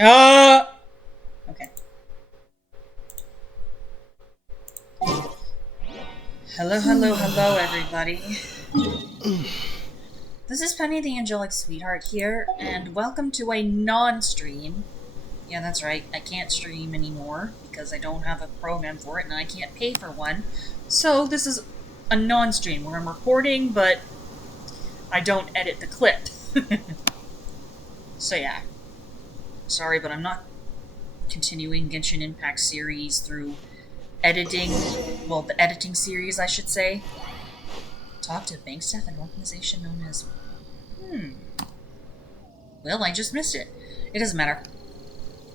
Okay. Hello, hello, hello, everybody. This is Penny the Angelic Sweetheart here, and welcome to a non-stream. Yeah, that's right, I can't stream anymore because I don't have a program for it and I can't pay for one. So this is a non-stream where I'm recording, but I don't edit the clip. So yeah. Sorry, but I'm not continuing Genshin Impact series through editing, well, the editing series, I should say. Talk to bank staff at an organization known as... Well, I just missed it. It doesn't matter.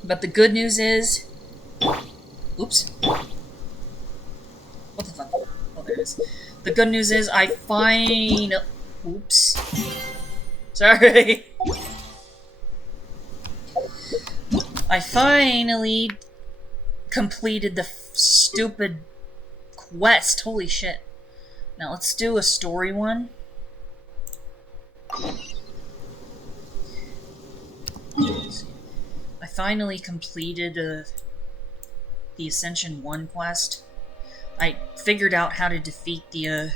But the good news is... Oops. What the fuck? Oh, there it is. The good news is I Oops. Sorry. I finally completed the stupid quest. Holy shit. Now let's do a story one. I finally completed the Ascension 1 quest. I figured out how to defeat the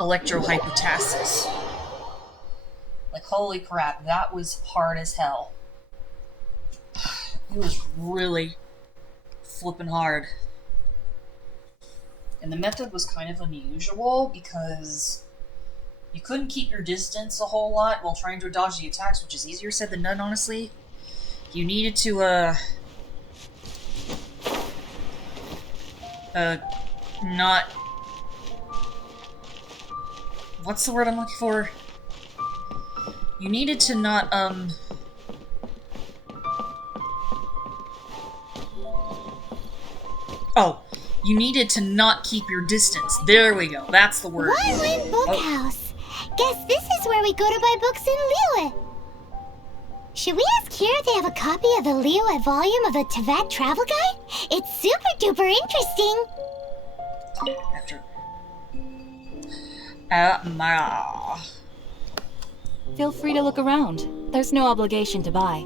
Electrohypotasis. Like, holy crap, that was hard as hell. It was really flippin' hard. And the method was kind of unusual because you couldn't keep your distance a whole lot while trying to dodge the attacks, which is easier said than done, honestly. You needed to, not... What's the word I'm looking for? You needed to not, Oh, you needed to not keep your distance. There we go. That's the word. Wine Bookhouse. Guess this is where we go to buy books in Liyue. Should we ask here if they have a copy of the Liyue volume of the Tevat Travel Guide? It's super duper interesting. After. Feel free to look around. There's no obligation to buy.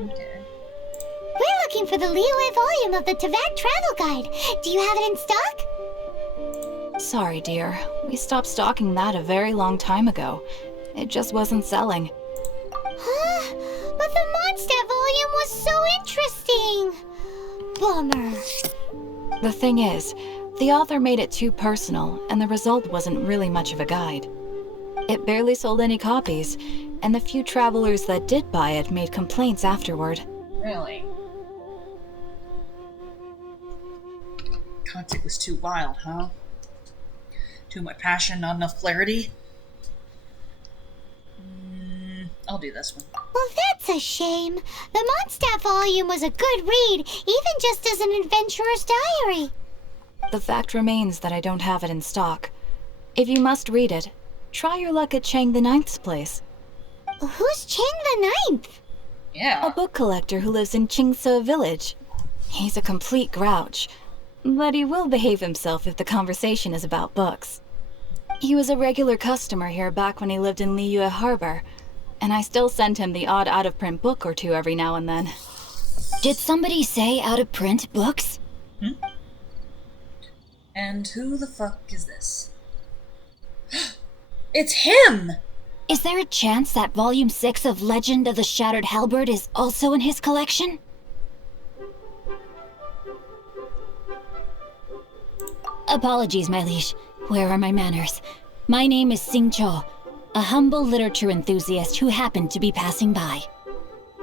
Okay. We're looking for the Liyue volume of the Tevat Travel Guide. Do you have it in stock? Sorry, dear. We stopped stocking that a very long time ago. It just wasn't selling. Huh? But the Mondstadt volume was so interesting. Bummer. The thing is, the author made it too personal, and the result wasn't really much of a guide. It barely sold any copies, and the few travelers that did buy it made complaints afterward. Really? Content was too wild, huh? Too much passion, not enough clarity? I'll do this one. Well, that's a shame. The Mondstadt volume was a good read, even just as an adventurer's diary. The fact remains that I don't have it in stock. If you must read it, try your luck at Chang the Ninth's place. Who's Chang the Ninth? Yeah. A book collector who lives in Xingqiu village. He's a complete grouch, but he will behave himself if the conversation is about books. He was a regular customer here back when he lived in Liyue Harbor, and I still send him the odd out-of-print book or two every now and then. Did somebody say out-of-print books? And who the fuck is this? It's him! Is there a chance that Volume 6 of Legend of the Shattered Halberd is also in his collection? Apologies, my liege. Where are my manners? My name is Xingqiu, a humble literature enthusiast who happened to be passing by.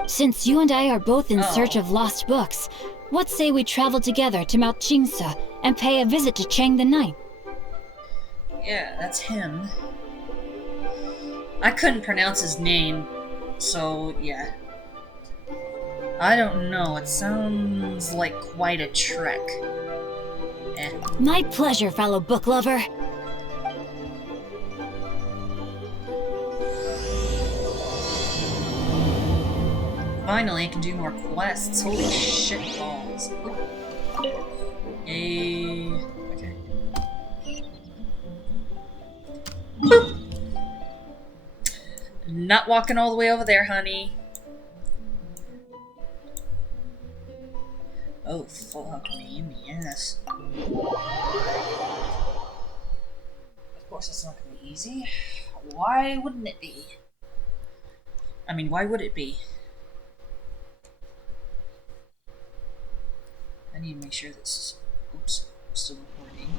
Since you and I are both in search of lost books, what say we travel together to Mount Jingsa and pay a visit to Chang the Ninth? Yeah, that's him. I couldn't pronounce his name, so yeah. I don't know, it sounds like quite a trek. My pleasure, fellow book lover. Finally, I can do more quests. Holy shit balls. Yay. Okay. Boop. Not walking all the way over there, honey. Oh, fuck me in the ass. Of course, it's not gonna be easy. Why wouldn't it be? I mean, why would it be? I need to make sure this is... Oops, I'm still recording.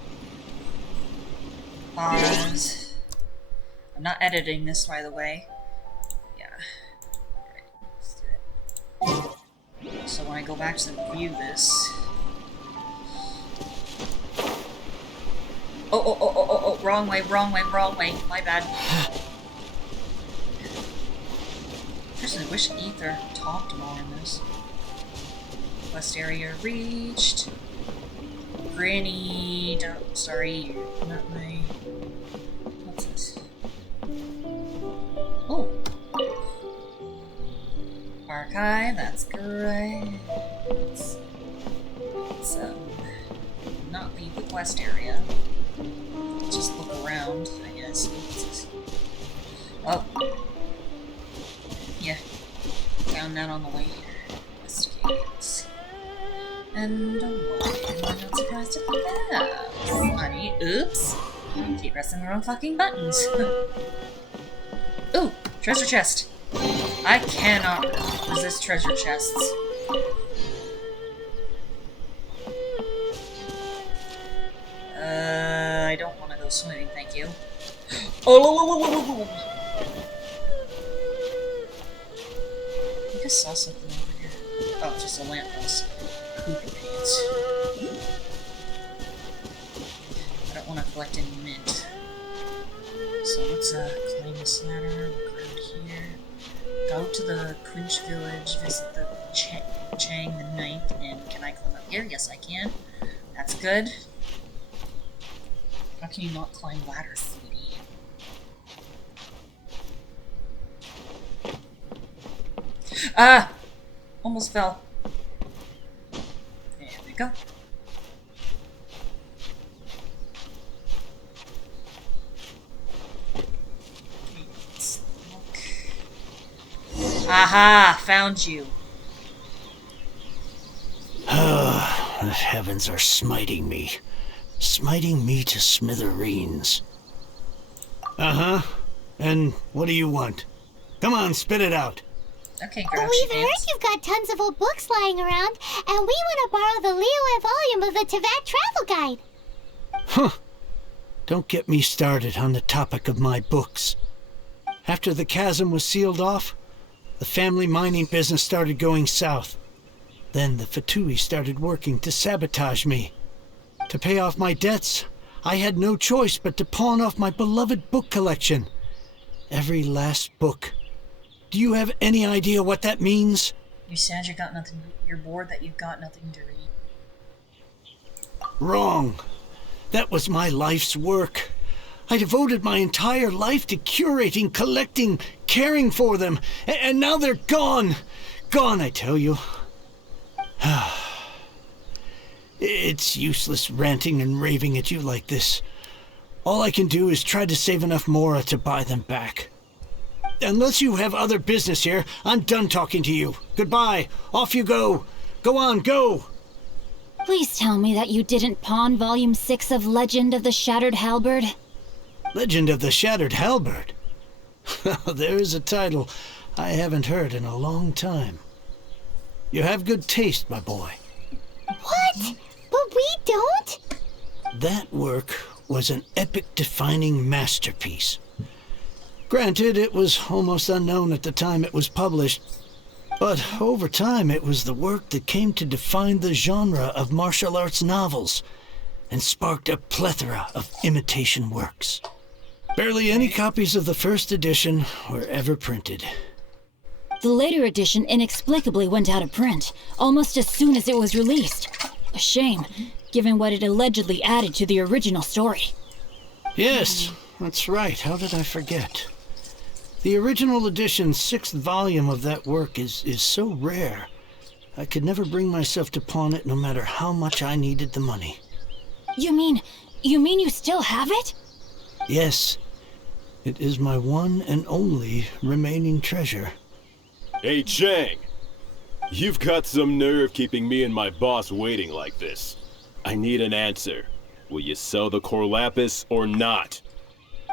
Pause. I'm not editing this, by the way. Yeah. Alright, let's do it. So when I go back to view this... Oh, wrong way, my bad. Actually, I wish Ether talked more in this. Quest area reached. Granny, sorry, you're not my... What's this? Oh! Archive, that's great. Let's not leave the quest area. Just look around, I guess. What's this? Oh. Yeah. Found that on the way here. Investigate. And I'm not surprised to find that. Honey, oops. Keep pressing the wrong fucking buttons. Ooh, treasure chest. I cannot resist treasure chests. I don't want to go swimming, thank you. Oh! I think I saw something over here. Oh, it's just a lamppost. Poopy pants. I don't want to collect any mint. So let's climb this ladder, look around here. Go to the Quinch village, visit the Chang the Ninth, and can I climb up here? Yes, I can. That's good. How can you not climb ladders, sweetie? Ah! Almost fell. There we go. Let's look. Aha! Found you. The heavens are smiting me. Smiting me to smithereens. Uh-huh. And what do you want? Come on, spit it out. Okay, We've heard you've got tons of old books lying around, and we want to borrow the Liyue volume of the Teyvat Travel Guide. Huh. Don't get me started on the topic of my books. After the chasm was sealed off, the family mining business started going south. Then the Fatui started working to sabotage me. To pay off my debts, I had no choice but to pawn off my beloved book collection. Every last book. Do you have any idea what that means? You said you're bored that you've got nothing to read. Wrong. That was my life's work. I devoted my entire life to curating, collecting, caring for them, and now they're gone. Gone, I tell you. It's useless ranting and raving at you like this. All I can do is try to save enough Mora to buy them back. Unless you have other business here, I'm done talking to you. Goodbye. Off you go. Go on, go. Please tell me that you didn't pawn Volume 6 of Legend of the Shattered Halberd. Legend of the Shattered Halberd? There is a title I haven't heard in a long time. You have good taste, my boy. What? But we don't? That work was an epic-defining masterpiece. Granted, it was almost unknown at the time it was published, but over time it was the work that came to define the genre of martial arts novels and sparked a plethora of imitation works. Barely any copies of the first edition were ever printed. The later edition inexplicably went out of print, almost as soon as it was released. A shame, given what it allegedly added to the original story. Yes, that's right. How did I forget? The original edition's 6th volume of that work is so rare, I could never bring myself to pawn it no matter how much I needed the money. You mean you still have it? Yes. It is my one and only remaining treasure. Hey, Chang! You've got some nerve keeping me and my boss waiting like this. I need an answer. Will you sell the core lapis or not?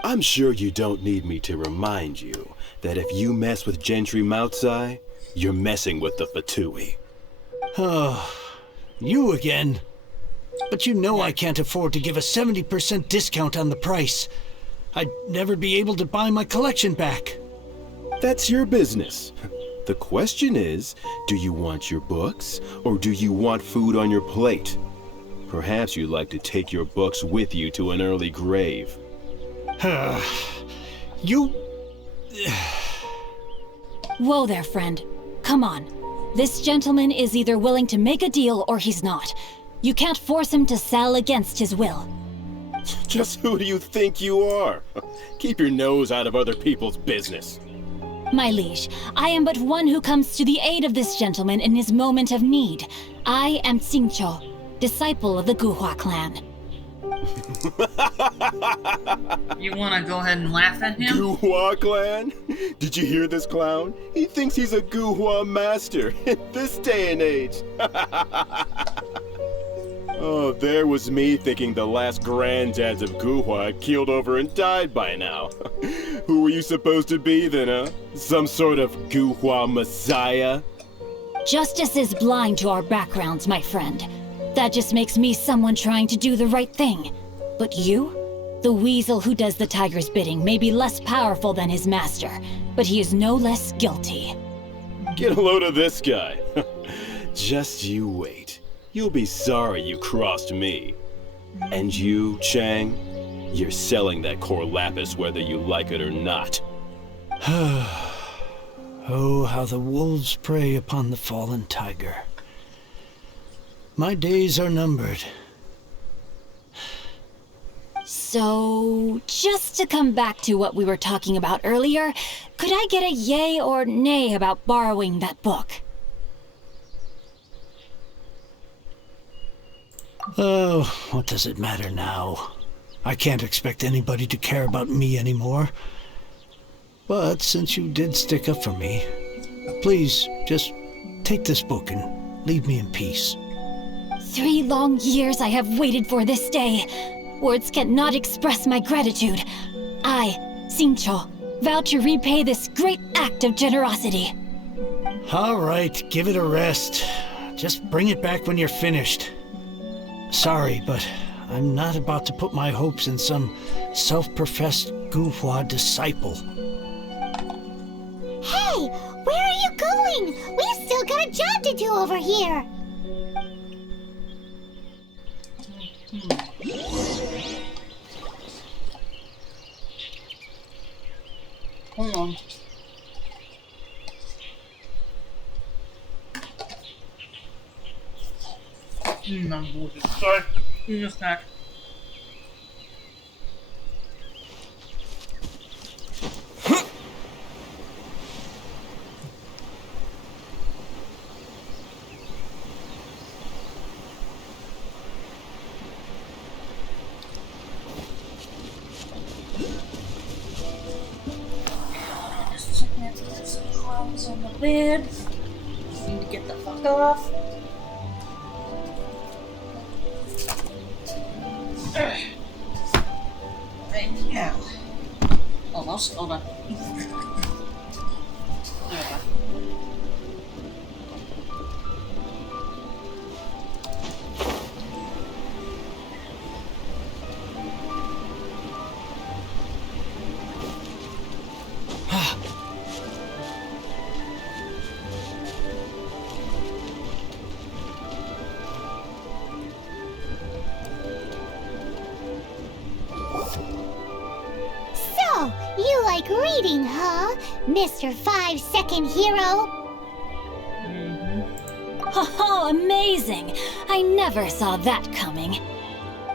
I'm sure you don't need me to remind you that if you mess with Gentry Moutsai, you're messing with the Fatui. Oh, you again. But you know I can't afford to give a 70% discount on the price. I'd never be able to buy my collection back. That's your business. The question is, do you want your books, or do you want food on your plate? Perhaps you'd like to take your books with you to an early grave. You... Whoa there, friend. Come on. This gentleman is either willing to make a deal or he's not. You can't force him to sell against his will. Just who do you think you are? Keep your nose out of other people's business. My liege, I am but one who comes to the aid of this gentleman in his moment of need. I am Xingqiu, disciple of the Guhua clan. You wanna go ahead and laugh at him? Guhua clan? Did you hear this clown? He thinks he's a Guhua master in this day and age. Oh, there was me thinking the last granddads of Guhua had keeled over and died by now. Who were you supposed to be then, huh? Some sort of Guhua messiah? Justice is blind to our backgrounds, my friend. That just makes me someone trying to do the right thing. But you? The weasel who does the tiger's bidding may be less powerful than his master, but he is no less guilty. Get a load of this guy. Just you wait. You'll be sorry you crossed me. And you, Chang, you're selling that core lapis whether you like it or not. Oh, how the wolves prey upon the fallen tiger. My days are numbered. So, just to come back to what we were talking about earlier, could I get a yay or nay about borrowing that book? Oh, what does it matter now? I can't expect anybody to care about me anymore. But since you did stick up for me, please just take this book and leave me in peace. 3 long years I have waited for this day. Words cannot express my gratitude. I, Xingqiu, vow to repay this great act of generosity. All right, give it a rest. Just bring it back when you're finished. Sorry, but I'm not about to put my hopes in some self-professed Guhua disciple. Hey, where are you going? We've still got a job to do over here. Hold on. No bullshit. Sorry. You just snack. On the bed. Need to get the fuck off. Right now. Almost. Hold on. There we go. So, you like reading, huh, Mr. 5-second hero? Oh, amazing! I never saw that coming.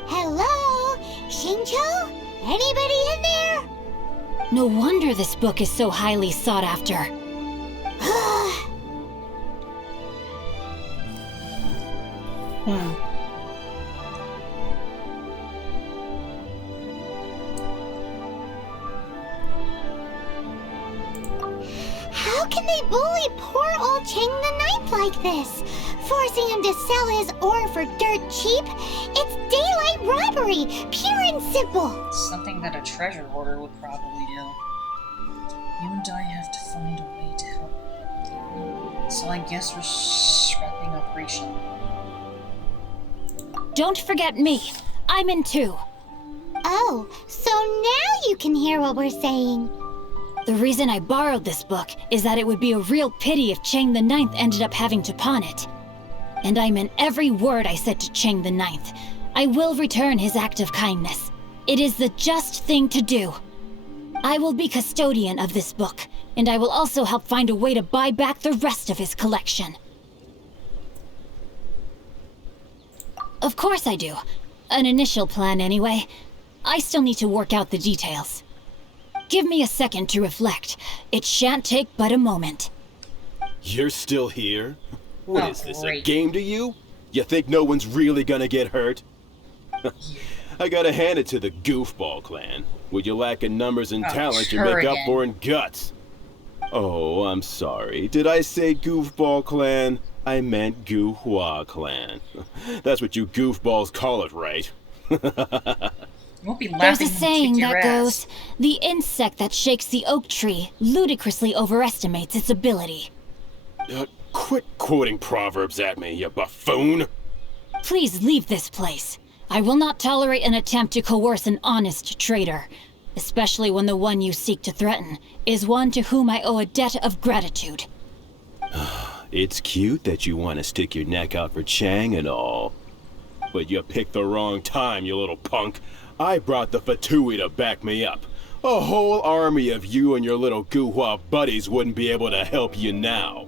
Hello? Xingqiu? Anybody in there? No wonder this book is so highly sought after. How can they bully poor old Chang the Ninth like this? Forcing him to sell his ore for dirt cheap? It's daylight robbery, pure and simple. Something that a treasure hoarder would probably do. You and I have to find a way to help. So I guess we're wrapping up Risha. Don't forget me. I'm in too. Oh, so now you can hear what we're saying. The reason I borrowed this book is that it would be a real pity if Chang the Ninth ended up having to pawn it. And I meant every word I said to Chang the Ninth. I will return his act of kindness. It is the just thing to do. I will be custodian of this book, and I will also help find a way to buy back the rest of his collection. Of course I do. An initial plan, anyway. I still need to work out the details. Give me a second to reflect. It shan't take but a moment. You're still here? What Oh, is this, great. a game to you? You think no one's really gonna get hurt? I gotta hand it to the Goofball clan. What you lack in numbers and Oh, talent, you her make up again. for in guts. Oh, I'm sorry. Did I say Goofball clan? I meant Guhua clan. That's what you goofballs call it, right? You won't be laughing There's a when you saying kick your that ass. goes, the insect that shakes the oak tree ludicrously overestimates its ability. Quit quoting proverbs at me, you buffoon! Please leave this place. I will not tolerate an attempt to coerce an honest trader, especially when the one you seek to threaten is one to whom I owe a debt of gratitude. It's cute that you want to stick your neck out for Chang and all. But you picked the wrong time, you little punk. I brought the Fatui to back me up. A whole army of you and your little Guhua buddies wouldn't be able to help you now.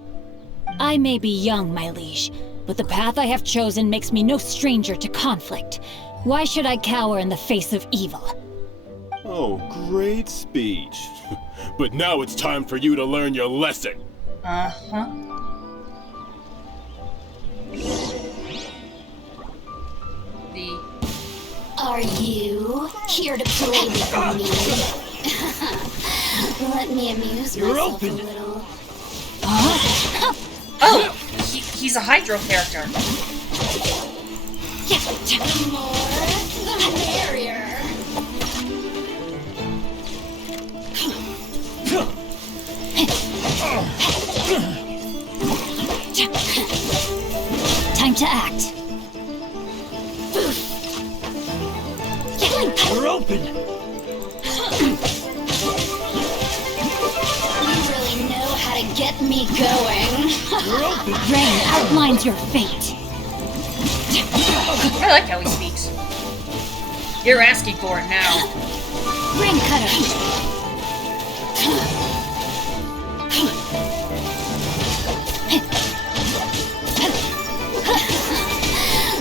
I may be young, my liege, but the path I have chosen makes me no stranger to conflict. Why should I cower in the face of evil? Oh, great speech. But now it's time for you to learn your lesson. Uh-huh. The... Are you here to play with me? Let me amuse myself a little. Oh! He's a Hydro character. The more, the merrier. Time to act. We're open! You really know how to get me going. We're open! Rain outlines your fate. I like how he speaks. You're asking for it now. Rain cutter.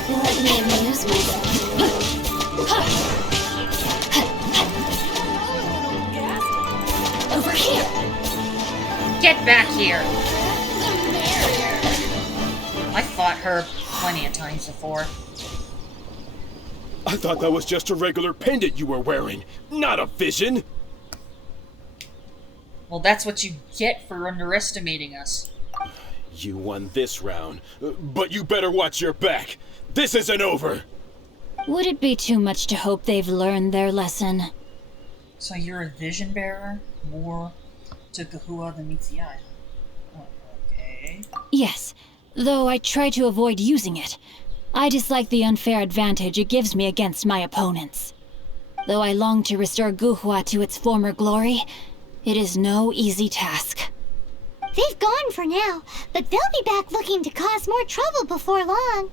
Let me amuse myself. Over here. Get back here. The merrier. I fought her plenty of times before. I thought that was just a regular pendant you were wearing, not a vision. Well, that's what you get for underestimating us. You won this round, but you better watch your back. This isn't over. Would it be too much to hope they've learned their lesson? So you're a vision bearer? More to Kahua than meets the eye. Oh, okay. Yes, though I try to avoid using it. I dislike the unfair advantage it gives me against my opponents. Though I long to restore Guhua to its former glory, it is no easy task. They've gone for now, but they'll be back looking to cause more trouble before long.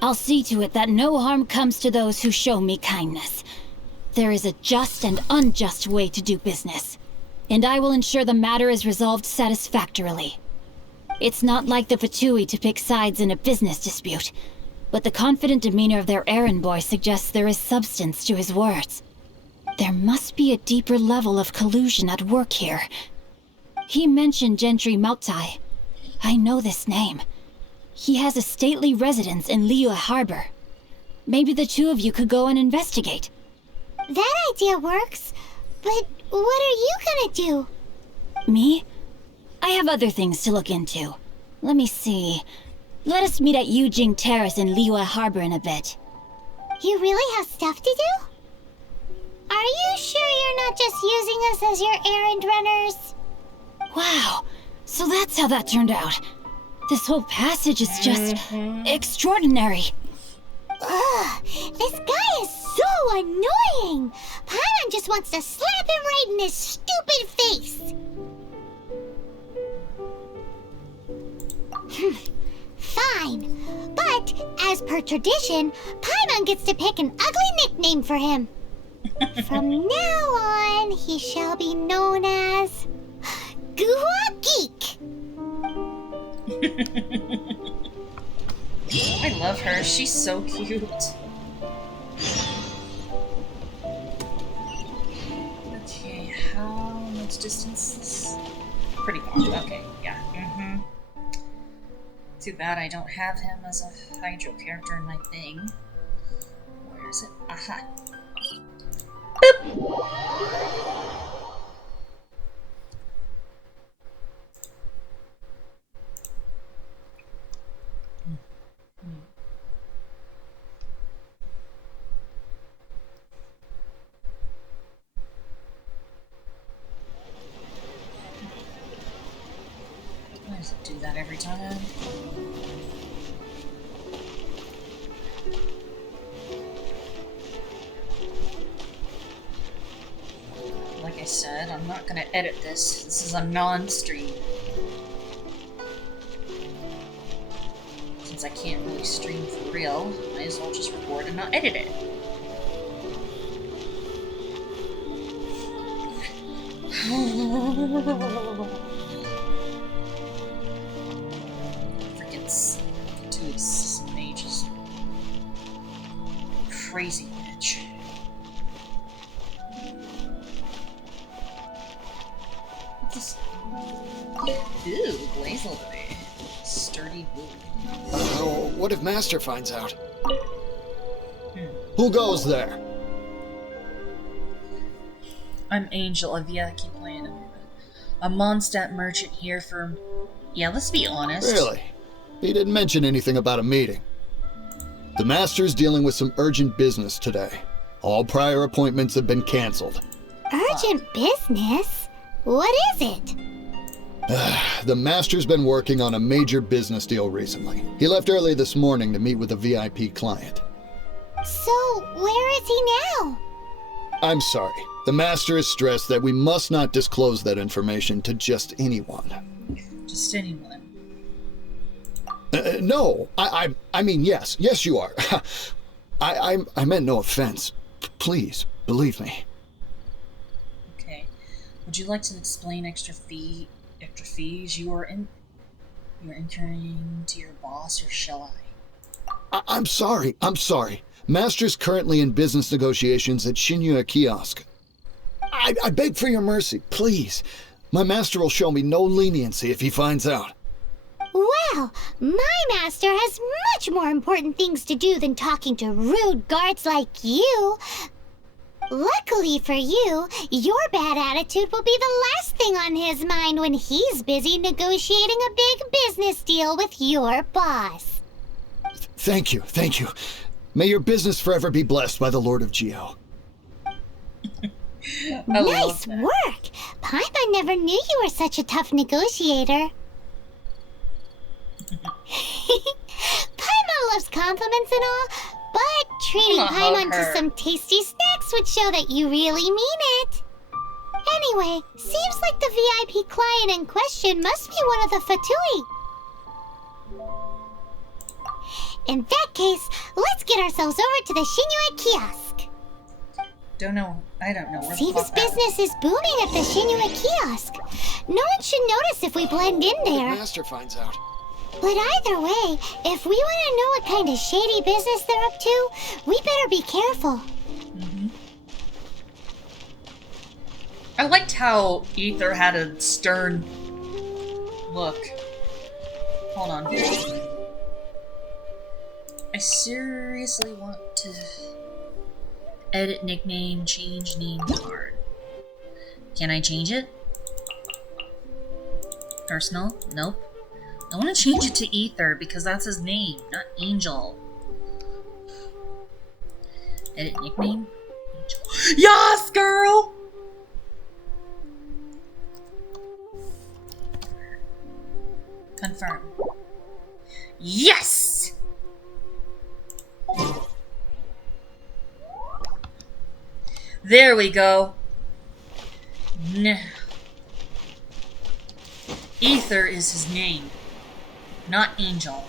I'll see to it that no harm comes to those who show me kindness. There is a just and unjust way to do business, and I will ensure the matter is resolved satisfactorily. It's not like the Fatui to pick sides in a business dispute, but the confident demeanor of their errand boy suggests there is substance to his words. There must be a deeper level of collusion at work here. He mentioned Gentry Mautai. I know this name. He has a stately residence in Liyue Harbor. Maybe the two of you could go and investigate. That idea works, but what are you gonna do? Me? I have other things to look into. Let me see. Let us meet at Yujing Terrace in Liyue Harbor in a bit. You really have stuff to do? Are you sure you're not just using us as your errand runners? Wow, so that's how that turned out. This whole passage is just extraordinary. Ugh, this guy is so annoying! Paimon just wants to slap him right in his stupid face! Fine, but as per tradition, Paimon gets to pick an ugly nickname for him. From now on, he shall be known as Guhua Geek. I love her. She's so cute. Okay, how much distance is pretty long. Okay, yeah. Too bad I don't have him as a Hydro character in my thing. Where is it? Aha. Boop! Why does it do that every time? Like I said, I'm not gonna edit this. This is a non-stream. Since I can't really stream for real, might as well just record and not edit it. Freaking two mages. Crazy bitch. What's this? Ooh, Glazily. Sturdy wood. What if Master finds out? Who goes there? I'm Angel. Yeah, keep playing it. A Mondstadt merchant here from... Yeah, let's be honest. Really? He didn't mention anything about a meeting. The Master's dealing with some urgent business today. All prior appointments have been cancelled. Urgent business? What is it? The Master's been working on a major business deal recently. He left early this morning to meet with a VIP client. So, where is he now? I'm sorry. The Master is stressed that we must not disclose that information to just anyone. Just anyone. No, I mean, yes. Yes, you are. I meant no offense. Please, believe me. Okay. Would you like to explain extra fees you're entering to your boss, or shall I? I'm sorry. Master's currently in business negotiations at Xingqiu Kiosk. I beg for your mercy, please. My master will show me no leniency if he finds out. Well, my master has much more important things to do than talking to rude guards like you. Luckily for you, your bad attitude will be the last thing on his mind when he's busy negotiating a big business deal with your boss. Thank you. May your business forever be blessed by the Lord of Geo. Nice work! Paimon never knew you were such a tough negotiator. Paimon loves compliments and all, but treating Paimon to some tasty snacks would show that you really mean it. Anyway, seems like the VIP client in question must be one of the Fatui. In that case, let's get ourselves over to the Xingqiu Kiosk. I don't know. Seems business is booming at the Xingqiu Kiosk. No one should notice if we blend in The there. Master finds out. But either way, if we want to know what kind of shady business they're up to, we better be careful. I liked how Ether had a stern look. Hold on. I seriously want to edit nickname, change name card. Can I change it? Personal? Nope. I want to change it to Ether because that's his name, not Angel. Edit nickname? Angel. Yes, girl! Confirm. Yes! There we go. Ether is his name, not Angel.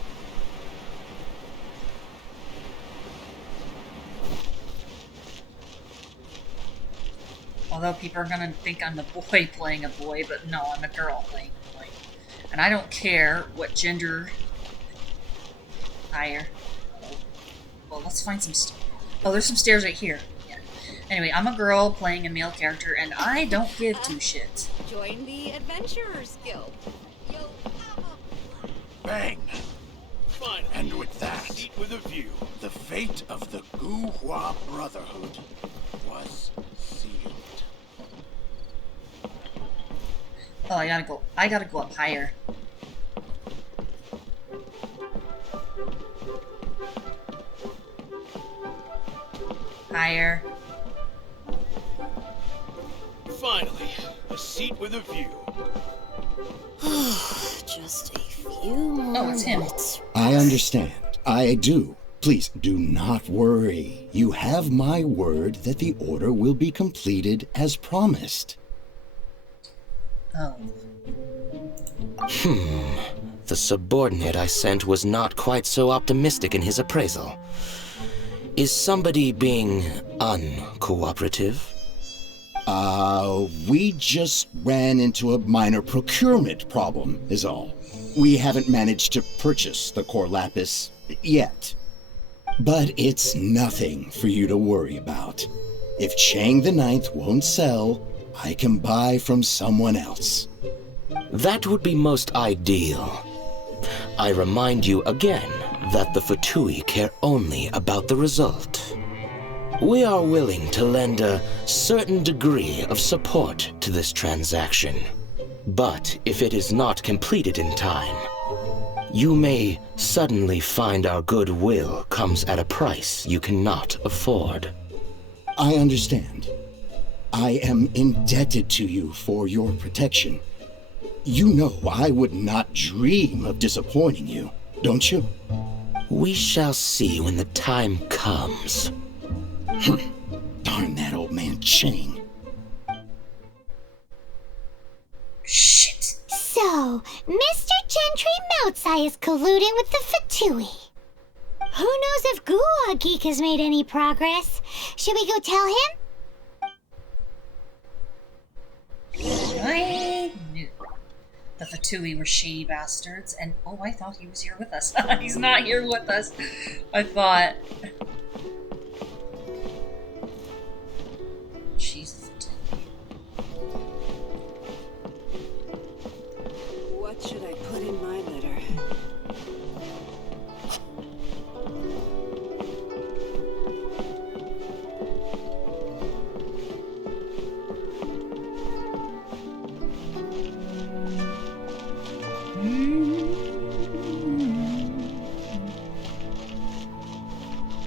Although people are gonna think I'm a boy playing a boy, but no, I'm a girl playing a boy. And I don't care what gender. Higher. Well, let's find some. Oh, there's some stairs right here. Yeah. Anyway, I'm a girl playing a male character, and I don't give two shits. Join the Adventurers Guild. Bang! Fine. And with that, with a view, the fate of the Guhua Brotherhood was sealed. Oh, I gotta go up higher. Higher. Finally, a seat with a view. Just a few more Oh, it's him. minutes. I understand. I do. Please do not worry. You have my word that the order will be completed as promised. Oh. The subordinate I sent was not quite so optimistic in his appraisal. Is somebody being uncooperative? We just ran into a minor procurement problem, is all. We haven't managed to purchase the core lapis yet. But it's nothing for you to worry about. If Chang the Ninth won't sell, I can buy from someone else. That would be most ideal. I remind you again that the Fatui care only about the result. We are willing to lend a certain degree of support to this transaction. But if it is not completed in time, you may suddenly find our goodwill comes at a price you cannot afford. I understand. I am indebted to you for your protection. You know I would not dream of disappointing you, don't you? We shall see when the time comes. Darn that old man Chang. Shit. So, Mr. Gentry Moutsai is colluding with the Fatui. Who knows if Guhua Geek has made any progress? Should we go tell him? I knew the Fatui were shady bastards, and oh, I thought he was here with us. He's not here with us. I thought. Jesus. What should I put in my letter?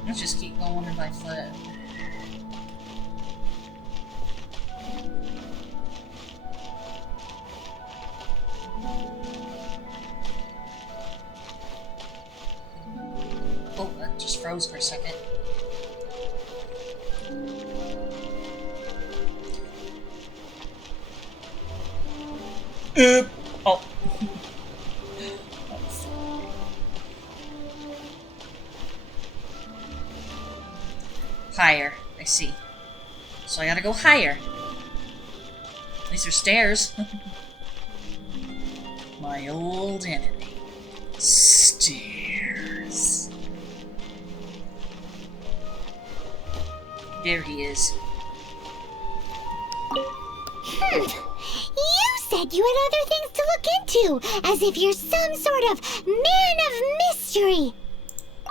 Let's just keep going if I flip. Oh, that just froze for a second. Oh. Higher, I see. So I gotta go higher. These are stairs. My old enemy. Stairs. There he is. You said you had other things to look into, as if you're some sort of man of mystery.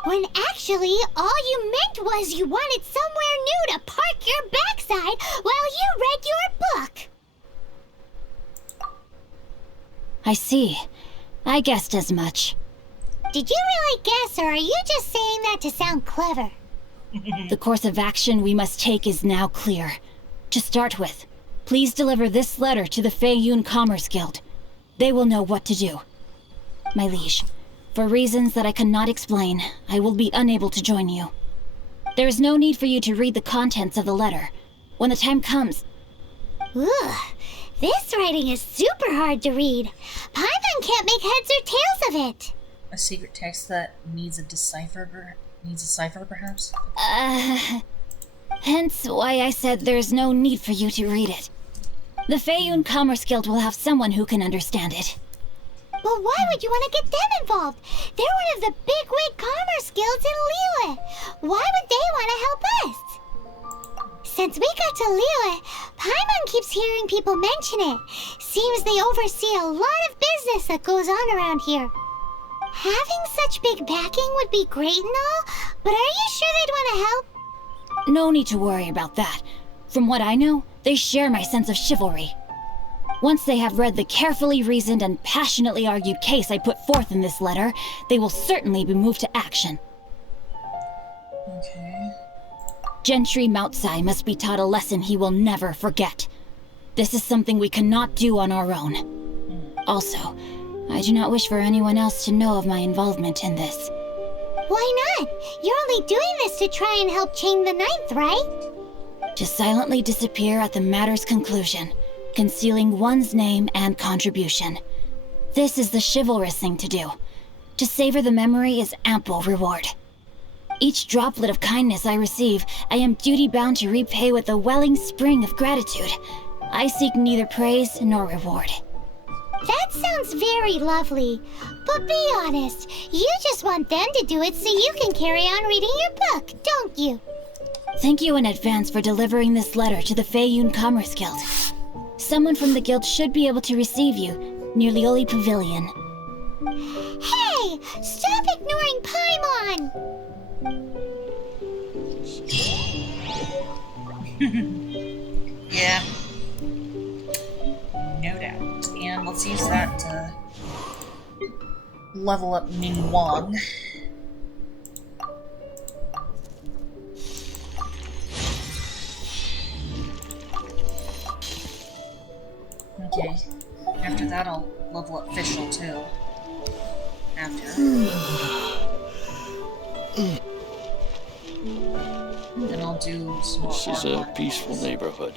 When actually, all you meant was you wanted somewhere new to park your backside while you read your book. I see. I guessed as much. Did you really guess, or are you just saying that to sound clever? The course of action we must take is now clear. To start with, please deliver this letter to the Feiyun Commerce Guild. They will know what to do. My liege, for reasons that I cannot explain, I will be unable to join you. There is no need for you to read the contents of the letter. When the time comes... Ugh, this writing is super hard to read. Paimon can't make heads or tails of it. A secret text that needs a cipher, perhaps? Hence why I said there's no need for you to read it. The Feiyun Commerce Guild will have someone who can understand it. But why would you want to get them involved? They're one of the bigwig commerce guilds in Liyue. Why would they want to help us? Since we got to Liyue, Paimon keeps hearing people mention it. Seems they oversee a lot of business that goes on around here. Having such big backing would be great and all, but are you sure they'd want to help? No need to worry about that. From what I know, they share my sense of chivalry. Once they have read the carefully reasoned and passionately argued case I put forth in this letter, they will certainly be moved to action. Okay. Gentry Moutsai must be taught a lesson he will never forget. This is something we cannot do on our own. Also, I do not wish for anyone else to know of my involvement in this. Why not? You're only doing this to try and help Chang the Ninth, right? To silently disappear at the matter's conclusion, concealing one's name and contribution. This is the chivalrous thing to do. To savor the memory is ample reward. Each droplet of kindness I receive, I am duty-bound to repay with a welling spring of gratitude. I seek neither praise nor reward. That sounds very lovely. But be honest, you just want them to do it so you can carry on reading your book, don't you? Thank you in advance for delivering this letter to the Feiyun Commerce Guild. Someone from the guild should be able to receive you near Lioli Pavilion. Hey! Stop ignoring Paimon! Yeah. No doubt. And let's use that to level up Ning Wang. Okay. After that, I'll level up Fischl too. After. Then I'll do some more. This is a peaceful neighborhood.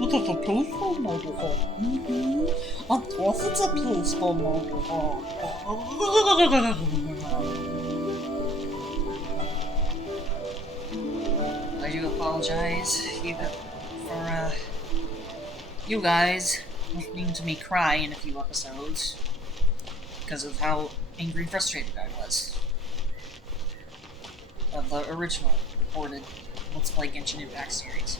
It is a peaceful neighborhood. Of course it's a peaceful neighborhood. I do apologize for you guys listening to me cry in a few episodes because of how angry and frustrated I was of the original recorded Let's Play Genshin Impact series.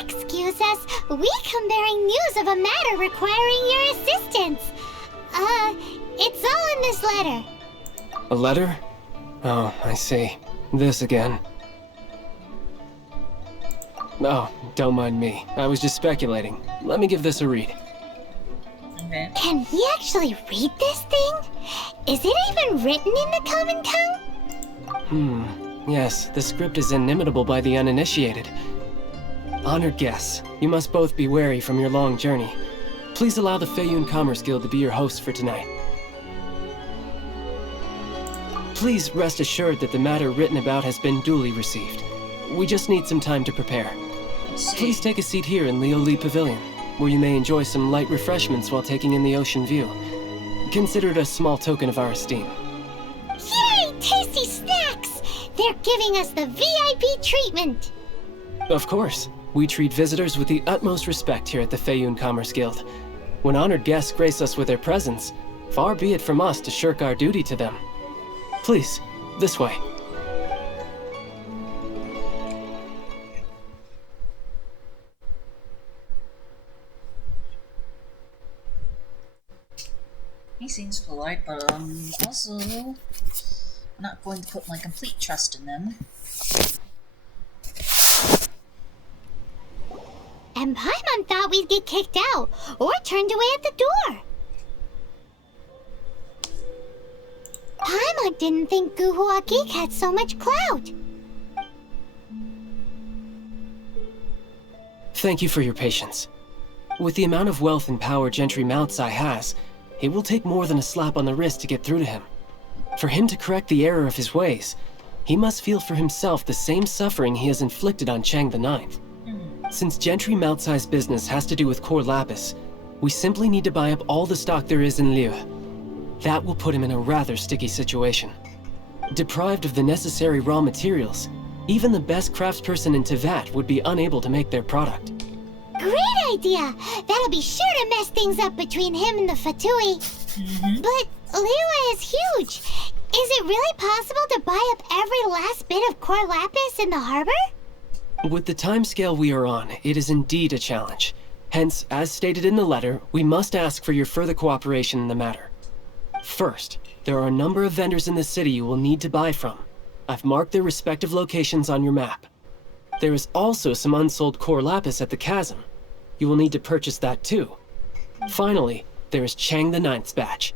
Excuse us, we come bearing news of a matter requiring your assistance. It's all in this letter. A letter? Oh, I see. This again. Oh, don't mind me. I was just speculating. Let me give this a read. Okay. Can we actually read this thing? Is it even written in the common tongue? Yes, the script is inimitable by the uninitiated. Honored guests, you must both be wary from your long journey. Please allow the Feiyun Commerce Guild to be your host for tonight. Please rest assured that the matter written about has been duly received. We just need some time to prepare. Please take a seat here in Lioli Pavilion, where you may enjoy some light refreshments while taking in the ocean view. Consider it a small token of our esteem. Yay! Tasty snacks! They're giving us the VIP treatment! Of course. We treat visitors with the utmost respect here at the Feiyun Commerce Guild. When honored guests grace us with their presence, far be it from us to shirk our duty to them. Please, this way. Hey, seems polite, but also not going to put my complete trust in them. And Paimon thought we'd get kicked out, or turned away at the door. Paimon didn't think Guhua Geek had so much clout. Thank you for your patience. With the amount of wealth and power Gentry Mount Sai has, it will take more than a slap on the wrist to get through to him. For him to correct the error of his ways, he must feel for himself the same suffering he has inflicted on Chang the Ninth. Since Gentry Mount Sai's business has to do with core lapis, we simply need to buy up all the stock there is in Liyue. That will put him in a rather sticky situation. Deprived of the necessary raw materials, even the best craftsperson in Tevat would be unable to make their product. Great idea! That'll be sure to mess things up between him and the Fatui. But Liyue is huge. Is it really possible to buy up every last bit of core lapis in the harbor? With the timescale we are on, it is indeed a challenge. Hence, as stated in the letter, we must ask for your further cooperation in the matter. First, there are a number of vendors in the city you will need to buy from. I've marked their respective locations on your map. There is also some unsold core lapis at the chasm. You will need to purchase that too. Finally, there is Chang the Ninth's batch.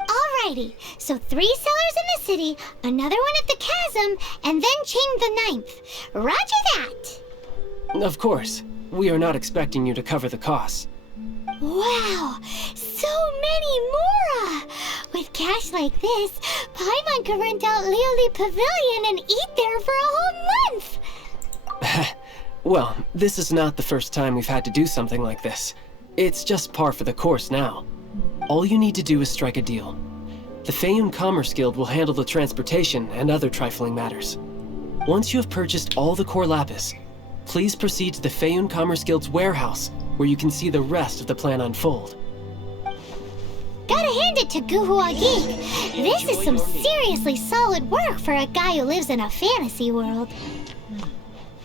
Alrighty, so 3 sellers in the city, another one at the chasm, and then Chang the Ninth. Roger that! Of course, we are not expecting you to cover the costs. Wow, so many more! With cash like this, Paimon could rent out Lioli Pavilion and eat there for a whole month! Well, this is not the first time we've had to do something like this. It's just par for the course now. All you need to do is strike a deal. The Feiyun Commerce Guild will handle the transportation and other trifling matters. Once you have purchased all the core lapis, please proceed to the Feiyun Commerce Guild's warehouse, where you can see the rest of the plan unfold. Gotta hand it to Guhua Geek. This is some seriously solid work for a guy who lives in a fantasy world.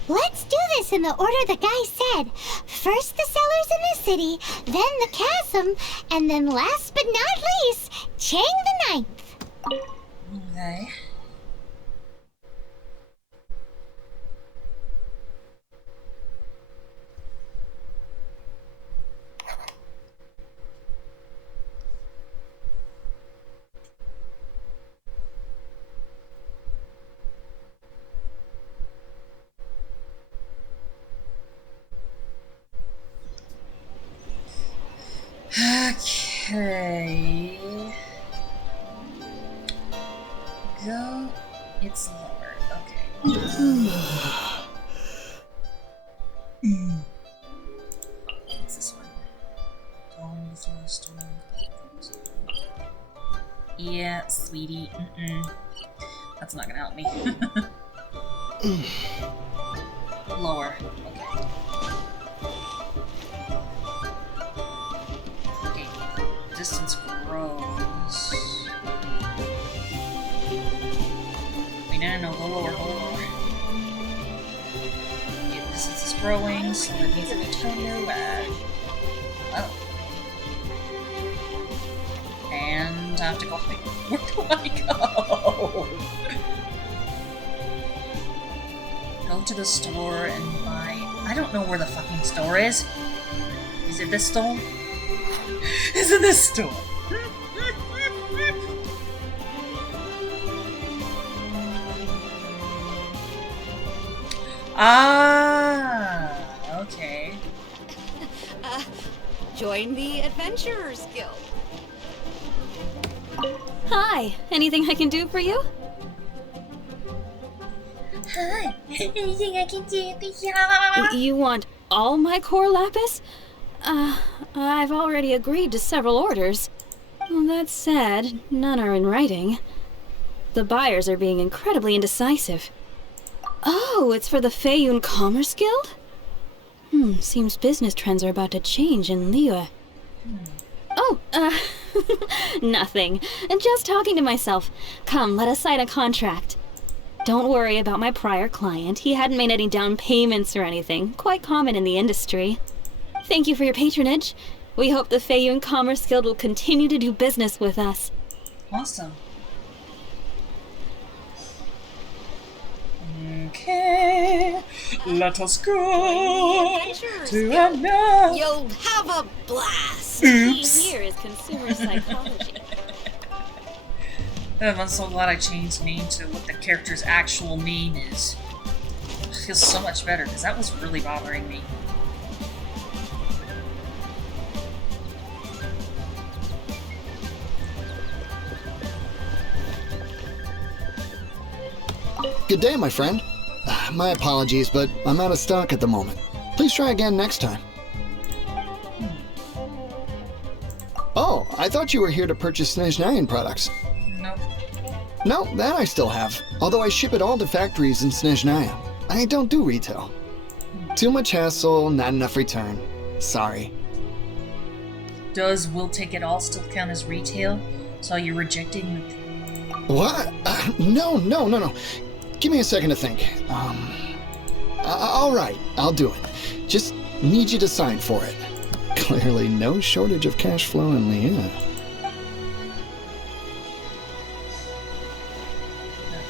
Let's do this in the order the guy said. First the sellers in the city, then the chasm, and then last but not least, Chang the Ninth. Okay. Okay. Go. It's lower. Okay. What's this one? Yeah, sweetie. That's not gonna help me. Lower. Okay. Distance grows. Wait, no, go lower, go lower. Yeah, distance is growing, so it needs to be turned back. Oh. And I have to go. Where do I go? Go to the store and buy. I don't know where the fucking store is. Is it this store? Is it this store? Ah, okay. Join the Adventurers Guild. Hi, anything I can do for you? Hi, anything I can do for you? You want all my core lapis? I've already agreed to several orders. That said, none are in writing. The buyers are being incredibly indecisive. Oh, it's for the Feiyun Commerce Guild? Seems business trends are about to change in Liyue. Oh, nothing. Just talking to myself. Come, let us sign a contract. Don't worry about my prior client. He hadn't made any down payments or anything. Quite common in the industry. Thank you for your patronage. We hope the Feiyun Commerce Guild will continue to do business with us. Awesome. Okay, let us go to another. You'll have a blast. Oops. Here is consumer psychology. I'm so glad I changed name to what the character's actual name is. It feels so much better, because that was really bothering me. Good day, my friend. My apologies, but I'm out of stock at the moment. Please try again next time. Oh, I thought you were here to purchase Snezhnayan products. Nope. No, that I still have. Although I ship it all to factories in Snezhnaya. I don't do retail. Too much hassle, not enough return. Sorry. Does "we'll take it all" still count as retail? So you're rejecting the... What? No. Give me a second to think. All right, I'll do it. Just need you to sign for it. Clearly no shortage of cash flow in Leah.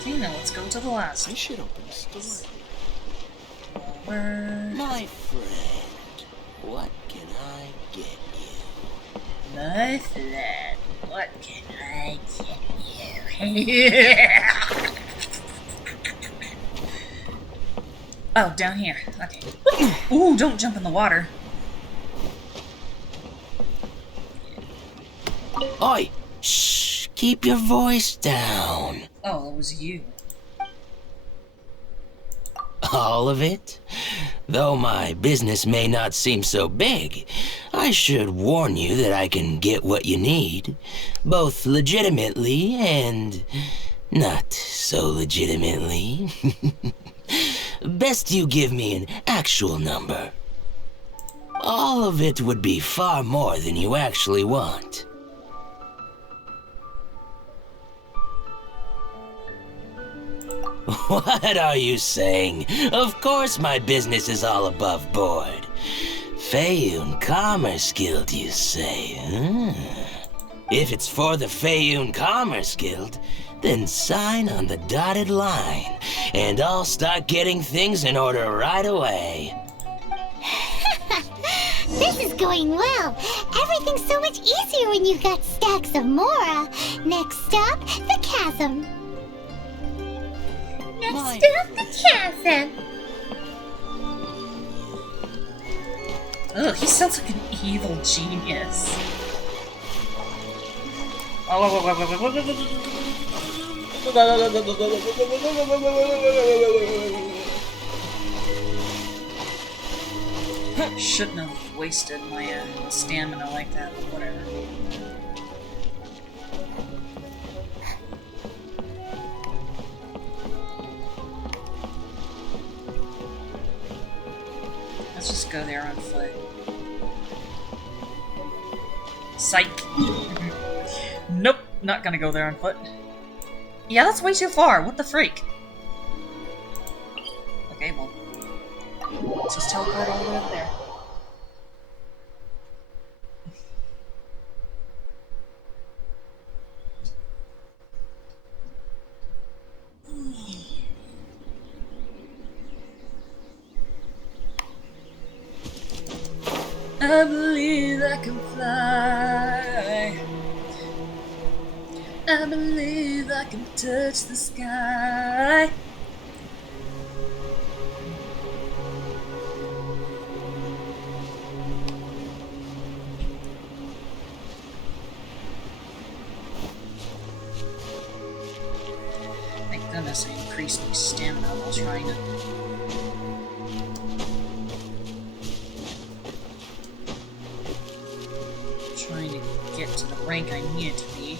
Okay, now let's go to the last. I should open a store. Word. My friend, what can I get you? My friend, what can I get you? Oh, down here. Okay. Ooh, don't jump in the water. Oi! Shh! Keep your voice down. Oh, it was you. All of it? Though my business may not seem so big, I should warn you that I can get what you need, both legitimately and not so legitimately. Best you give me an actual number. All of it would be far more than you actually want. What are you saying? Of course my business is all above board. Feiyun Commerce Guild, you say? If it's for the Feiyun Commerce Guild, then sign on the dotted line, and I'll start getting things in order right away. This is going well. Everything's so much easier when you've got stacks of Mora. Next stop, the chasm. Next stop, the chasm. Ugh, he sounds like an evil genius. Shouldn't have wasted my stamina like that, but whatever. Let's just go there on foot. Psych. Nope, not gonna go there on foot. Yeah, that's way too far. What the freak? Okay, well, let's just teleport all the way up there. I believe I can fly. I believe I can touch the sky. Thank goodness I increased my stamina while trying to... get to the rank I needed to be.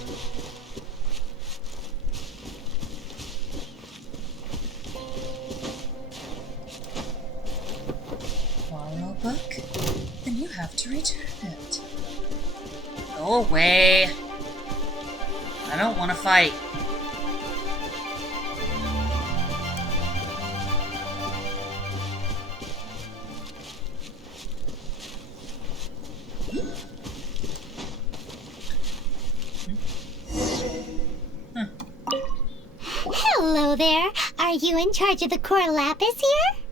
Borrow a book? Then you have to return it. Go away. I don't want to fight. there. Are you in charge of the core lapis here?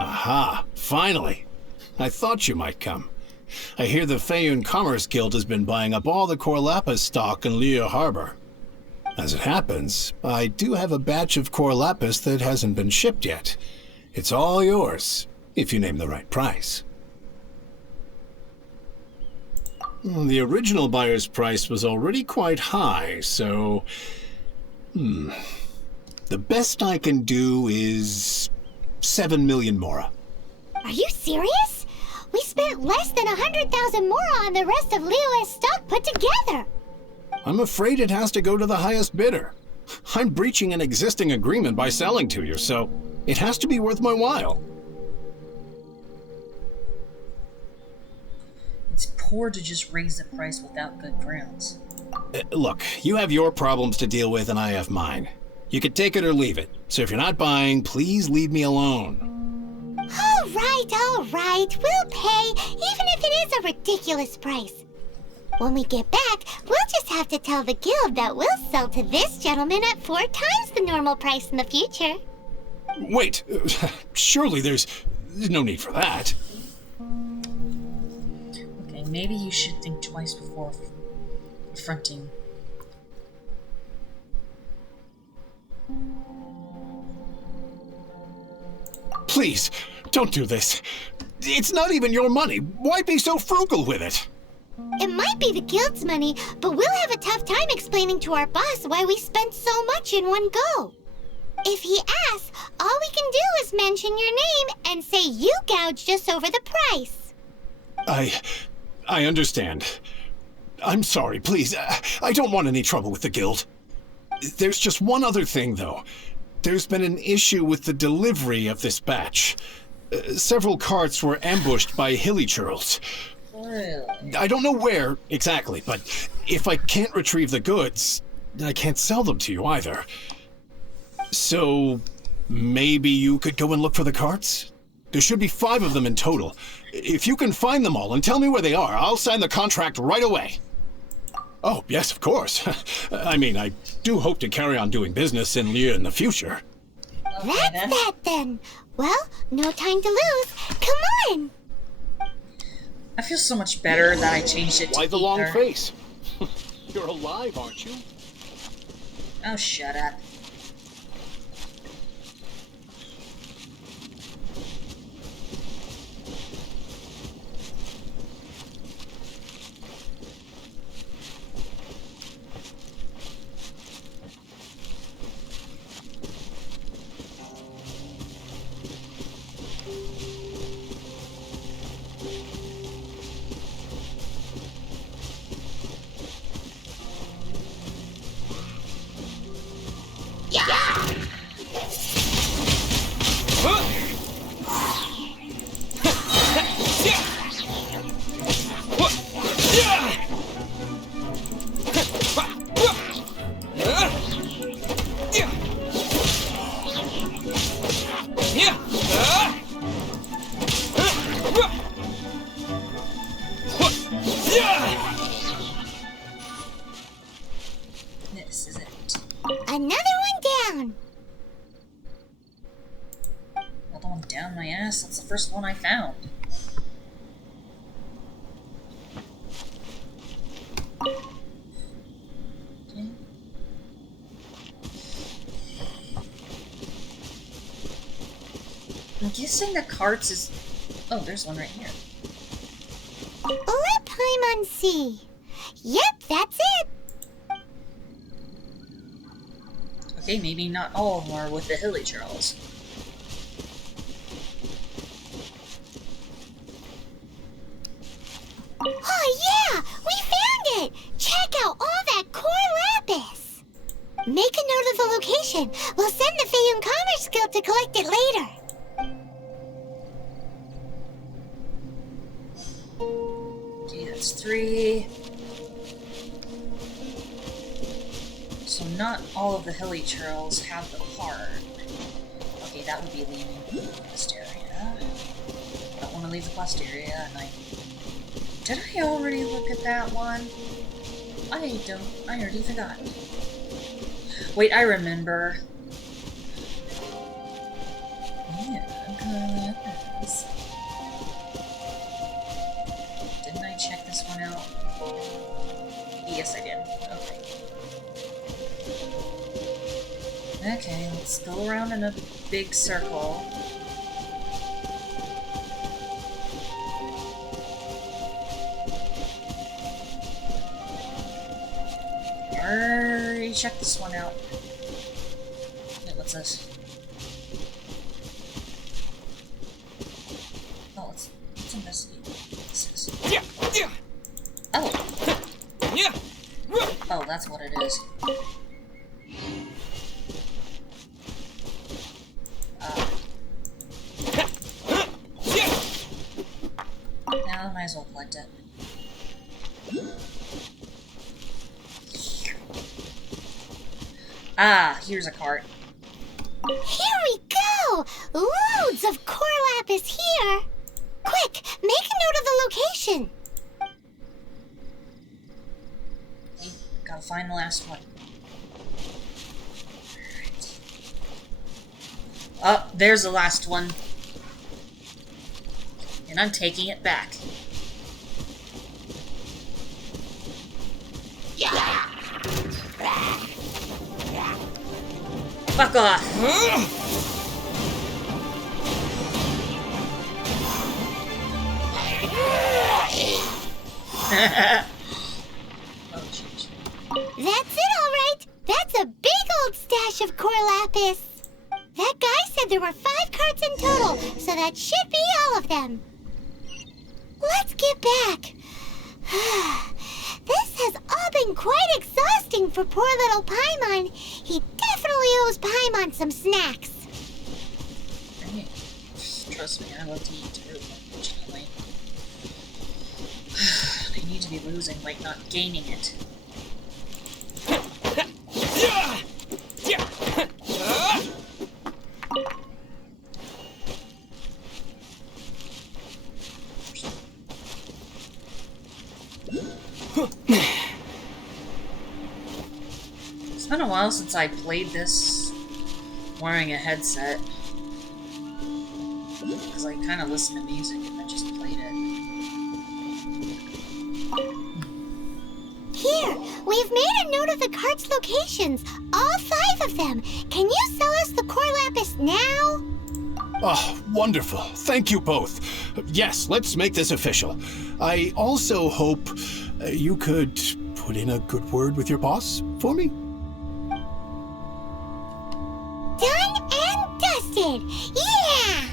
Aha, finally. I thought you might come. I hear the Feiyun Commerce Guild has been buying up all the core lapis stock in Liyue Harbor. As it happens, I do have a batch of core lapis that hasn't been shipped yet. It's all yours, if you name the right price. The original buyer's price was already quite high, so... The best I can do is 7 million mora. Are you serious? We spent less than 100,000 mora on the rest of Liyue's stock put together. I'm afraid it has to go to the highest bidder. I'm breaching an existing agreement by selling to you, so it has to be worth my while. It's poor to just raise the price without good grounds. Look, you have your problems to deal with and I have mine. You could take it or leave it. So if you're not buying, please leave me alone. All right. We'll pay, even if it is a ridiculous price. When we get back, we'll just have to tell the guild that we'll sell to this gentleman at 4 times the normal price in the future. Wait, surely there's no need for that. Okay, maybe you should think twice before affronting. Please, don't do this. It's not even your money. Why be so frugal with it? It might be the guild's money, but we'll have a tough time explaining to our boss why we spent so much in one go. If he asks, all we can do is mention your name and say you gouged us over the price. I understand. I'm sorry, please. I don't want any trouble with the guild. There's just one other thing, though. There's been an issue with the delivery of this batch. Several carts were ambushed by hilly churls. Really? I don't know where exactly, but if I can't retrieve the goods, I can't sell them to you either. So, maybe you could go and look for the carts? There should be 5 of them in total. If you can find them all and tell me where they are, I'll sign the contract right away. Oh, yes, of course. I mean, I do hope to carry on doing business in Liyue in the future. Okay, that's that then. Well, no time to lose. Come on! I feel so much better that I changed it to Why the long ether. face? You're alive, aren't you? Oh, shut up. This is it. Another one down. Another one down my ass. That's the first one I found. Okay. I'm guessing the carts is... Oh, there's one right here. Paimon C. Yep, that's it. Okay, maybe not all of them are with the Hilly Charles. Oh yeah, we found it. Check out all that core lapis. Make a note of the location. We'll send the Feiyun Commerce Guild to collect it later. Okay, that's 3. So not all of the Hilly Churls have the card. Okay, that would be leaving the quest area. I don't want to leave the quest area, and did I already look at that one? I already forgot. Wait, I remember. Yeah, goodness. Didn't I check this one out? Yes, I did. Okay. Okay, let's go around in a big circle. Already check this one out. Wait, what's this? Oh, let's investigate. What's this? Oh! Oh, that's what it is. Now I might as well collect it. Ah, here's a cart. Here we go! Loads of core lapis here! Quick, make a note of the location! Okay, gotta find the last one. Oh, there's the last one. And I'm taking it back. Fuck off! Oh, jeez. That's it, alright! That's a big old stash of core lapis! That guy said there were 5 carts in total, so that should be all of them. Let's get back. This has all been quite exhausting for poor little Paimon. He definitely owes Paimon some snacks. Trust me, I love to eat too, unfortunately. I need to be losing weight, not gaining it. It's been a while since I played this wearing a headset. Because I kind of listened to music and then just played it. Here, we've made a note of the cart's locations. All 5 of them. Can you sell us the core lapis now? Oh, wonderful. Thank you both. Yes, let's make this official. I also hope you could put in a good word with your boss for me. Done and dusted! Yeah!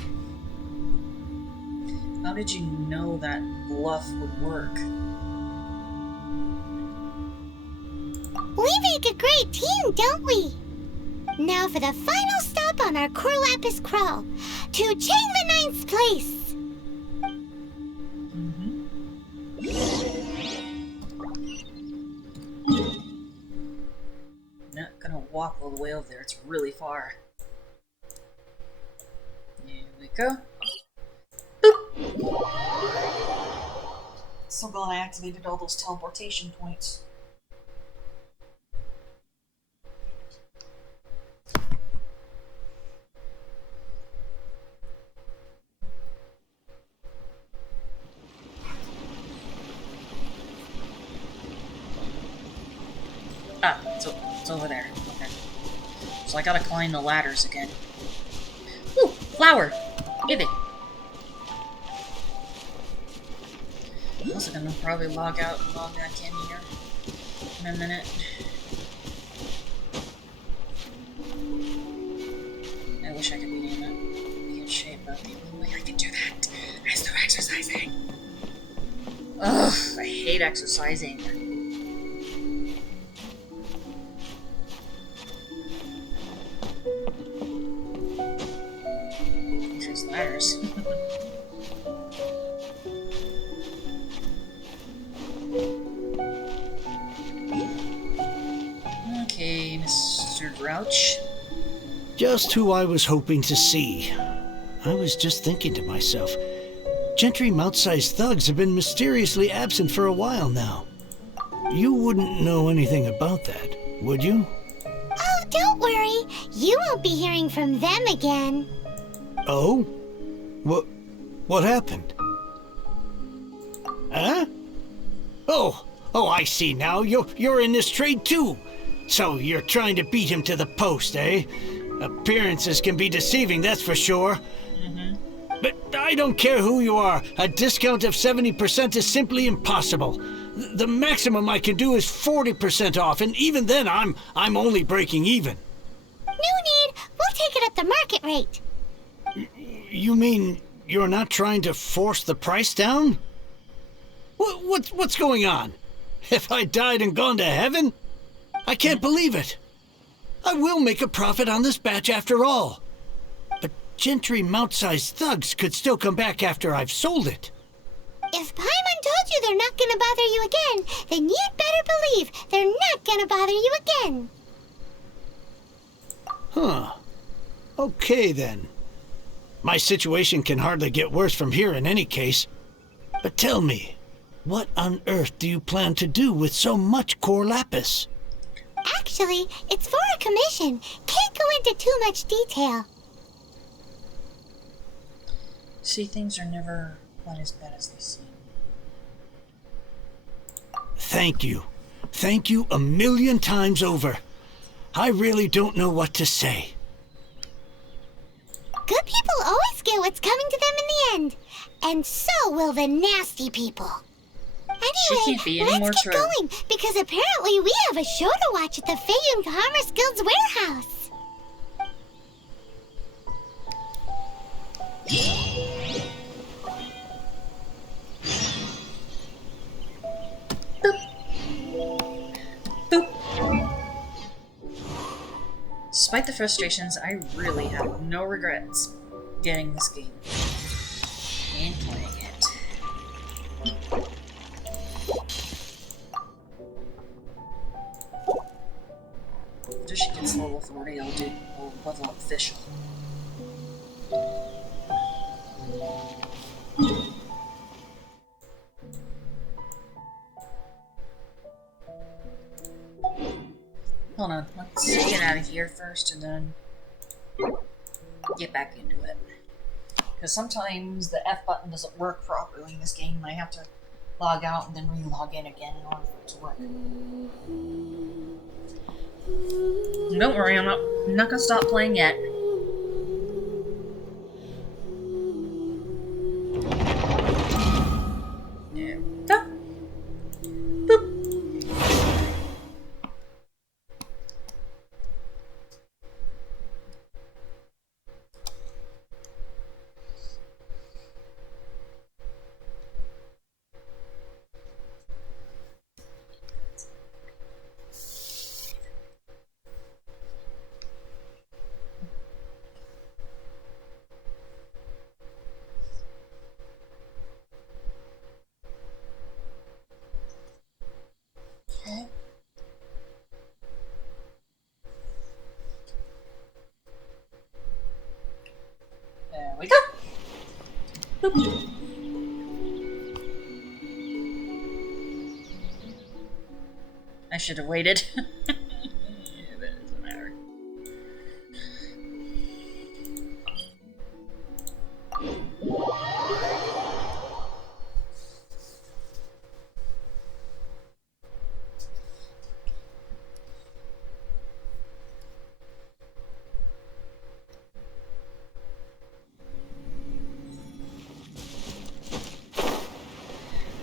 How did you know that bluff would work? We make a great team, don't we? Now for the final stop on our core lapis crawl. To Chang the Ninth's place! Not gonna walk all the way over there, it's really far. Here we go. Boop! So glad I activated all those teleportation points. Ah, it's over there. Okay. So I gotta climb the ladders again. Ooh, flower! Give it! I'm also gonna probably log out and log back in here in a minute. I wish I could be in a good shape, but the only way I can do that is through exercising. Ugh, I hate exercising. There's ladders. Okay, Mr. Grouch. Just who I was hoping to see. I was just thinking to myself, gentry mouth-sized thugs have been mysteriously absent for a while now. You wouldn't know anything about that, would you? Oh, don't worry. You won't be hearing from them again. Oh? What happened? Huh? Oh, I see now. You're in this trade too. So you're trying to beat him to the post, eh? Appearances can be deceiving, that's for sure. But I don't care who you are. A discount of 70% is simply impossible. The maximum I can do is 40% off, and even then I'm only breaking even. No need. We'll take it at the market rate. You mean you're not trying to force the price down? What's going on? Have I died and gone to heaven? I can't believe it. I will make a profit on this batch after all. But gentry mount-sized thugs could still come back after I've sold it. If Paimon told you they're not gonna bother you again, then you'd better believe they're not gonna bother you again. Huh. Okay then. My situation can hardly get worse from here in any case. But tell me, what on earth do you plan to do with so much core lapis? Actually, it's for a commission. Can't go into too much detail. See, things are never quite as bad as they seem. Thank you. Thank you 1,000,000 times over. I really don't know what to say. Good people always get what's coming to them in the end. And so will the nasty people. She can't be any Anyway, more let's get true. going, because apparently we have a show to watch at the Feiyun Commerce Guild's warehouse. Despite the frustrations, I really have no regrets getting this game and playing it. After she gets level 40, I'll level up official. Hold on, let's get out of here first and then get back into it. Because sometimes the F button doesn't work properly in this game, and I have to log out and then re-log in again in order for it to work. Don't worry, I'm not gonna stop playing yet. There we go. Boop. Okay. There we go. Boop. I should have waited. That doesn't matter.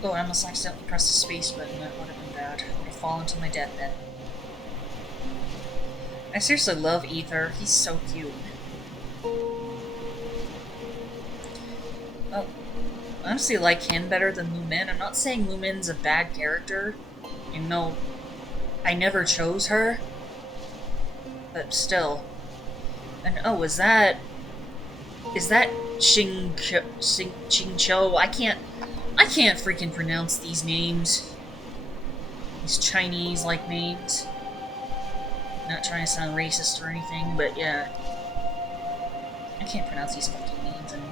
Oh, I almost accidentally pressed the space button. That would have been bad. I would have fallen to my death then. I seriously love Ether. He's so cute. Oh, I honestly like him better than Lumin. I'm not saying Lumin's a bad character. You know, I never chose her. But still. And oh, is that Xingqiu? I can't freaking pronounce these names. These Chinese-like names. Not trying to sound racist or anything, but yeah. I can't pronounce these fucking names. And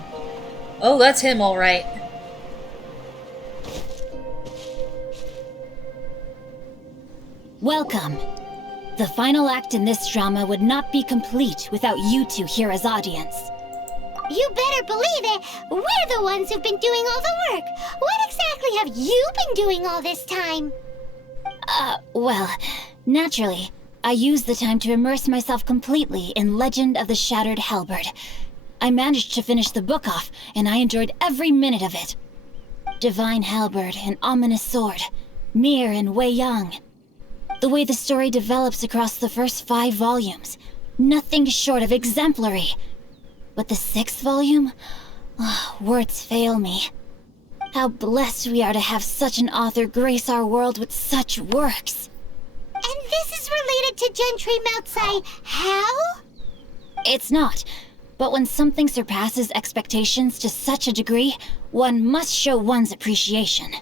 oh, that's him, alright. Welcome. The final act in this drama would not be complete without you two here as audience. You better believe it. We're the ones who've been doing all the work. What exactly have you been doing all this time? Well, naturally, I used the time to immerse myself completely in Legend of the Shattered Halberd. I managed to finish the book off, and I enjoyed every minute of it. Divine Halberd, an ominous sword, Mir and Wei Yang. The way the story develops across the first 5 volumes, nothing short of exemplary. But the 6th volume? Words fail me. How blessed we are to have such an author grace our world with such works. And this is related to Gentry Moutsai. How? It's not. But when something surpasses expectations to such a degree, one must show one's appreciation.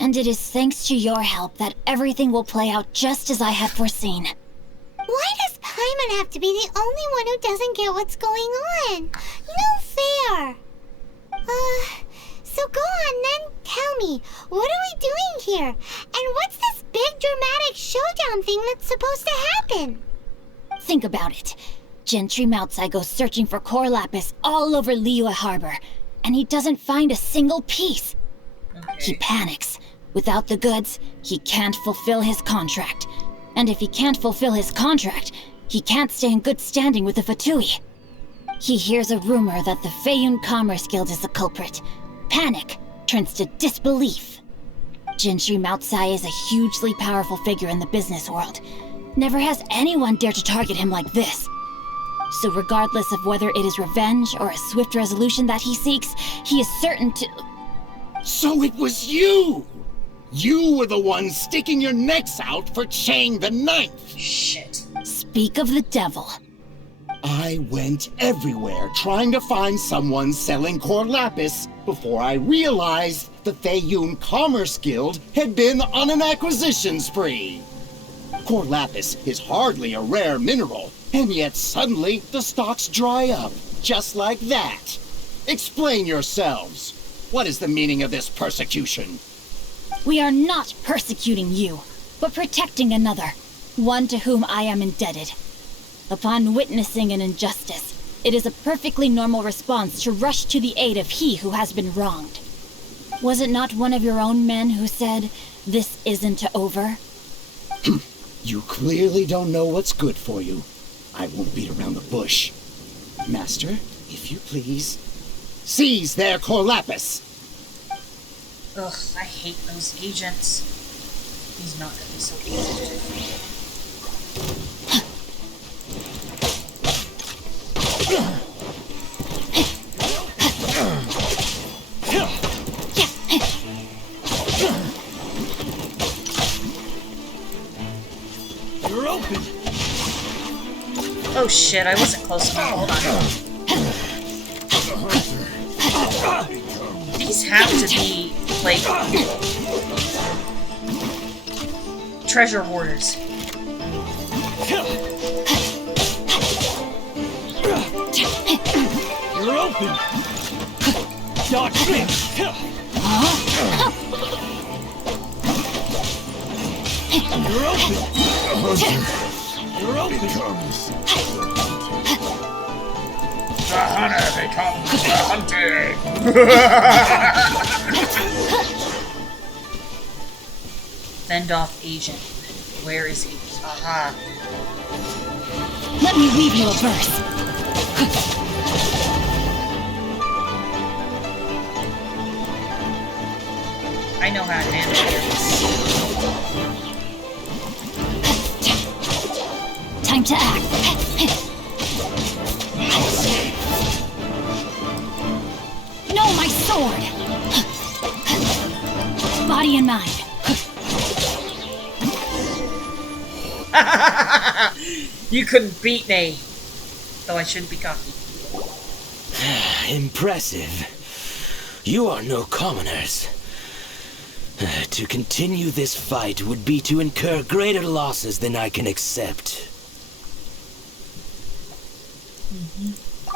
And it is thanks to your help that everything will play out just as I had foreseen. Why does Paimon have to be the only one who doesn't get what's going on? No fair. So go on then, tell me, what are we doing here? And what's this big dramatic showdown thing that's supposed to happen? Think about it. Gentry Moutsai goes searching for core lapis all over Liyue Harbor, and he doesn't find a single piece. Okay. He panics. Without the goods, he can't fulfill his contract. And if he can't fulfill his contract, he can't stay in good standing with the Fatui. He hears a rumor that the Feiyun Commerce Guild is the culprit. Panic turns to disbelief. Gentry Moutsai is a hugely powerful figure in the business world. Never has anyone dared to target him like this. So regardless of whether it is revenge or a swift resolution that he seeks, he is certain to... So it was you! You were the one sticking your necks out for Chang the Ninth! Shit. Speak of the devil. I went everywhere trying to find someone selling core lapis before I realized the Feiyun Commerce Guild had been on an acquisition spree. Core lapis is hardly a rare mineral, and yet suddenly the stocks dry up, just like that. Explain yourselves. What is the meaning of this persecution? We are not persecuting you, but protecting another, one to whom I am indebted. Upon witnessing an injustice, it is a perfectly normal response to rush to the aid of he who has been wronged. Was it not one of your own men who said, "This isn't over"? You clearly don't know what's good for you. I won't beat around the bush. Master, if you please, seize their core lapis! Ugh, I hate those agents. He's not gonna be so easy to defeat. You're open! Oh shit, I wasn't close enough. Hold on. These have to be, like, treasure hoarders. You're open! Dodge me! You're open! You're open! The hunter becomes the hunted! Fend off agent. Where is he? Aha. Let me read you a verse. I know how to handle this. Time to act. No, my sword! Body and mind. You couldn't beat me. Though I shouldn't be cocky. Impressive. You are no commoners. To continue this fight would be to incur greater losses than I can accept.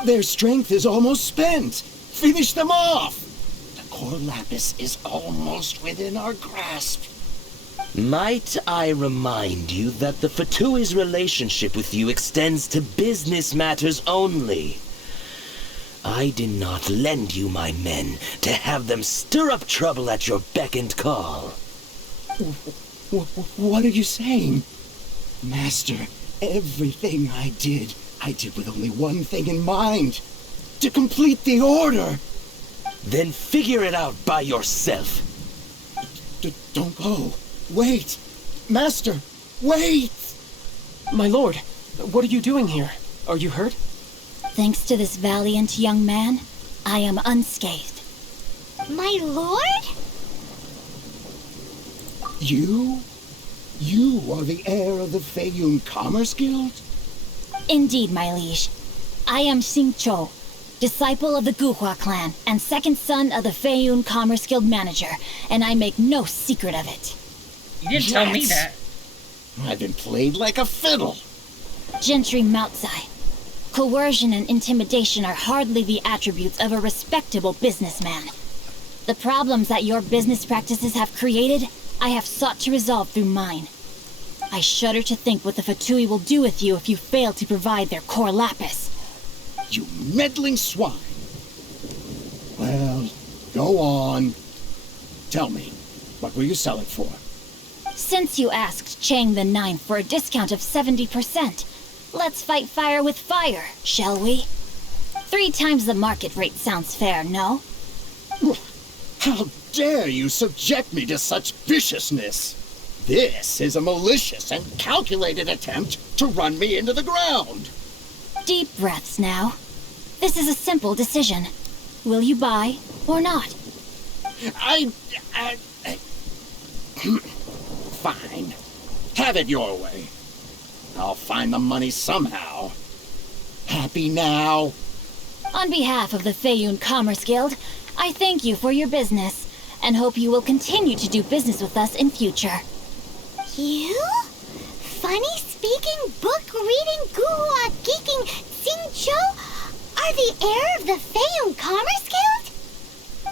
Their strength is almost spent. Finish them off! The core lapis is almost within our grasp. Might I remind you that the Fatui's relationship with you extends to business matters only? I did not lend you my men to have them stir up trouble at your beck and call. What are you saying? Master, everything I did with only one thing in mind. To complete the order. Then figure it out by yourself. Don't go. Wait. Master, wait! My lord, what are you doing here? Are you hurt? Thanks to this valiant young man, I am unscathed. My lord? You are the heir of the Feiyun Commerce Guild? Indeed, my liege. I am Xingqiu, disciple of the Guhua clan and second son of the Feiyun Commerce Guild manager, and I make no secret of it. You didn't tell me that. I've been played like a fiddle. Gentry Moutsai. Coercion and intimidation are hardly the attributes of a respectable businessman. The problems that your business practices have created, I have sought to resolve through mine. I shudder to think what the Fatui will do with you if you fail to provide their core lapis. You meddling swine. Well, go on. Tell me, what will you sell it for? Since you asked Chang the Ninth for a discount of 70%, let's fight fire with fire, shall we? 3 times the market rate sounds fair, no? How dare you subject me to such viciousness? This is a malicious and calculated attempt to run me into the ground. Deep breaths now. This is a simple decision. Will you buy or not? Fine. Have it your way. I'll find the money somehow. Happy now? On behalf of the Feiyun Commerce Guild, I thank you for your business, and hope you will continue to do business with us in future. You? Funny-speaking, book-reading, guhua geeking Xingqiu are the heir of the Feiyun Commerce Guild?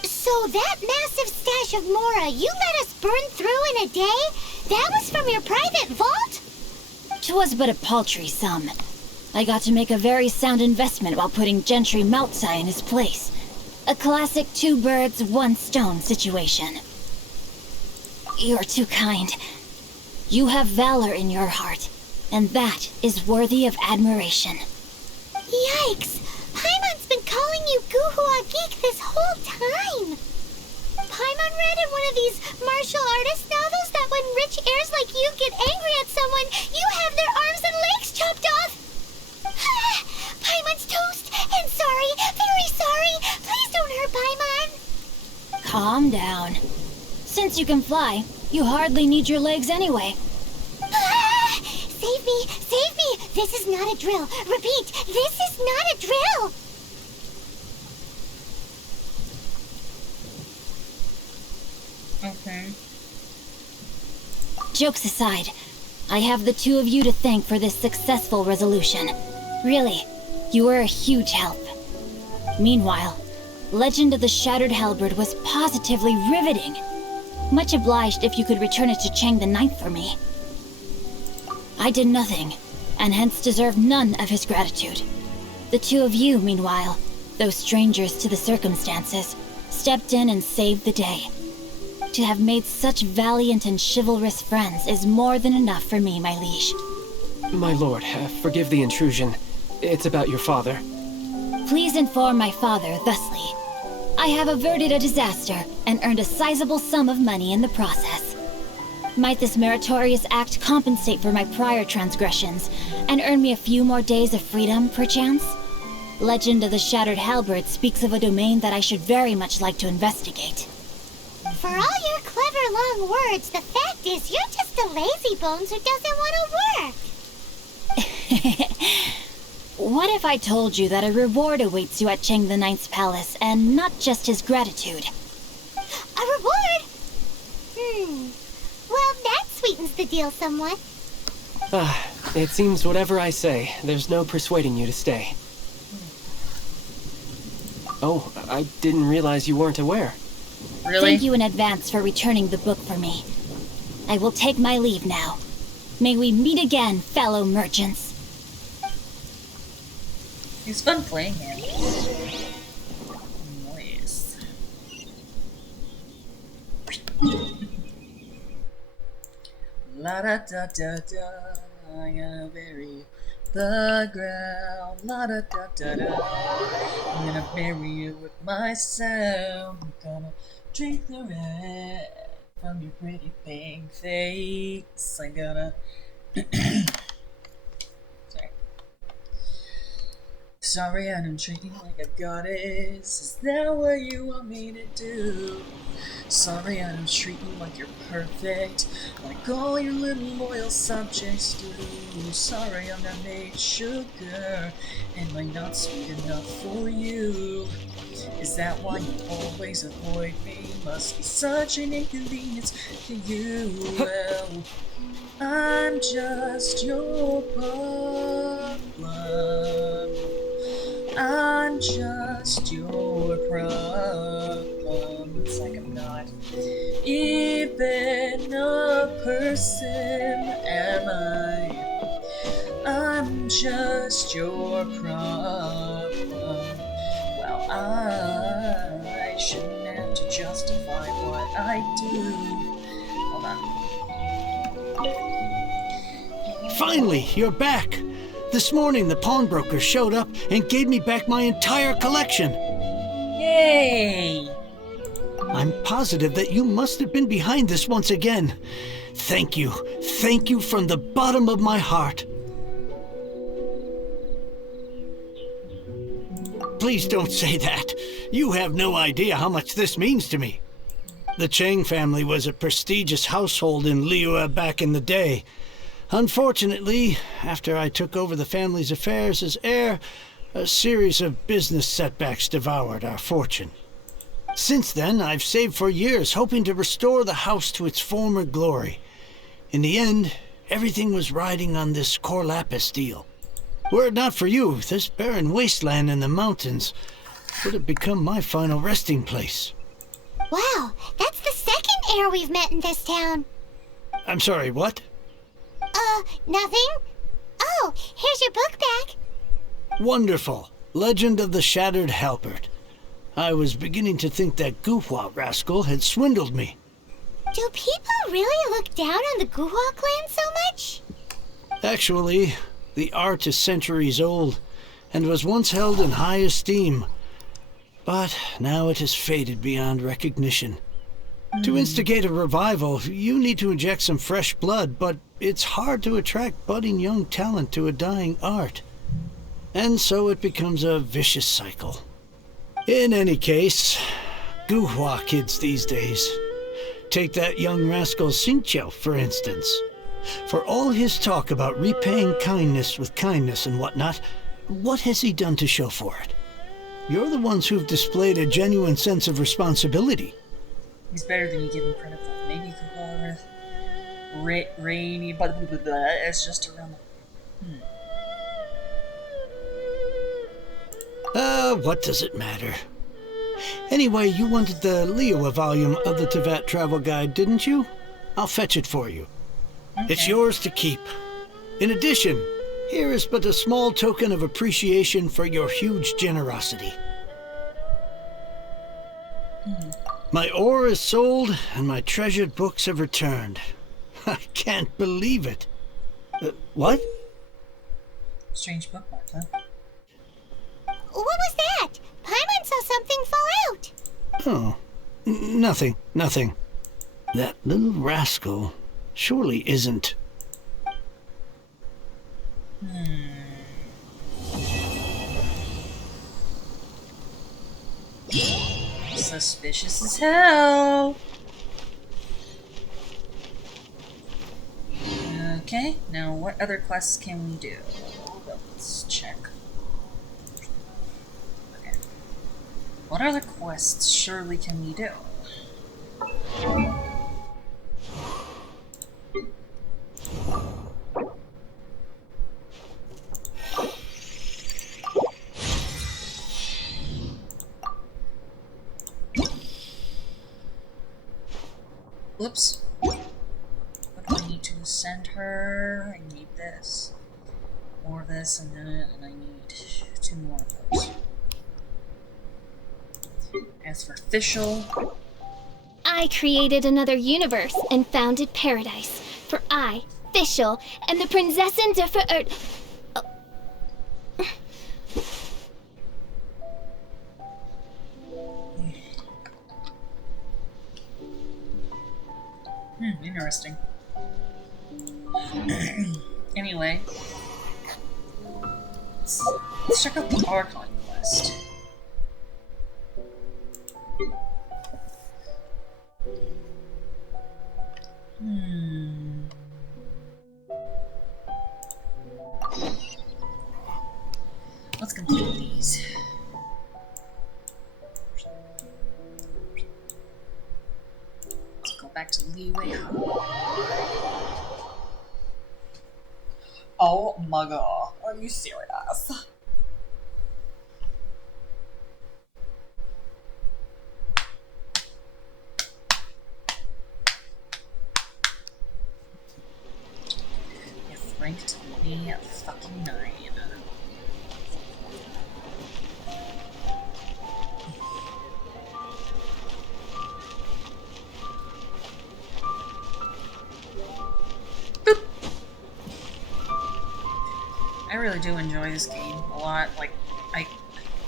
So that massive stash of Mora you let us burn through in a day, that was from your private vault? 'Twas but a paltry sum. I got to make a very sound investment while putting Gentry Moutsai in his place. A classic 2 birds, 1 stone situation. You're too kind. You have valor in your heart, and that is worthy of admiration. Yikes! Paimon's been calling you Guhua Geek this whole time. Paimon read in one of these martial artist novels that when rich heirs like you get angry at someone, you have their arms and legs chopped off. Paimon's toast, and sorry, very sorry. Please don't hurt Paimon. Calm down. Since you can fly, you hardly need your legs anyway. Save me! Save me! This is not a drill. Repeat, this is not a drill! Okay. Jokes aside, I have the 2 of you to thank for this successful resolution. Really, you were a huge help. Meanwhile, Legend of the Shattered Halberd was positively riveting. Much obliged if you could return it to Chang the Ninth for me. I did nothing, and hence deserve none of his gratitude. The 2 of you, meanwhile, though strangers to the circumstances, stepped in and saved the day. To have made such valiant and chivalrous friends is more than enough for me, my liege. My lord, forgive the intrusion. It's about your father. Please inform my father thusly. I have averted a disaster and earned a sizable sum of money in the process. Might this meritorious act compensate for my prior transgressions and earn me a few more days of freedom, perchance? Legend of the Shattered Halberd speaks of a domain that I should very much like to investigate. For all your clever long words, the fact is you're just a lazy bones who doesn't want to work. What if I told you that a reward awaits you at Chang the Ninth's palace, and not just his gratitude? A reward? Well, that sweetens the deal somewhat. It seems whatever I say, there's no persuading you to stay. Oh, I didn't realize you weren't aware. Really? Thank you in advance for returning the book for me. I will take my leave now. May we meet again, fellow merchants. It's fun playing him. Nice. La da da da da, I'm gonna bury the ground. La da da da da, I'm gonna bury it with my sound. I'm gonna drink the red from your pretty pink face. I'm gonna. Sorry. Sorry, I don't treat you like a goddess. Is that what you want me to do? Sorry, I don't treat you like you're perfect, like all your little loyal subjects do. Sorry, I'm not made sugar, and I'm not sweet enough for you. Is that why you always avoid me? Must be such an inconvenience to you. Well, I'm just your problem. I'm just your problem. It's like I'm not even a person, am I? I'm just your problem. Well, I shouldn't have to justify what I do. Hold on. Finally, you're back! This morning, the pawnbroker showed up and gave me back my entire collection. Yay! I'm positive that you must have been behind this once again. Thank you. Thank you from the bottom of my heart. Please don't say that. You have no idea how much this means to me. The Chang family was a prestigious household in Liyue back in the day. Unfortunately, after I took over the family's affairs as heir, a series of business setbacks devoured our fortune. Since then, I've saved for years, hoping to restore the house to its former glory. In the end, everything was riding on this Core Lapis deal. Were it not for you, this barren wasteland in the mountains would have become my final resting place. Wow, that's the second heir we've met in this town. I'm sorry, what? Nothing? Oh, here's your book back. Wonderful. Legend of the Shattered Halberd. I was beginning to think that Guhua rascal had swindled me. Do people really look down on the Guhua clan so much? Actually, the art is centuries old, and was once held in high esteem. But now it has faded beyond recognition. To instigate a revival, you need to inject some fresh blood, but it's hard to attract budding young talent to a dying art. And so it becomes a vicious cycle. In any case, Guhua kids these days. Take that young rascal Xingqiu, for instance. For all his talk about repaying kindness with kindness and whatnot, what has he done to show for it? You're the ones who've displayed a genuine sense of responsibility. He's better than you give him credit for. Maybe you could call her rainy, but it's just around the... What does it matter? Anyway, you wanted the Liyue volume of the Tevat Travel Guide, didn't you? I'll fetch it for you. Okay. It's yours to keep. In addition, here is but a small token of appreciation for your huge generosity. My ore is sold, and my treasured books have returned. I can't believe it. What? Strange bookmark, huh? What was that? Paimon saw something fall out. Oh, nothing. That little rascal surely isn't... Suspicious as hell. Okay, now what other quests can we do? Let's check. Okay. What other quests surely can we do? Oops. What do I need to send her? I need this. More of this, and I need 2 more of those. As for official... I created another universe and founded paradise. For I, Fischl, am the Prinzessin der Ver... Interesting. Anyway, let's check out the Archon quest. Let's complete these. Let's go back to Leeway. Oh my god, are you serious? If ranked me at fucking 9. I really do enjoy this game a lot. Like, I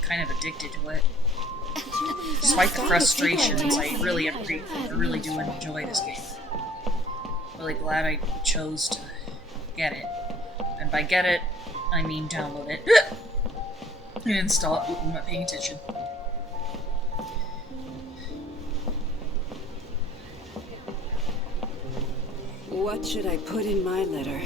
kind of addicted to it. Despite the frustrations, I really do enjoy this game. Really glad I chose to get it. And by get it, I mean download it. And install it. I'm not paying attention. What should I put in my letter?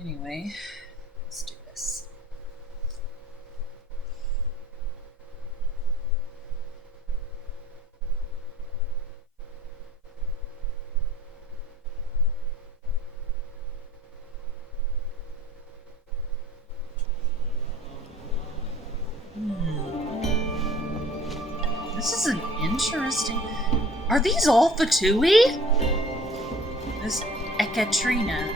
Anyway, let's do this. This is an interesting... Are these all Fatui? This Ekaterina.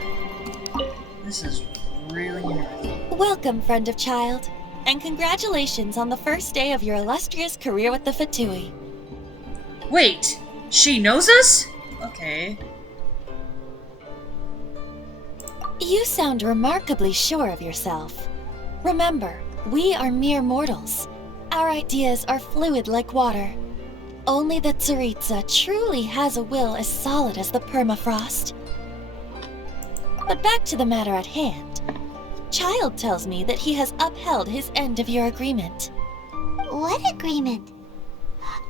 This is really interesting. Welcome, friend of child, and congratulations on the first day of your illustrious career with the Fatui. Wait, she knows us? Okay. You sound remarkably sure of yourself. Remember, we are mere mortals. Our ideas are fluid like water. Only the Tsaritsa truly has a will as solid as the permafrost. But back to the matter at hand. Child tells me that he has upheld his end of your agreement. What agreement?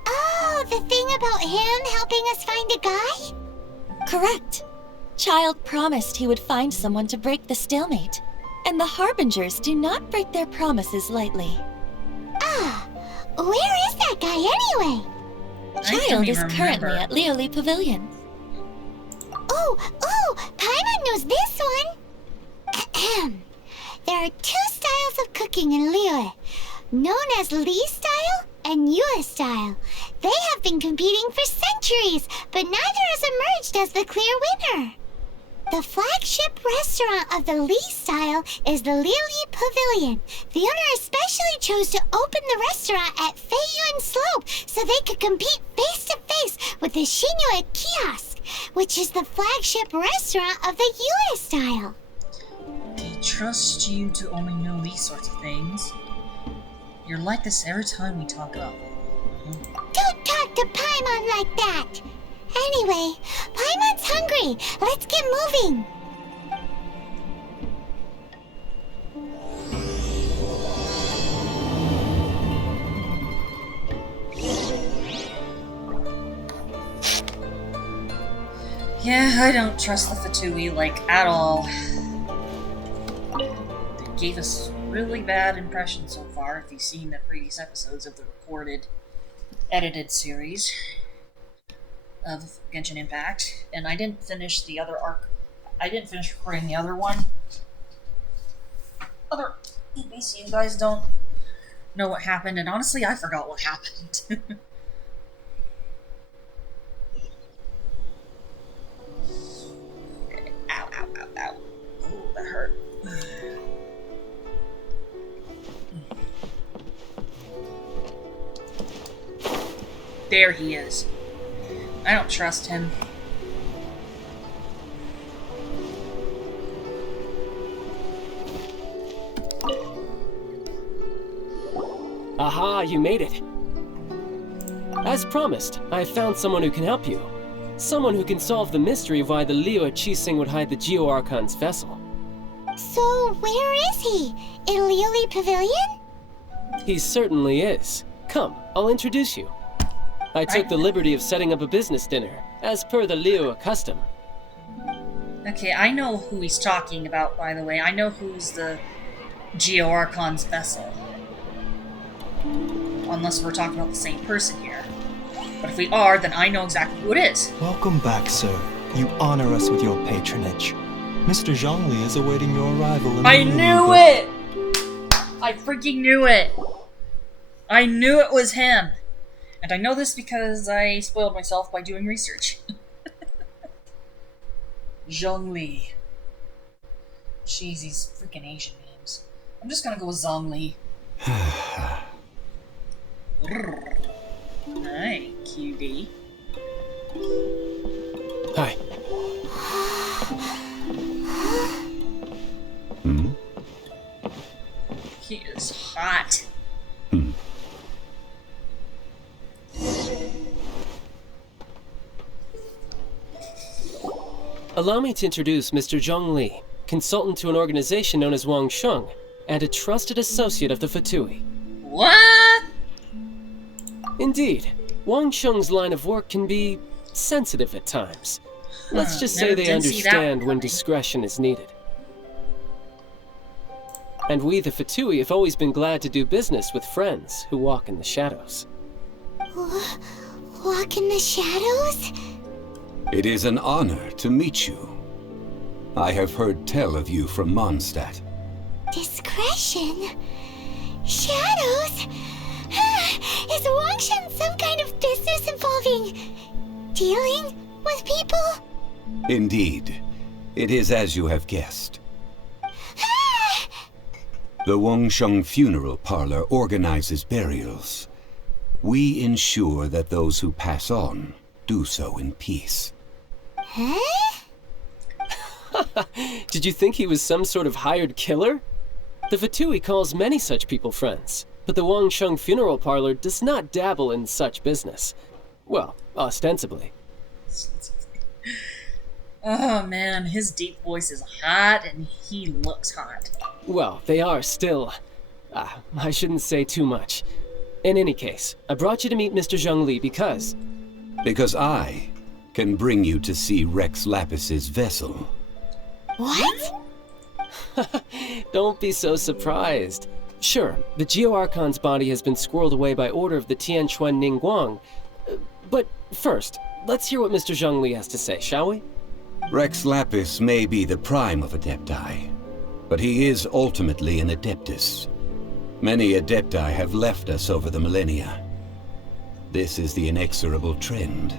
Oh, the thing about him helping us find a guy? Correct. Child promised he would find someone to break the stalemate. And the Harbingers do not break their promises lightly. Ah, where is that guy anyway? Child is currently at Lioli Pavilion. Oh, Paimon knows this one. There are 2 styles of cooking in Liyue, known as Li style and Yue style. They have been competing for centuries, but neither has emerged as the clear winner. The flagship restaurant of the Li style is the Lioli Pavilion. The owner especially chose to open the restaurant at Feiyuan Slope so they could compete face to face with the Xingqiu kiosk, which is the flagship restaurant of the Yue style. I trust you to only know these sorts of things. You're like this every time we talk about them. Don't talk to Paimon like that! Anyway, Paimon's hungry. Let's get moving. Yeah, I don't trust the Fatui, like, at all. They gave us really bad impression so far, if you've seen the previous episodes of the recorded, edited series of Genshin Impact. And I didn't finish the other arc. I didn't finish recording the other one. so you guys don't know what happened, and honestly, I forgot what happened. Ow, ow, ow, ow. Ooh, that hurt. There he is. I don't trust him. Aha, you made it. As promised, I have found someone who can help you. Someone who can solve the mystery of why the Liu at Qixing would hide the Geo Archon's vessel. So, where is he? In Liuli Pavilion? He certainly is. Come, I'll introduce you. I took the liberty of setting up a business dinner, as per the Liu custom. Okay, I know who he's talking about, by the way. I know who's the Geo Archon's vessel. Unless we're talking about the same person here. But if we are, then I know exactly who it is. Welcome back, sir. You honor us with your patronage. Mr. Zhongli is awaiting your arrival in I knew it! I freaking knew it! I knew it was him! And I know this because I spoiled myself by doing research. Zhongli. Jeez, these freaking Asian names. I'm just gonna go with Zhongli. Hi, QD. Hi. He is hot. Allow me to introduce Mr. Zhongli, consultant to an organization known as Wang Sheng, and a trusted associate of the Fatui. What? Indeed, Wang Sheng's line of work can be sensitive at times. Let's just say they understand when discretion is needed. And we, the Fatui, have always been glad to do business with friends who walk in the shadows. Walk in the shadows? It is an honor to meet you. I have heard tell of you from Mondstadt. Discretion? Shadows? Is Wangshan some kind of business involving dealing with people? Indeed. It is as you have guessed. The Wangsheng Funeral Parlor organizes burials. We ensure that those who pass on do so in peace. Huh? Did you think he was some sort of hired killer? The Fatui calls many such people friends, but the Wangsheng Funeral Parlor does not dabble in such business. Well, ostensibly. Oh man, his deep voice is hot and he looks hot. Well, they are still... I shouldn't say too much. In any case, I brought you to meet Mr. Zhongli because... Because I can bring you to see Rex Lapis's vessel. What? Don't be so surprised. Sure, the Geo Archon's body has been squirreled away by order of the Tianquan Ningguang. But first, let's hear what Mr. Zhongli has to say, shall we? Rex Lapis may be the prime of Adepti, but he is ultimately an Adeptus. Many Adepti have left us over the millennia. This is the inexorable trend.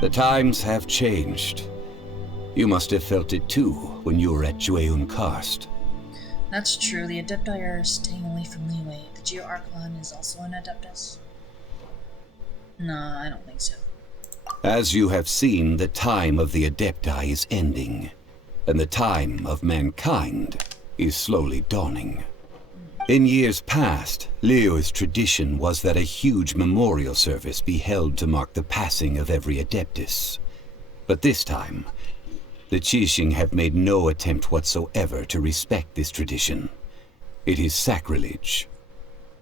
The times have changed. You must have felt it too when you were at Jueyun Karst. That's true, the Adepti are staying away from Liyue. The Geo Archon is also an Adeptus? No, I don't think so. As you have seen, the time of the Adepti is ending, and the time of mankind is slowly dawning. In years past, Liyue's tradition was that a huge memorial service be held to mark the passing of every Adeptus. But this time, the Qixing have made no attempt whatsoever to respect this tradition. It is sacrilege.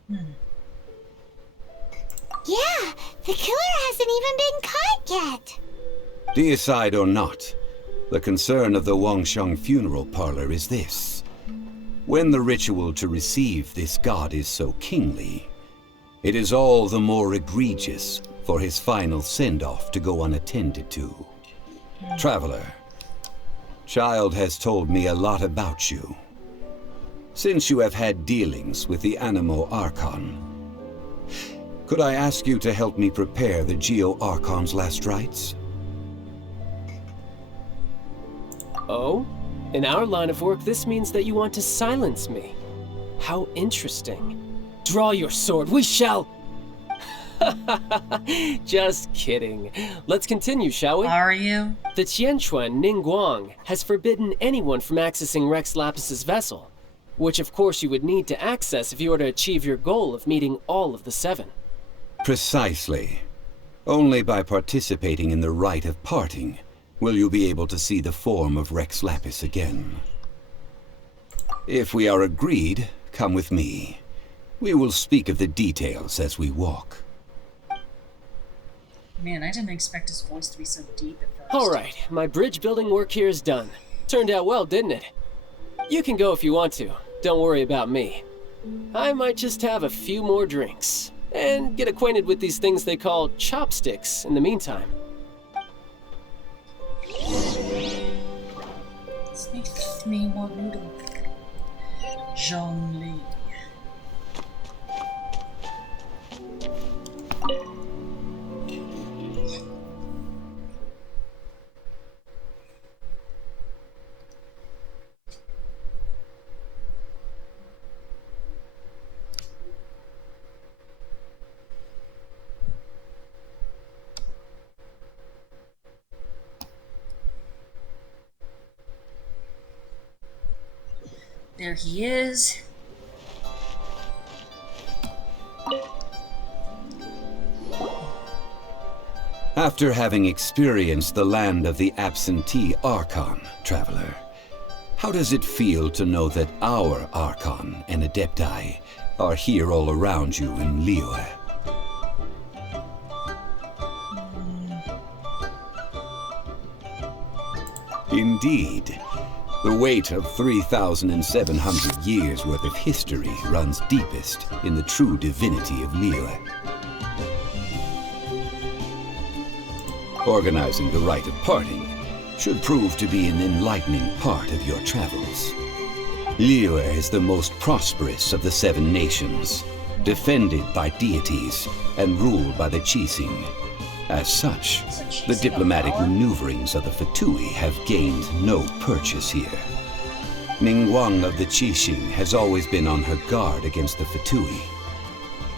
Yeah, the killer hasn't even been caught yet. Deicide or not, the concern of the Wangsheng Funeral Parlor is this. When the ritual to receive this god is so kingly, it is all the more egregious for his final send-off to go unattended to. Traveler, Child has told me a lot about you. Since you have had dealings with the Animo Archon, could I ask you to help me prepare the Geo Archon's last rites? Oh? In our line of work, this means that you want to silence me. How interesting. Draw your sword, we shall... Just kidding. Let's continue, shall we? Are you? The Qianquan Ningguang has forbidden anyone from accessing Rex Lapis's vessel, which of course you would need to access if you were to achieve your goal of meeting all of the 7. Precisely. Only by participating in the rite of parting will you be able to see the form of Rex Lapis again. If we are agreed, come with me. We will speak of the details as we walk. Man, I didn't expect his voice to be so deep at first. Alright, my bridge building work here is done. Turned out well, didn't it? You can go if you want to. Don't worry about me. I might just have a few more drinks, and get acquainted with these things they call chopsticks in the meantime. Sneak me one noodle. Zhongli. There he is. After having experienced the land of the absentee Archon, traveler, how does it feel to know that our Archon and Adepti are here all around you in Liyue? Indeed. The weight of 3,700 years worth of history runs deepest in the true divinity of Liyue. Organizing the rite of parting should prove to be an enlightening part of your travels. Liyue is the most prosperous of the 7 nations, defended by deities and ruled by the Qiqi. As such, the diplomatic maneuverings of the Fatui have gained no purchase here. Ningguang of the Qiqi has always been on her guard against the Fatui.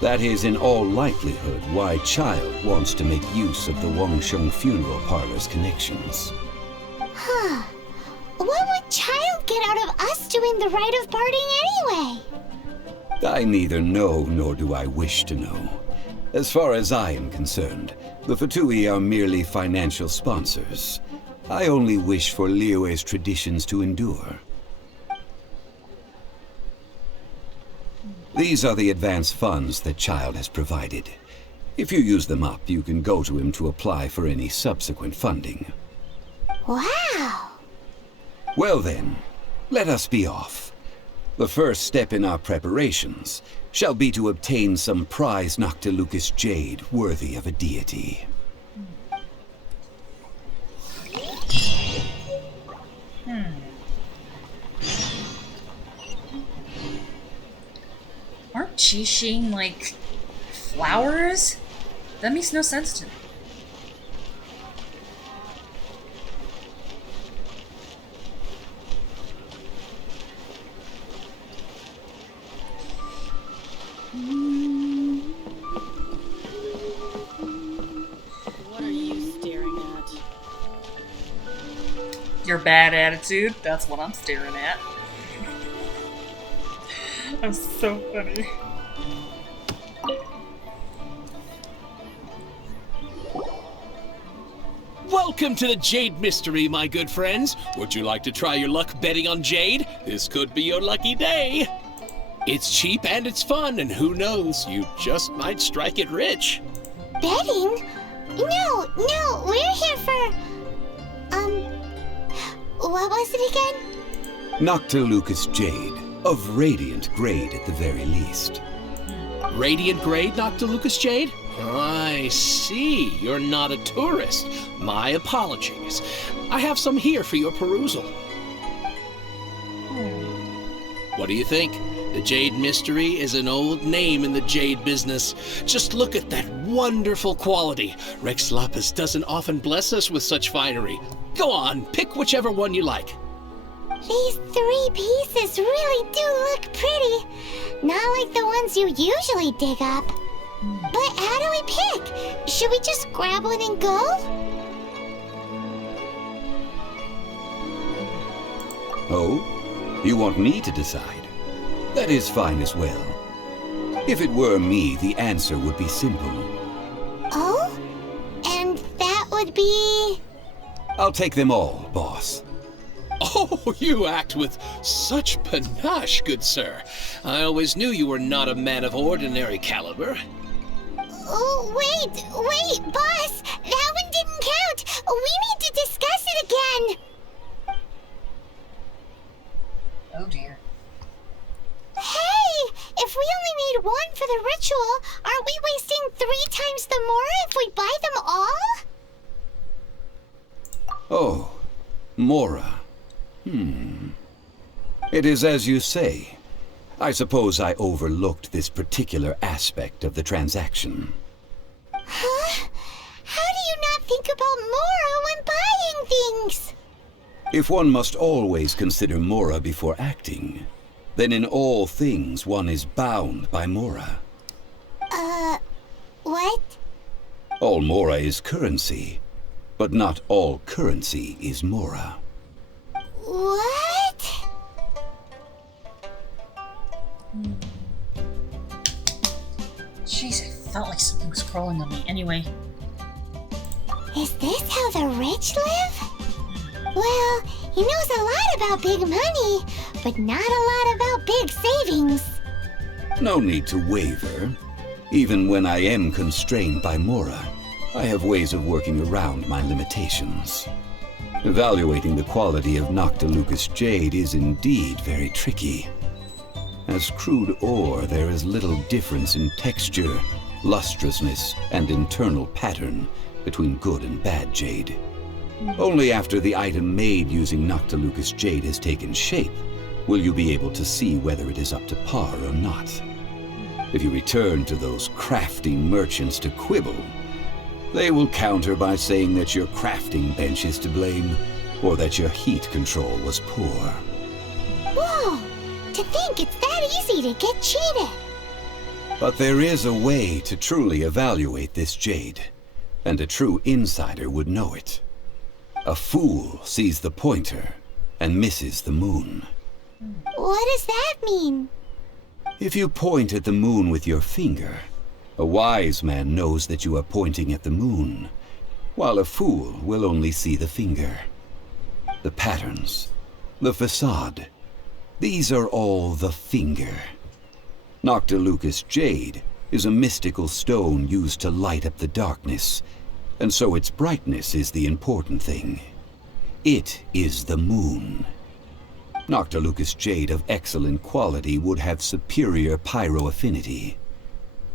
That is in all likelihood why Child wants to make use of the Wangsheng funeral parlor's connections. Huh. What would Child get out of us doing the rite of parting anyway? I neither know nor do I wish to know. As far as I am concerned, the Fatui are merely financial sponsors. I only wish for Liyue's traditions to endure. These are the advance funds that Child has provided. If you use them up, you can go to him to apply for any subsequent funding. Wow! Well then, let us be off. The first step in our preparations shall be to obtain some prized Noctilucous jade worthy of a deity. Aren't Qixing like flowers? That makes no sense to me. What are you staring at? Your bad attitude? That's what I'm staring at. I'm so funny. Welcome to the Jade Mystery, my good friends. Would you like to try your luck betting on Jade? This could be your lucky day. It's cheap and it's fun, and who knows, you just might strike it rich. Betting? No, we're here for... what was it again? Noctilucous jade, of radiant grade at the very least. Radiant grade, Noctilucous jade? I see. You're not a tourist. My apologies. I have some here for your perusal. What do you think? The Jade Mystery is an old name in the jade business. Just look at that wonderful quality. Rex Lapis doesn't often bless us with such finery. Go on, pick whichever one you like. These 3 pieces really do look pretty. Not like the ones you usually dig up. But how do we pick? Should we just grab one and go? Oh? You want me to decide? That is fine as well. If it were me, the answer would be simple. Oh? And that would be... I'll take them all, boss. Oh, you act with such panache, good sir. I always knew you were not a man of ordinary caliber. Oh, wait, boss! That one didn't count! We need to discuss it again! Oh dear. Hey! If we only need 1 for the ritual, aren't we wasting 3 times the more if we buy them all? Oh, Mora. It is as you say. I suppose I overlooked this particular aspect of the transaction. Huh? How do you not think about Mora when buying things? If one must always consider Mora before acting, then in all things one is bound by Mora. What? All Mora is currency, but not all currency is Mora. What? Jeez, I felt like something was crawling on me. Anyway. Is this how the rich live? Well, he knows a lot about big money, but not a lot about big savings. No need to waver. Even when I am constrained by Mora, I have ways of working around my limitations. Evaluating the quality of Noctilucous jade is indeed very tricky. As crude ore, there is little difference in texture, lustrousness, and internal pattern between good and bad jade. Only after the item made using Noctilucous jade has taken shape will you be able to see whether it is up to par or not. If you return to those crafty merchants to quibble, they will counter by saying that your crafting bench is to blame, or that your heat control was poor. Whoa! To think it's that easy to get cheated! But there is a way to truly evaluate this jade, and a true insider would know it. A fool sees the pointer and misses the moon. What does that mean? If you point at the moon with your finger, a wise man knows that you are pointing at the moon, while a fool will only see the finger. The patterns, the facade, these are all the finger. Noctilucous jade is a mystical stone used to light up the darkness, and so its brightness is the important thing. It is the moon. Noctilucous jade of excellent quality would have superior pyroaffinity.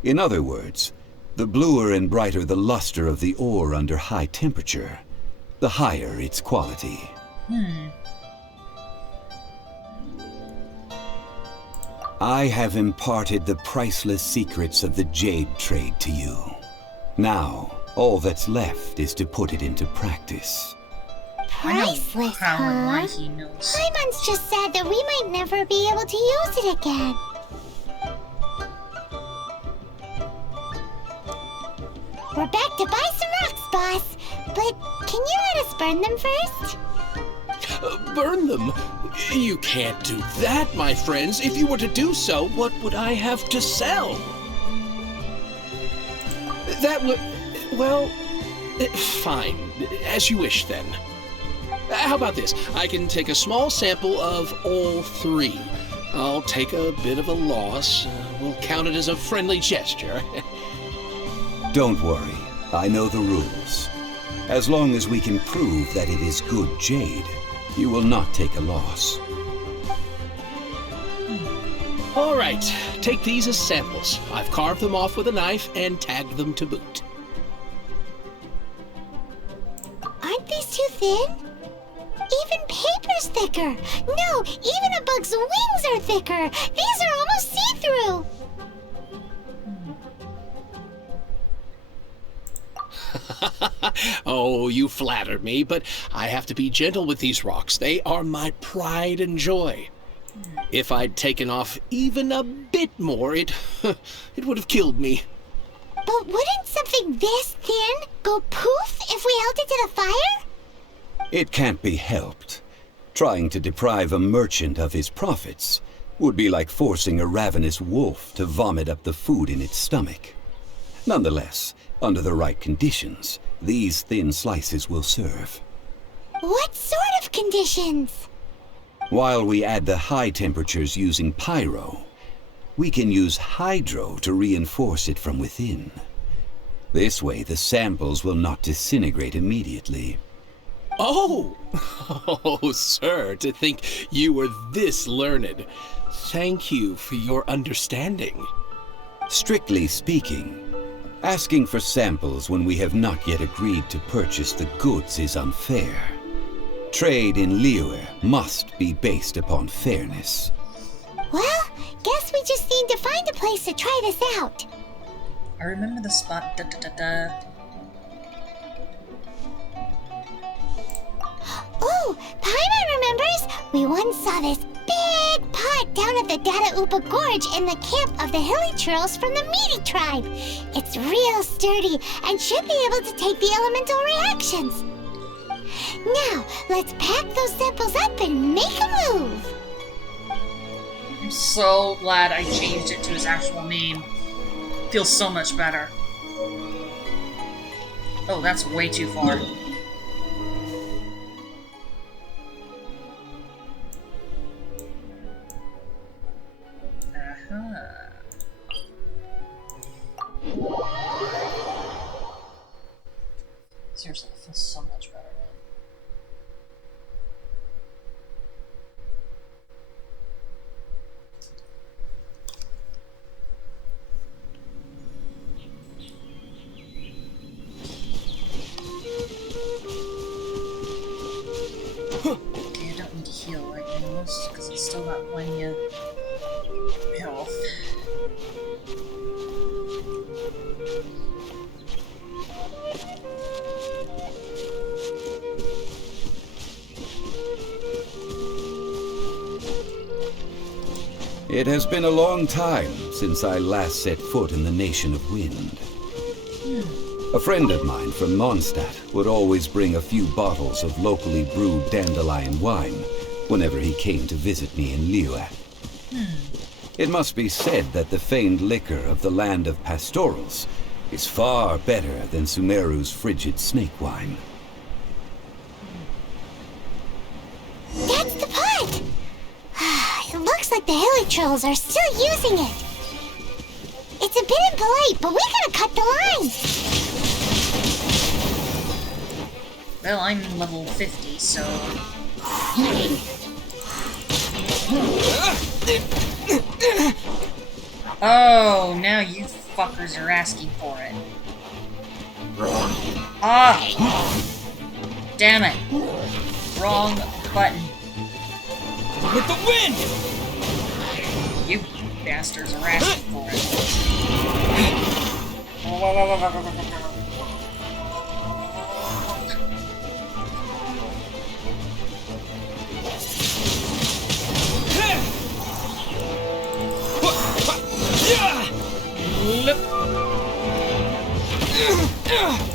In other words, the bluer and brighter the luster of the ore under high temperature, the higher its quality. I have imparted the priceless secrets of the jade trade to you. Now, all that's left is to put it into practice. Priceless, how and huh? why he knows. Paimon's just said that we might never be able to use it again. We're back to buy some rocks, boss. But can you let us burn them first? Burn them? You can't do that, my friends. If you were to do so, what would I have to sell? That would... well... fine. As you wish, then. How about this? I can take a small sample of all 3. I'll take a bit of a loss. We'll count it as a friendly gesture. Don't worry. I know the rules. As long as we can prove that it is good jade, you will not take a loss. All right. Take these as samples. I've carved them off with a knife and tagged them to boot. Aren't these too thin? Even paper's hair's thicker. No, even a bug's wings are thicker. These are almost see-through. Oh, you flatter me, but I have to be gentle with these rocks. They are my pride and joy. If I'd taken off even a bit more, it would have killed me. But wouldn't something this thin go poof if we held it to the fire? It can't be helped. Trying to deprive a merchant of his profits would be like forcing a ravenous wolf to vomit up the food in its stomach. Nonetheless, under the right conditions, these thin slices will serve. What sort of conditions? While we add the high temperatures using pyro, we can use hydro to reinforce it from within. This way, the samples will not disintegrate immediately. Oh! Oh, sir, to think you were this learned. Thank you for your understanding. Strictly speaking, asking for samples when we have not yet agreed to purchase the goods is unfair. Trade in Liyue must be based upon fairness. Well, guess we just need to find a place to try this out. I remember the spot. Ooh, Paimon remembers! We once saw this big pot down at the Data Upa Gorge in the camp of the Hilly Churls from the Meaty tribe. It's real sturdy and should be able to take the elemental reactions. Now, let's pack those samples up and make a move. I'm so glad I changed it to his actual name. Feels so much better. Oh, that's way too far. Seriously, it feels so much better, man. Okay, I don't need to heal right now, because I still got plenty of health. It has been a long time since I last set foot in the Nation of Wind. A friend of mine from Mondstadt would always bring a few bottles of locally brewed dandelion wine whenever he came to visit me in Liyue. It must be said that the famed liquor of the land of pastorals is far better than Sumeru's frigid snake wine. That's the pot! It looks like the Hilly Trolls are still using it. It's a bit impolite, but we gotta cut the line. Well, I'm level 50, so... Oh, now you fuckers are asking for it. Ah! Damn it! Wrong button. With the wind! You bastards are asking for it. Look.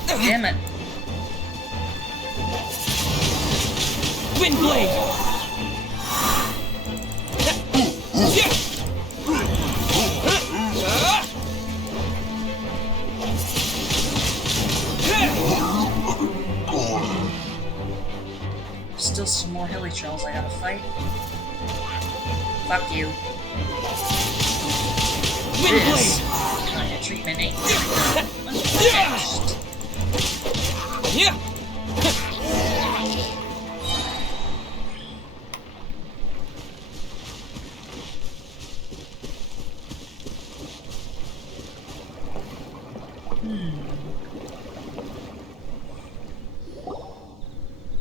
Damn it. Windblade! Still some more hilly trolls I gotta fight. Fuck you. This kind of treatment ain't unfinished.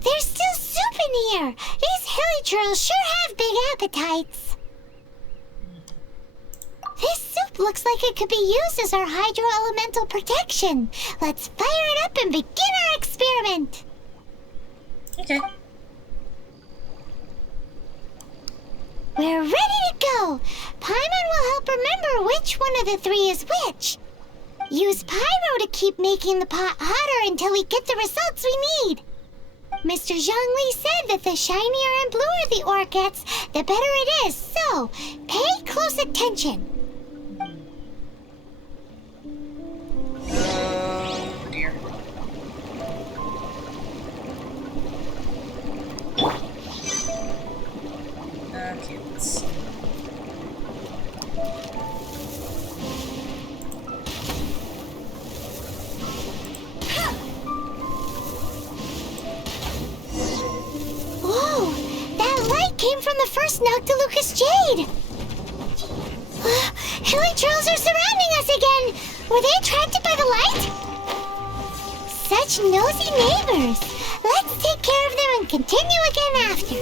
There's still soup in here. These Hilly churls sure have big appetites. This soup looks like it could be used as our hydro-elemental protection. Let's fire it up and begin our experiment. Okay. We're ready to go. Paimon will help remember which one of the three is which. Use pyro to keep making the pot hotter until we get the results we need. Mr. Zhongli said that the shinier and bluer the ore gets, the better it is, so pay close attention. Oh dear. Okay, let's see. Whoa! That light came from the first Noctilucous Jade! Hilly trolls are surrounding us again! Were they attracted by the light? Such nosy neighbors! Let's take care of them and continue again after.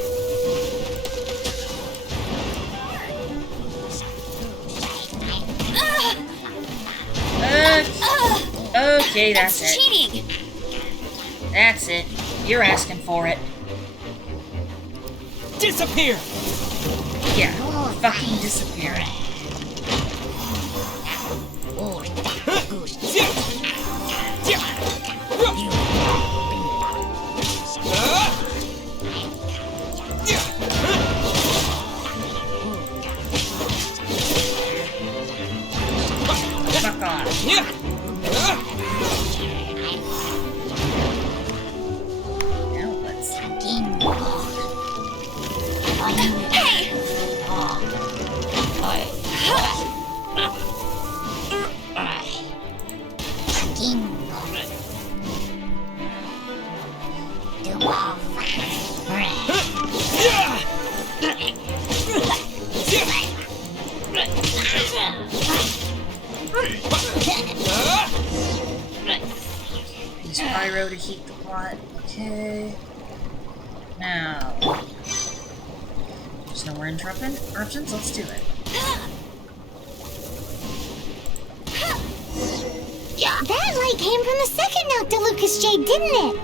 Okay, that's it. Cheating! That's it. You're asking for it. Disappear! Yeah, fucking disappear. Fuck off. Now let's... Hey! Use pyro to heat the pot. Okay. Now. There's no more interruptions? Let's do it. That light came from the second Noctilucous Jade, didn't it?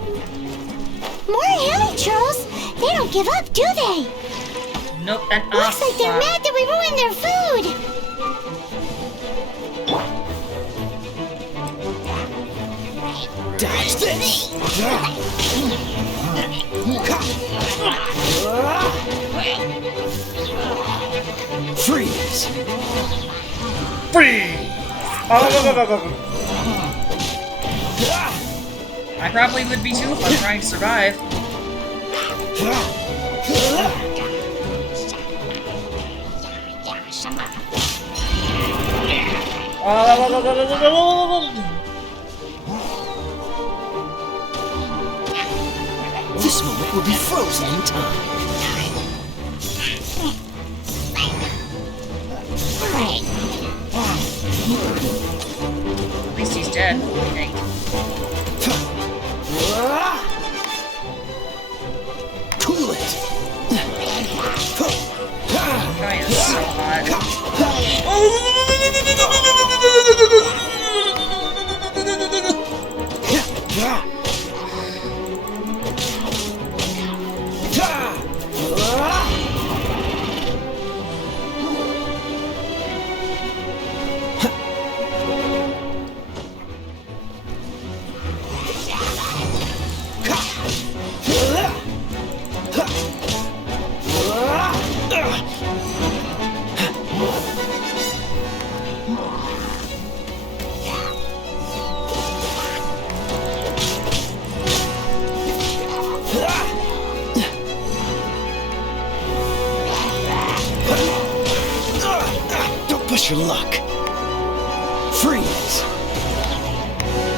More hilly trolls! They don't give up, do they? Nope, that looks like they're mad that we ruined their food! Dodge this! Freeze! Freeze! I probably would be too if I'm trying to survive. This moment will be frozen in time. At least he's dead, I think. Cool it! Guy is so hot. Don't push your luck. Freeze!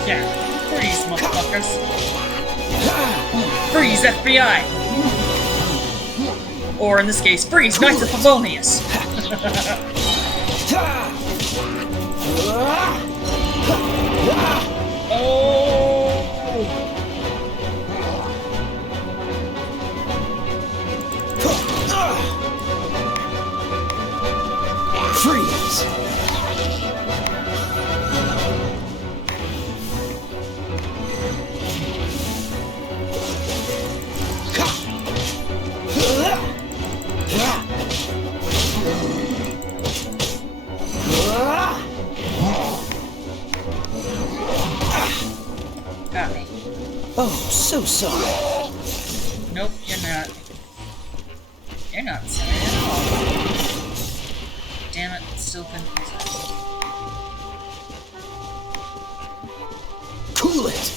Yeah, freeze, motherfuckers. Freeze, FBI! Or in this case, freeze, Knights of Favonius! Oh! Freeze! Got me. Oh, so sorry. Nope, you're not. You're not sorry at all. Damn it, still couldn't use it. Cool it!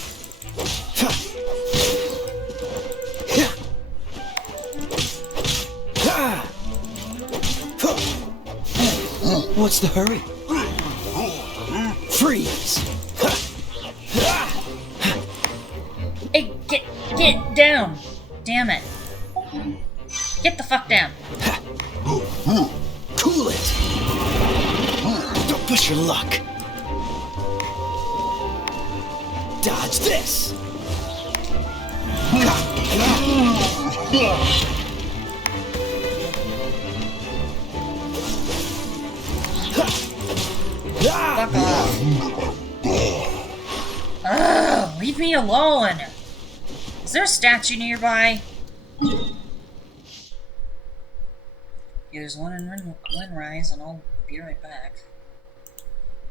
What's the hurry? Freeze! Hey, get down! Damn it. Get the fuck down. Cool it! Don't push your luck. Dodge this! Fuck off. Ugh, leave me alone! Is there a statue nearby? Yeah, there's one in Windrise, and I'll be right back.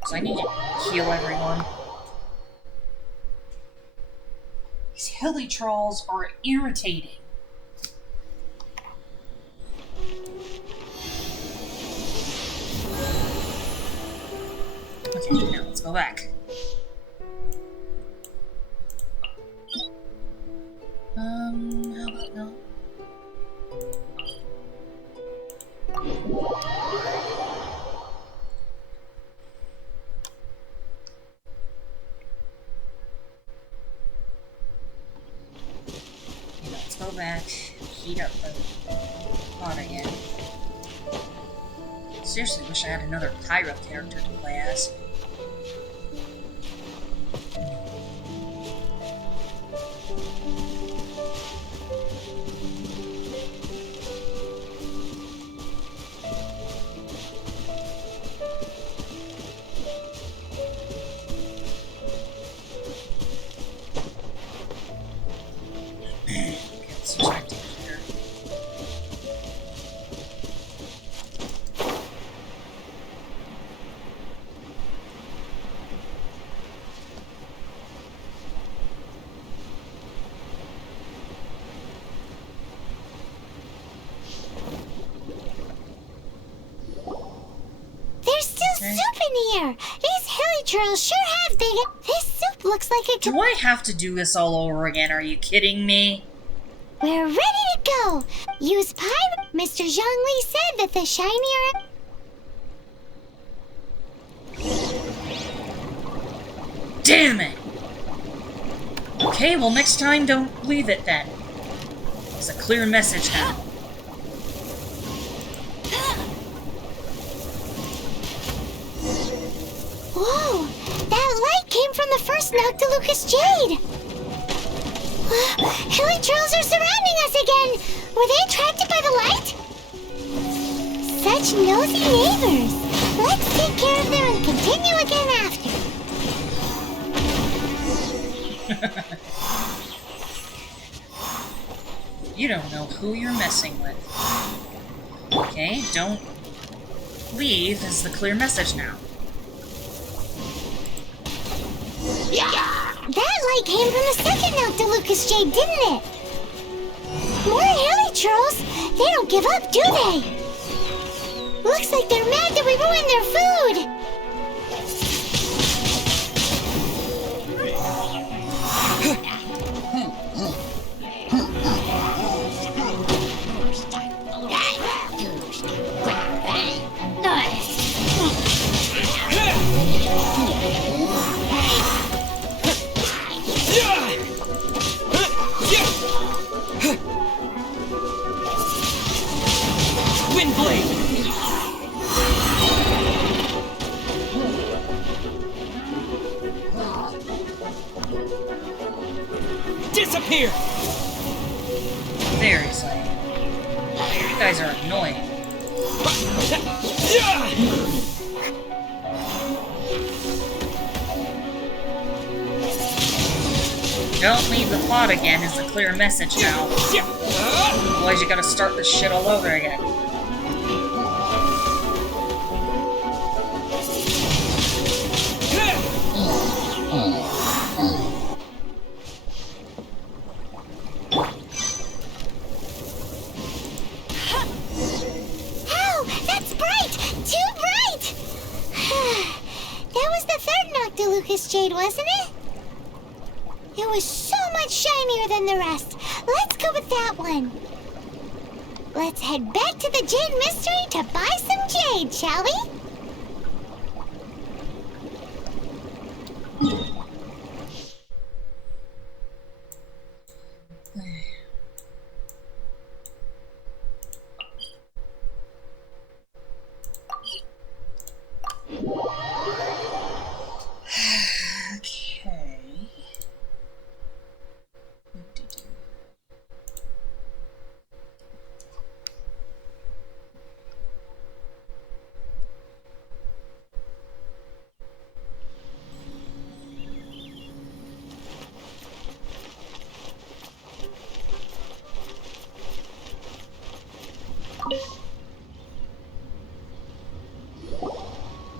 So I need to heal everyone. These hilly trolls are irritating. Okay, now let's go back. How about no? Okay, let's go back, heat up the pot again. Seriously, wish I had another pyro character to play as. Soup in here! These hilly trolls sure have big... This soup looks like a... Do I have to do this all over again? Are you kidding me? We're ready to go! Use pie... Mr. Zhongli said that the shinier... Damn it! Okay, well next time don't leave it then. It's a clear message now. Whoa! That light came from the first Noctilucous Jade! Hilly trolls are surrounding us again! Were they attracted by the light? Such nosy neighbors! Let's take care of them and continue again after. You don't know who you're messing with. Okay, don't leave is the clear message now. That light came from the second Noctilucous Jade, didn't it? More hilly trolls! They don't give up, do they? Looks like they're mad that we ruined their food! Windblade! Disappear! Seriously. You guys are annoying. Don't leave the pot again is the clear message now. Otherwise you gotta start this shit all over again. Oh, that's bright! Too bright! That was the third Noctilucous Jade, wasn't it? It was so much shinier than the rest. Let's go with that one. Let's head back to the Jade Mystery to buy some jade, shall we?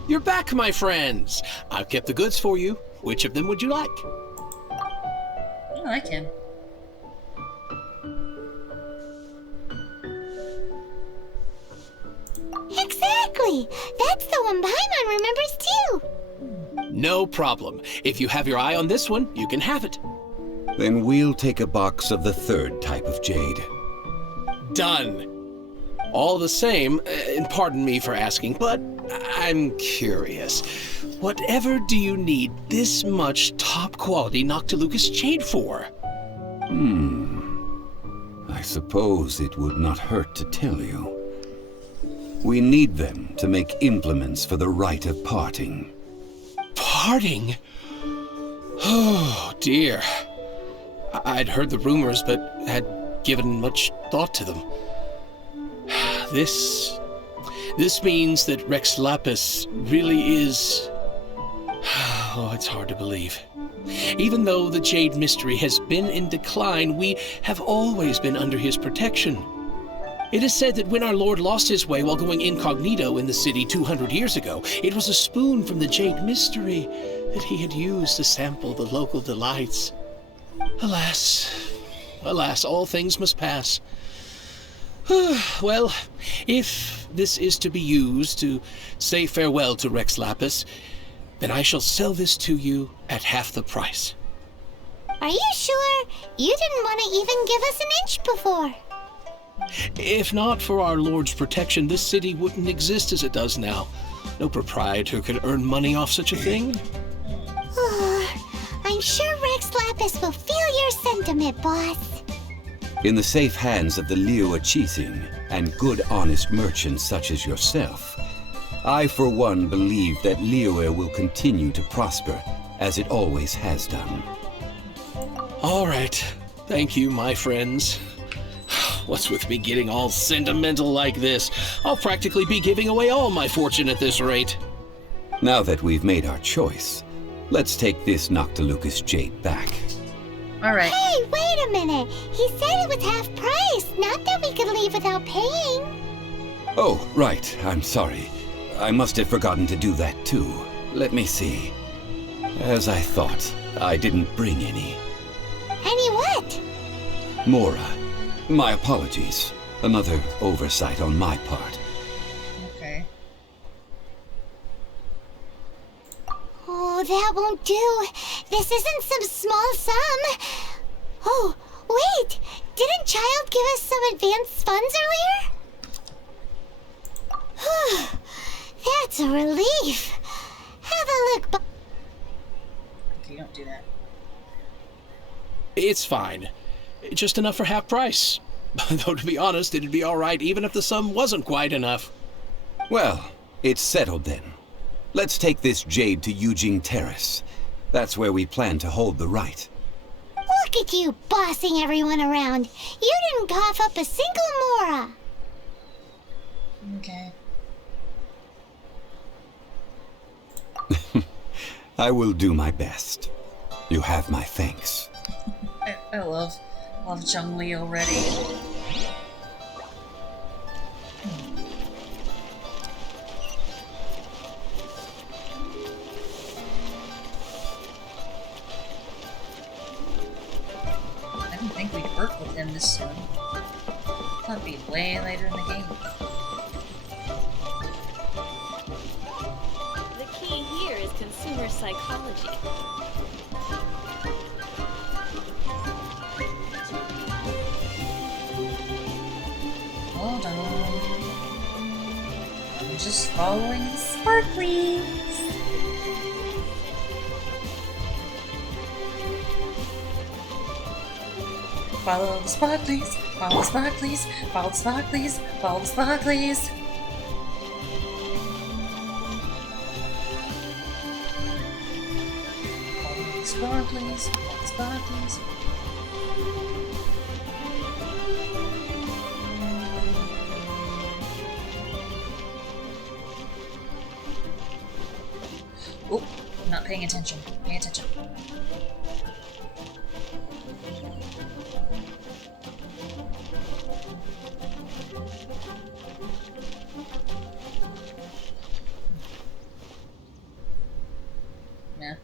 You're back, my friends. I've kept the goods for you. Which of them would you like? I like him. Exactly! That's the one Paimon remembers too! No problem. If you have your eye on this one, you can have it. Then we'll take a box of the third type of jade. Done. All the same, and pardon me for asking, but I'm curious. Whatever do you need this much top-quality Noctilucous Jade for? I suppose it would not hurt to tell you. We need them to make implements for the rite of parting. Parting? Oh, dear. I'd heard the rumors, but had given much thought to them. This means that Rex Lapis really is... Oh, it's hard to believe. Even though the Jade Mystery has been in decline, we have always been under his protection. It is said that when our Lord lost his way while going incognito in the city 200 years ago, it was a spoon from the Jade Mystery that he had used to sample the local delights. Alas, alas, all things must pass. Well, if this is to be used to say farewell to Rex Lapis, then I shall sell this to you at half the price. Are you sure? You didn't want to even give us an inch before. If not for our Lord's protection, this city wouldn't exist as it does now. No proprietor could earn money off such a thing. I'm sure Rex Lapis will feel your sentiment, boss. In the safe hands of the Liu Qixing and good honest merchants such as yourself, I for one believe that Liyue will continue to prosper as it always has done. All right. Thank you, my friends. What's with me getting all sentimental like this? I'll practically be giving away all my fortune at this rate. Now that we've made our choice, let's take this Noctilucous Jade back. Alright. Hey, wait a minute! He said it was half price, not that we could leave without paying. Oh, right. I'm sorry. I must have forgotten to do that too. Let me see. As I thought, I didn't bring any. Any what? Mora. My apologies. Another oversight on my part. Okay. Oh, that won't do. This isn't some small sum. Oh, wait! Didn't Child give us some advanced funds earlier? That's a relief. Have a look. Okay, don't do that. It's fine. Just enough for half price. Though, to be honest, it'd be all right even if the sum wasn't quite enough. Well, it's settled then. Let's take this jade to Yujing Terrace. That's where we plan to hold the rite. Look at you bossing everyone around. You didn't cough up a single mora. Okay. I will do my best. You have my thanks. I love Zhongli already. I didn't think we'd work with him this soon. That'd be way later in the game. The key here is consumer psychology. Hold on. I'm just following the sparklies. Follow the sparklies, follow the sparklies, follow the sparklies, follow the sparklies. Follow the sparklies, follow the sparklies. Oh, I'm not paying attention. Pay attention. Yeah.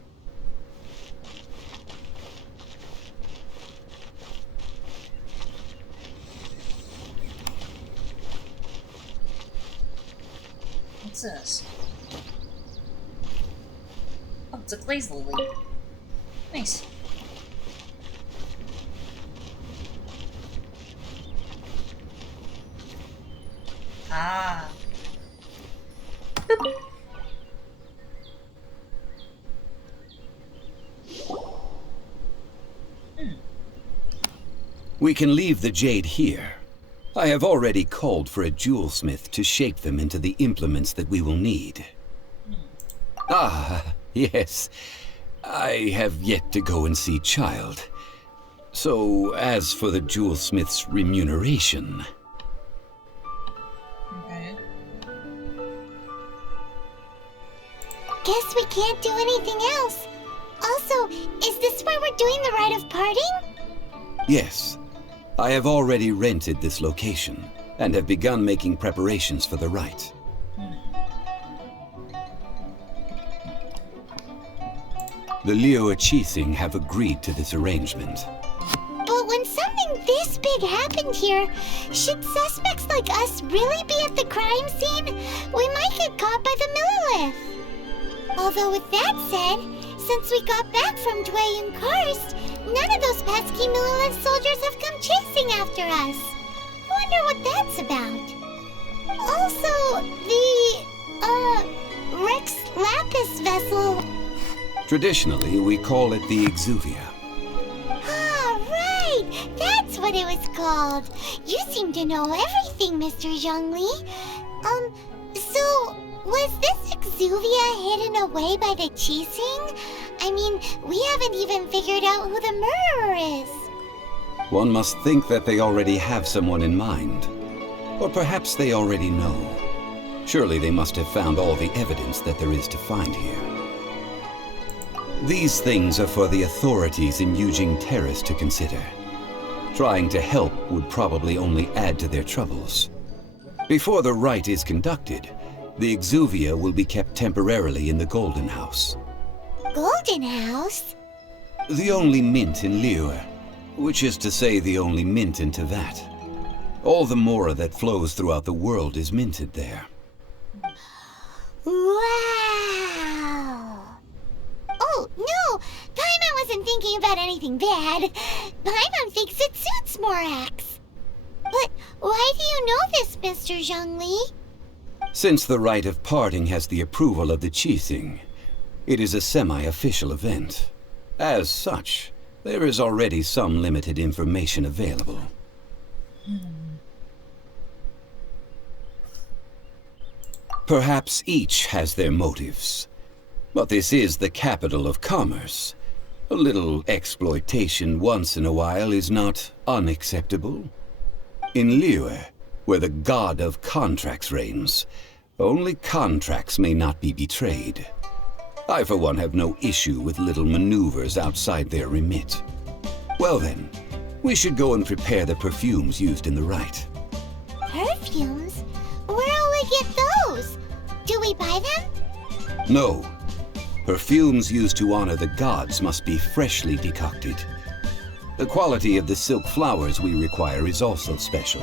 What's this? Oh, it's a glaze lily. Nice. Ah. Boop. We can leave the jade here. I have already called for a jewelsmith to shape them into the implements that we will need. Ah, yes. I have yet to go and see Child. So, as for the jewelsmith's remuneration... Okay. Guess we can't do anything else. Also, is this where we're doing the rite of parting? Yes. I have already rented this location, and have begun making preparations for the rite. The Liu Qixing have agreed to this arrangement. But when something this big happened here, should suspects like us really be at the crime scene? We might get caught by the Millilith. Although with that said, since we got back from Dwayun Karst, none of those pesky Millilith soldiers have come chasing after us. I wonder what that's about. Also, the Rex Lapis vessel. Traditionally, we call it the Exuvia. Ah, right! That's what it was called. You seem to know everything, Mr. Zhongli. So, was this Exuvia hidden away by the Qixing? I mean, we haven't even figured out who the murderer is. One must think that they already have someone in mind. Or perhaps they already know. Surely they must have found all the evidence that there is to find here. These things are for the authorities in Yujing Terrace to consider. Trying to help would probably only add to their troubles. Before the rite is conducted, the Exuvia will be kept temporarily in the Golden House. Golden House? The only mint in Liyue, which is to say the only mint in Tevat. All the mora that flows throughout the world is minted there. Wow! Oh, no! Paimon wasn't thinking about anything bad. Paimon thinks it suits Morax. But why do you know this, Mr. Zhongli? Since the rite of parting has the approval of the Qixing, it is a semi-official event. As such, there is already some limited information available. Perhaps each has their motives. But this is the capital of commerce. A little exploitation once in a while is not unacceptable. In Liyue, where the god of contracts reigns, only contracts may not be betrayed. I, for one, have no issue with little maneuvers outside their remit. Well then, we should go and prepare the perfumes used in the rite. Perfumes? Where'll we get those? Do we buy them? No. Perfumes used to honor the gods must be freshly decocted. The quality of the silk flowers we require is also special.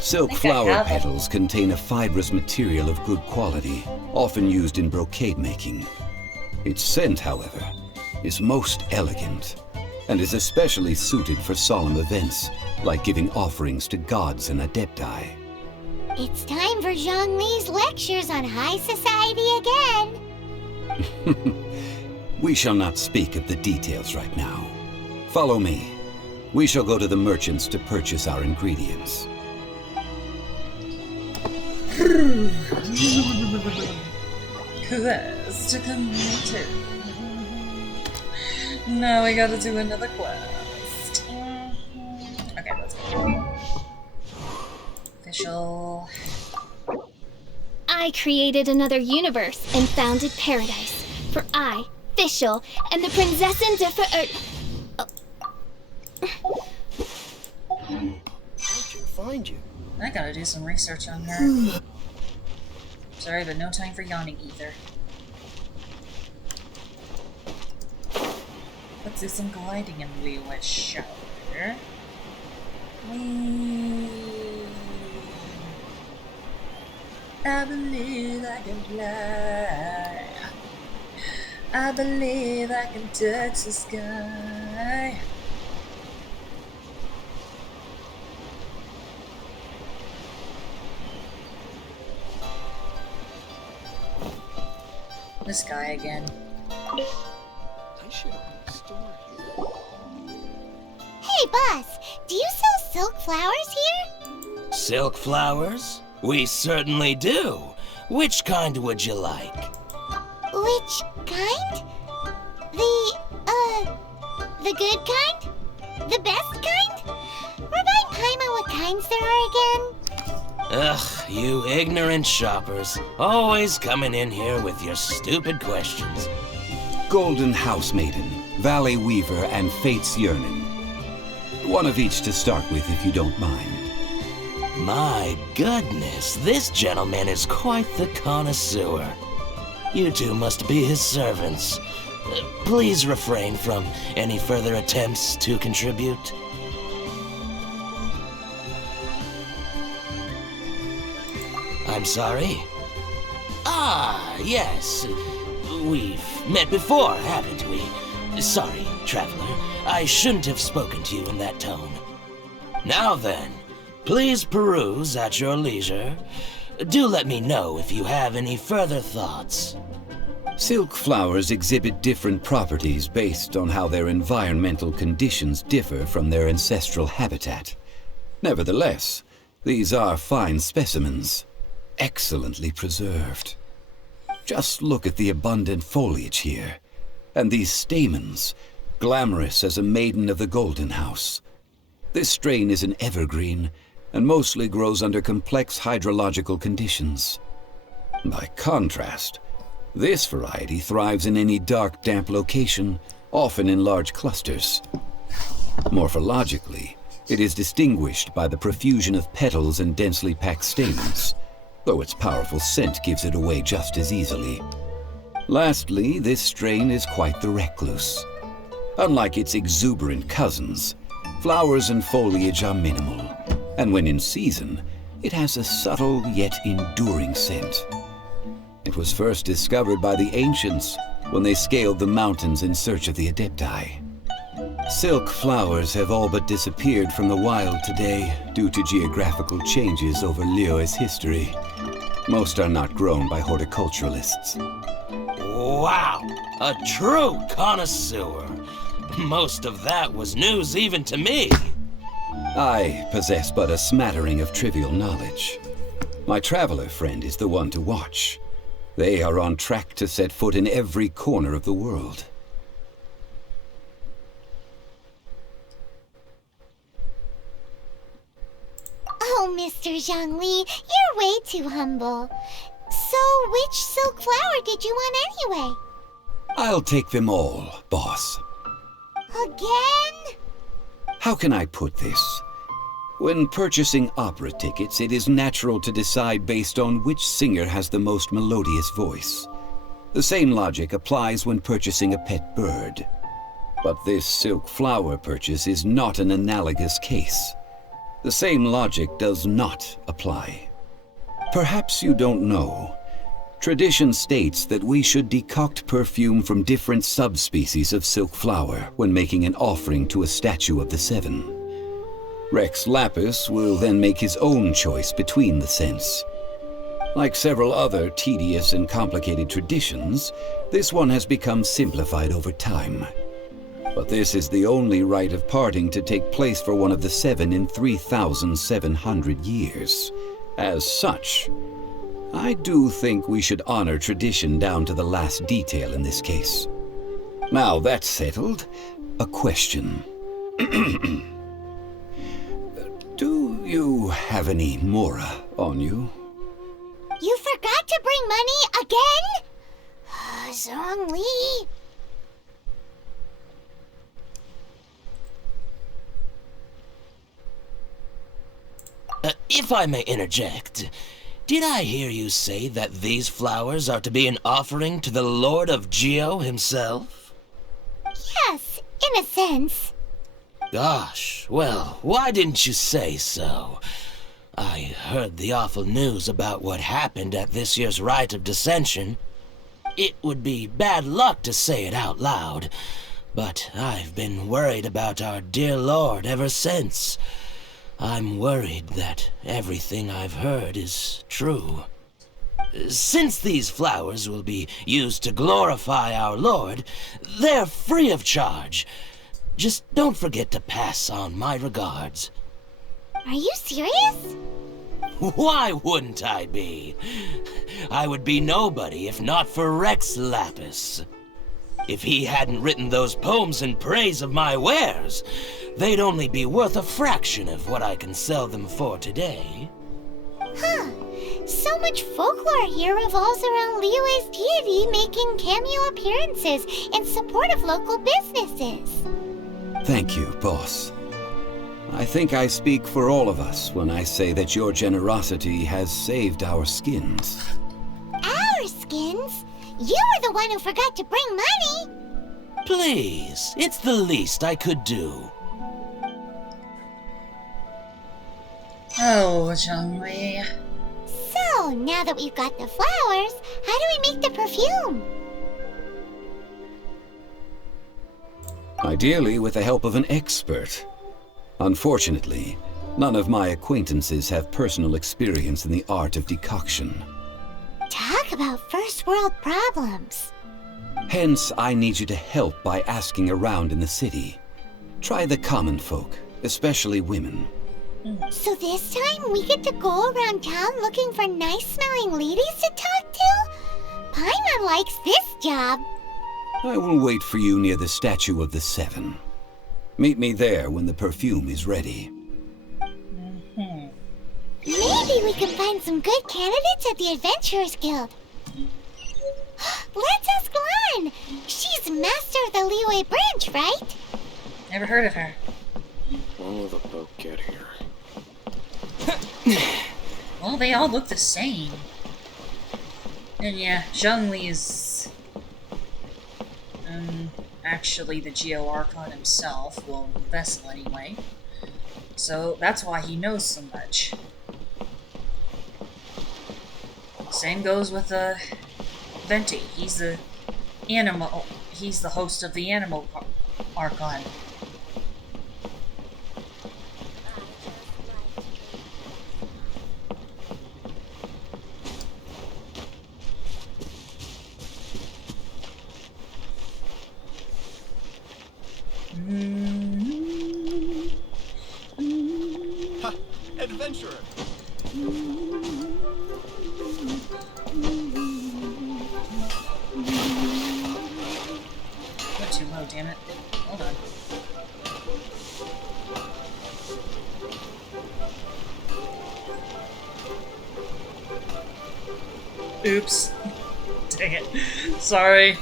Silk flower petals contain a fibrous material of good quality, often used in brocade making. Its scent, however, is most elegant, and is especially suited for solemn events, like giving offerings to gods and adepti. It's time for Zhongli's lectures on high society again. We shall not speak of the details right now. Follow me. We shall go to the merchants to purchase our ingredients. Quest completed. Now we gotta do another quest. Okay, let's go. Official. I created another universe and founded paradise. For I, Fischl, and the Prinzessin de Find you. I gotta do some research on her. Sorry, but no time for yawning either. Let's do some gliding and we will shower. I believe I can fly. I believe I can touch the sky. This guy again. I should open a store here. Hey, boss, do you sell silk flowers here? Silk flowers? We certainly do. Which kind would you like? Which kind? The good kind? The best kind? Remind Paimon what kinds there are again? Ugh, you ignorant shoppers. Always coming in here with your stupid questions. Golden Housemaiden, Valley Weaver, and Fate's Yearning. One of each to start with, if you don't mind. My goodness, this gentleman is quite the connoisseur. You two must be his servants. Please refrain from any further attempts to contribute. I'm sorry? Ah, yes. We've met before, haven't we? Sorry, traveler. I shouldn't have spoken to you in that tone. Now then, please peruse at your leisure. Do let me know if you have any further thoughts. Silk flowers exhibit different properties based on how their environmental conditions differ from their ancestral habitat. Nevertheless, these are fine specimens, excellently preserved. Just look at the abundant foliage here, and these stamens, glamorous as a maiden of the Golden House. This strain is an evergreen, and mostly grows under complex hydrological conditions. By contrast, this variety thrives in any dark, damp location, often in large clusters. Morphologically, it is distinguished by the profusion of petals and densely packed stamens, though its powerful scent gives it away just as easily. Lastly, this strain is quite the recluse. Unlike its exuberant cousins, flowers and foliage are minimal, and when in season, it has a subtle yet enduring scent. It was first discovered by the ancients when they scaled the mountains in search of the Adepti. Silk flowers have all but disappeared from the wild today due to geographical changes over Liyue's history. Most are not grown by horticulturalists. Wow, a true connoisseur. Most of that was news even to me. I possess but a smattering of trivial knowledge. My traveler friend is the one to watch. They are on track to set foot in every corner of the world. Oh, Mr. Zhongli, you're way too humble. So, which silk flower did you want anyway? I'll take them all, boss. Again? How can I put this? When purchasing opera tickets, it is natural to decide based on which singer has the most melodious voice. The same logic applies when purchasing a pet bird. But this silk flower purchase is not an analogous case. The same logic does not apply. Perhaps you don't know. Tradition states that we should decoct perfume from different subspecies of silk flower when making an offering to a statue of the seven. Rex Lapis will then make his own choice between the scents. Like several other tedious and complicated traditions, this one has become simplified over time. But this is the only rite of parting to take place for one of the seven in 3,700 years. As such, I do think we should honor tradition down to the last detail in this case. Now that's settled, a question. Do you have any Mora on you? You forgot to bring money again? Zhongli. If I may interject, did I hear you say that these flowers are to be an offering to the Lord of Geo himself? Yes, in a sense. Gosh, well, why didn't you say so? I heard the awful news about what happened at this year's Rite of Dissension. It would be bad luck to say it out loud, but I've been worried about our dear Lord ever since. I'm worried that everything I've heard is true. Since these flowers will be used to glorify our Lord, they're free of charge. Just don't forget to pass on my regards. Are you serious? Why wouldn't I be? I would be nobody if not for Rex Lapis. If he hadn't written those poems in praise of my wares, they'd only be worth a fraction of what I can sell them for today. Huh. So much folklore here revolves around Liyue's deity making cameo appearances in support of local businesses. Thank you, boss. I think I speak for all of us when I say that your generosity has saved our skins. Our skins? You were the one who forgot to bring money! Please, it's the least I could do. Oh, Zhongli. So, now that we've got the flowers, how do we make the perfume? Ideally with the help of an expert. Unfortunately, none of my acquaintances have personal experience in the art of decoction. Talk about first world problems. Hence, I need you to help by asking around in the city. Try the common folk, especially women. So this time we get to go around town looking for nice-smelling ladies to talk to? Paimon likes this job. I will wait for you near the statue of the Seven. Meet me there when the perfume is ready. Maybe we can find some good candidates at the Adventurers Guild. Let's ask Lan. She's master of the Liyue branch, right? Never heard of her. When will the boat get here? Well, they all look the same. And yeah, Zhongli is actually the Geo Archon himself, well, the vessel anyway. So that's why he knows so much. Same goes with Venti. He's the host of the Animal Archon. Ha! Adventurer! Not too low, damn it. Hold on. Oops. Dang it. Sorry.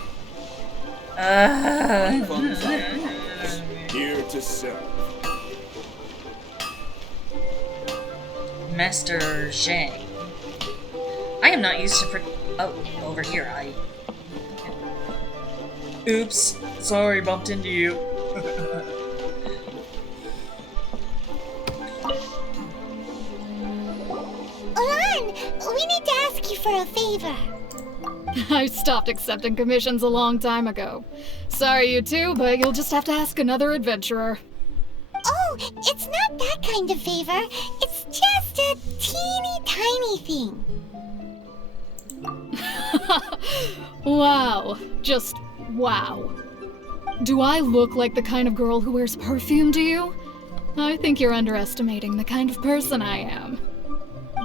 Here to serve. Master Zhang. I am not used to oh, over here, Oops. Sorry, bumped into you. Ulan, we need to ask you for a favor. I stopped accepting commissions a long time ago. Sorry, you two, but you'll just have to ask another adventurer. Oh, it's not that kind of favor. It's just a teeny tiny thing. Wow. Just wow. Do I look like the kind of girl who wears perfume to you? I think you're underestimating the kind of person I am.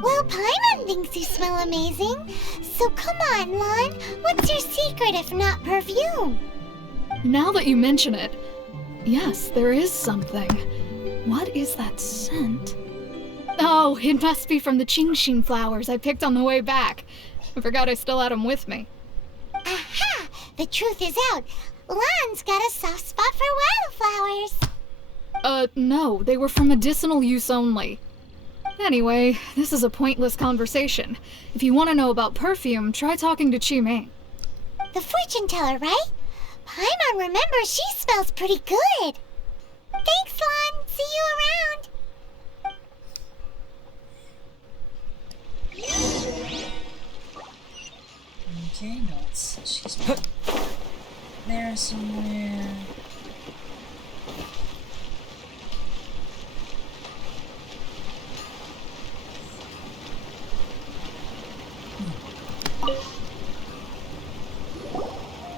Well, Paimon thinks you smell amazing. So come on, Lon. What's your secret if not perfume? Now that you mention it, yes, there is something. What is that scent? Oh, it must be from the Xingqiu flowers I picked on the way back. I forgot I still had them with me. Aha! The truth is out. Lon's got a soft spot for wildflowers. No, they were for medicinal use only. Anyway, this is a pointless conversation. If you want to know about perfume, try talking to Qiqi. The fortune teller, right? Paimon remembers she smells pretty good. Thanks, Lon. See you around. Okay, notes. She's there somewhere.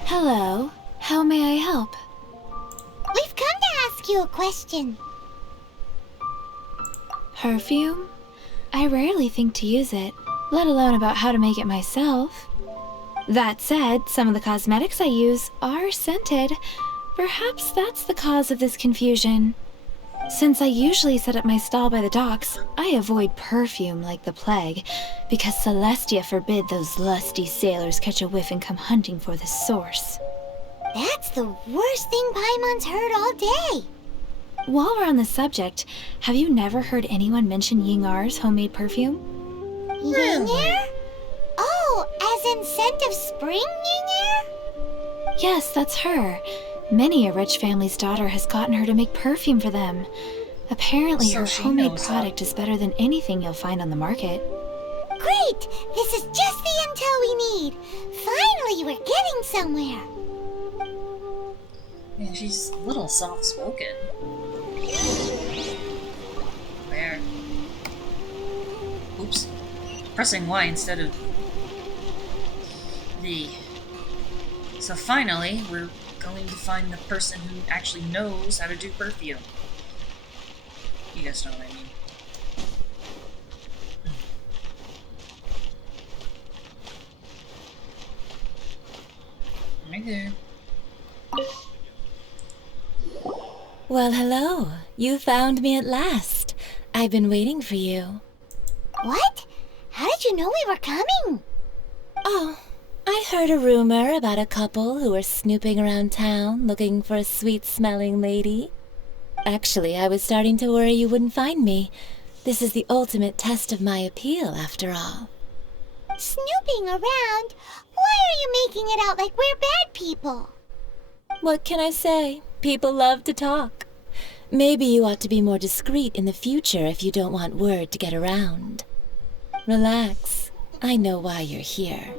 Hello. How may I help? We've come to ask you a question. Perfume? I rarely think to use it, let alone about how to make it myself. That said, some of the cosmetics I use are scented. Perhaps that's the cause of this confusion. Since I usually set up my stall by the docks, I avoid perfume like the plague, because Celestia forbid those lusty sailors catch a whiff and come hunting for the source. That's the worst thing Paimon's heard all day. While we're on the subject, have you never heard anyone mention Yingar's homemade perfume? Yingar? Oh, as in scent of spring, Yingar? Yes, that's her. Many a rich family's daughter has gotten her to make perfume for them. Apparently So her she homemade knows product is better than anything you'll find on the market. Great! This is just the intel we need. Finally, we're getting somewhere. Yeah, she's a little soft-spoken. Where? Oops. Pressing Y instead of V. So finally, we're going to find the person who actually knows how to do perfume. You guys know what I mean. Right there. Well, hello. You found me at last. I've been waiting for you. What? How did you know we were coming? Oh, I heard a rumor about a couple who were snooping around town looking for a sweet-smelling lady. Actually, I was starting to worry you wouldn't find me. This is the ultimate test of my appeal, after all. Snooping around? Why are you making it out like we're bad people? What can I say? People love to talk. Maybe you ought to be more discreet in the future if you don't want word to get around. Relax. I know why you're here.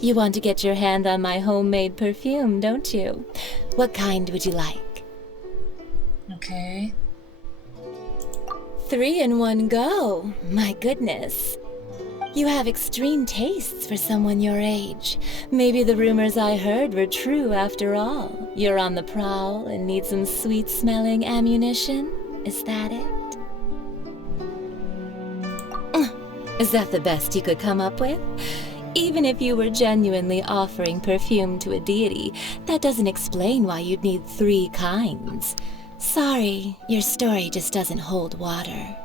You want to get your hand on my homemade perfume, don't you? What kind would you like? Okay. 3 in one go. My goodness. You have extreme tastes for someone your age. Maybe the rumors I heard were true after all. You're on the prowl and need some sweet-smelling ammunition? Is that it? Is that the best you could come up with? Even if you were genuinely offering perfume to a deity, that doesn't explain why you'd need 3 kinds. Sorry, your story just doesn't hold water.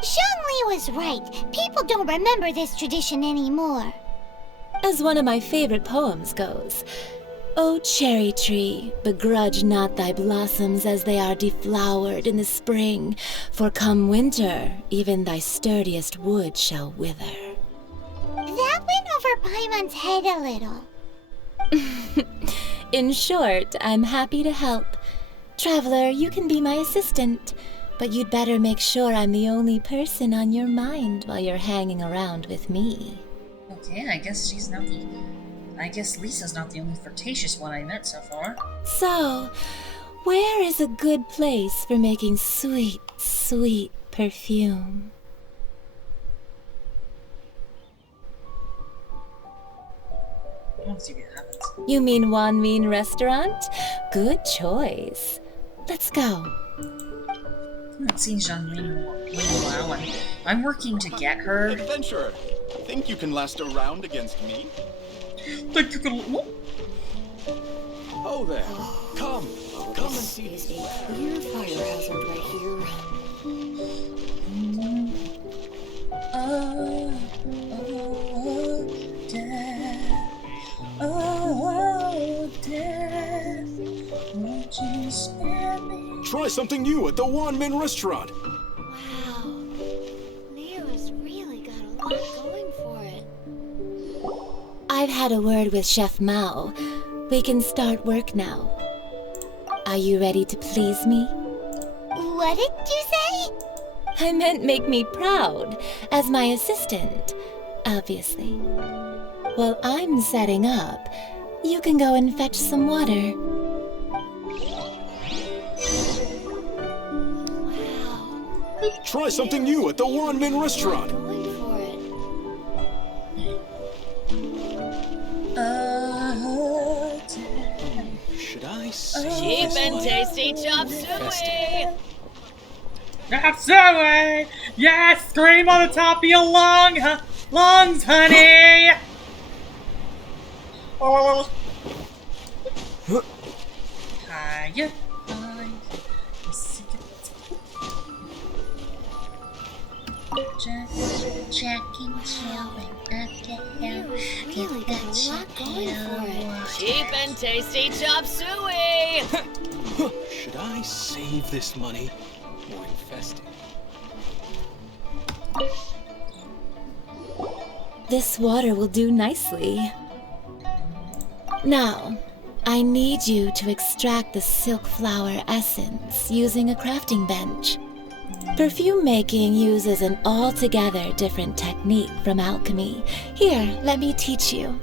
Zhongli was right. People don't remember this tradition anymore. As one of my favorite poems goes, O cherry tree, begrudge not thy blossoms as they are deflowered in the spring, for come winter, even thy sturdiest wood shall wither. That went over Paimon's head a little. In short, I'm happy to help. Traveler, you can be my assistant, but you'd better make sure I'm the only person on your mind while you're hanging around with me. Okay, I guess she's not the... I guess Lisa's not the only flirtatious one I met so far. So, where is a good place for making sweet, sweet perfume? Let's see what happens. You mean Wanmin Restaurant? Good choice. Let's go. I haven't seen Zhongli in a while, and I'm working to get her. Adventurer, think you can last a round against me? Think you can... Oh there. Come and see this is a clear fire hazard right here. Won't you spare me? Try something new at the Wanmin Restaurant. Wow. Leo has really got a lot going for it. I've had a word with Chef Mao. We can start work now. Are you ready to please me? What did you say? I meant make me proud, as my assistant, obviously. While I'm setting up, you can go and fetch some water. Try something new at the Wanmin Restaurant. Should I say Cheap and tasty chop suey! Chop suey! Yes! Scream on the top of your lungs, honey! Oh. Hiya. Jack and Jill went up to him. Really got a lot going for it. Cheap and tasty chop suey! Should I save this money or invest it? This water will do nicely. Now, I need you to extract the silk flower essence using a crafting bench. Perfume making uses an altogether different technique from alchemy. Here, let me teach you.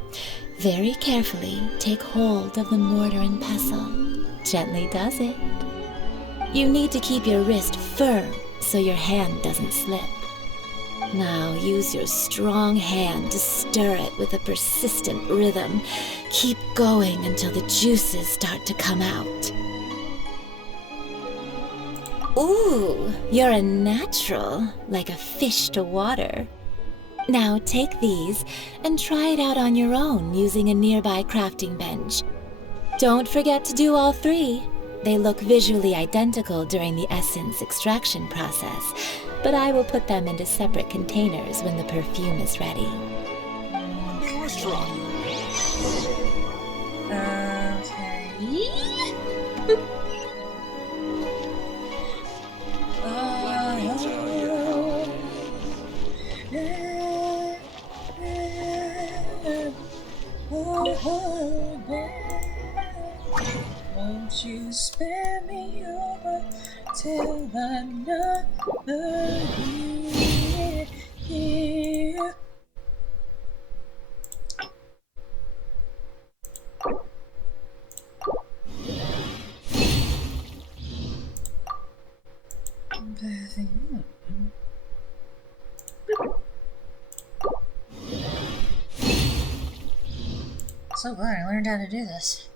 Very carefully, take hold of the mortar and pestle. Gently does it. You need to keep your wrist firm so your hand doesn't slip. Now use your strong hand to stir it with a persistent rhythm. Keep going until the juices start to come out. Ooh, you're a natural, like a fish to water. Now take these and try it out on your own using a nearby crafting bench. Don't forget to do all three. They look visually identical during the essence extraction process, but I will put them into separate containers when the perfume is ready. Restaurant. Okay. Won't you spare me over till another year? So glad I learned how to do this.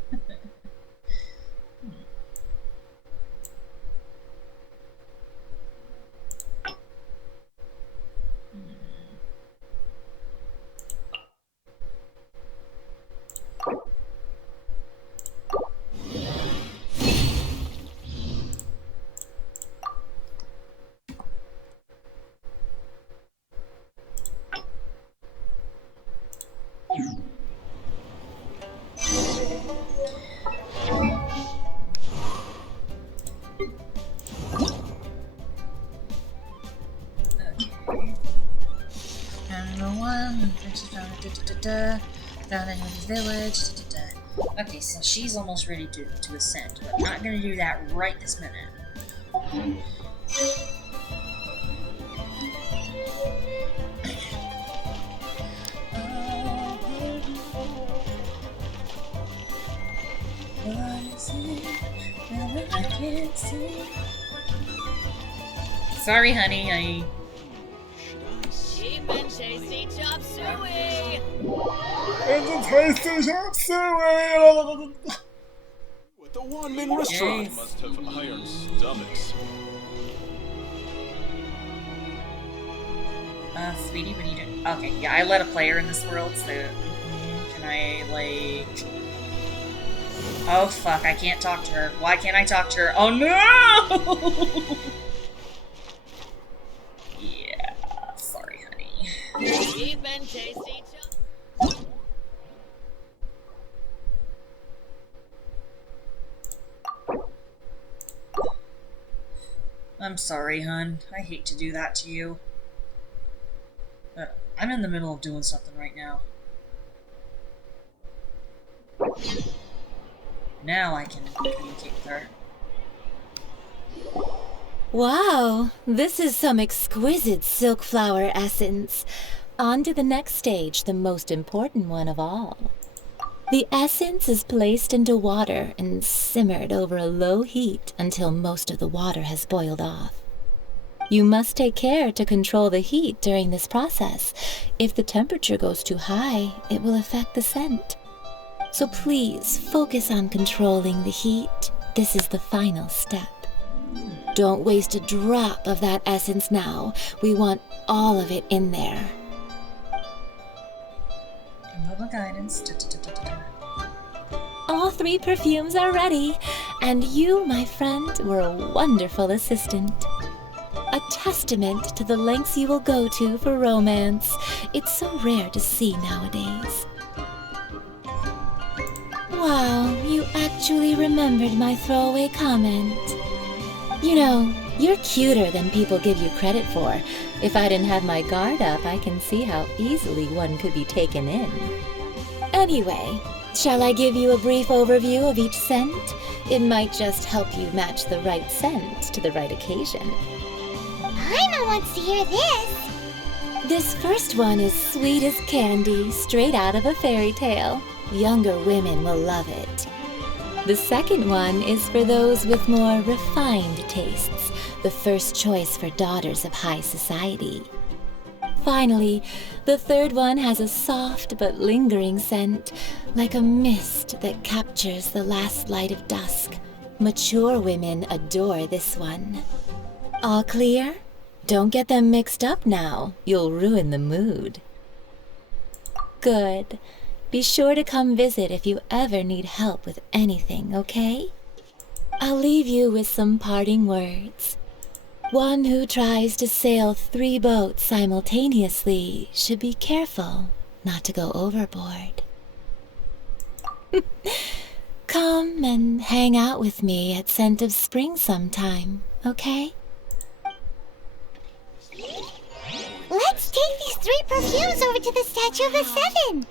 Found anyone in the village. Okay, so she's almost ready to ascend, but I'm not gonna do that right this minute. Sorry, honey, Cheap and tasty chop suey! It's a tasty chop suey! At the one-man restaurant must have iron stomachs. Sweetie, what are you doing? Okay, yeah, I let a player in this world, so... Can I, like... Oh, fuck, I can't talk to her. Why can't I talk to her? Oh, no! Yeah, sorry, honey. Cheap and tasty chop... I'm sorry, hun. I hate to do that to you. But I'm in the middle of doing something right now. Now I can communicate with her. Wow, this is some exquisite silk flower essence. On to the next stage, the most important one of all. The essence is placed into water and simmered over a low heat until most of the water has boiled off. You must take care to control the heat during this process. If the temperature goes too high, it will affect the scent. So please focus on controlling the heat. This is the final step. Don't waste a drop of that essence now. We want all of it in there. Another guidance. All 3 perfumes are ready, and you, my friend, were a wonderful assistant. A testament to the lengths you will go to for romance. It's so rare to see nowadays. Wow, you actually remembered my throwaway comment. You know, you're cuter than people give you credit for. If I didn't have my guard up, I can see how easily one could be taken in. Anyway, shall I give you a brief overview of each scent? It might just help you match the right scent to the right occasion. Paimon wants to hear this. This first one is sweet as candy, straight out of a fairy tale. Younger women will love it. The second one is for those with more refined tastes, the first choice for daughters of high society. Finally, the third one has a soft but lingering scent, like a mist that captures the last light of dusk. Mature women adore this one. All clear? Don't get them mixed up now. You'll ruin the mood. Good. Be sure to come visit if you ever need help with anything, okay? I'll leave you with some parting words. One who tries to sail 3 boats simultaneously should be careful not to go overboard. Come and hang out with me at Scent of Spring sometime, okay? Let's take these 3 perfumes over to the Statue of the Seven.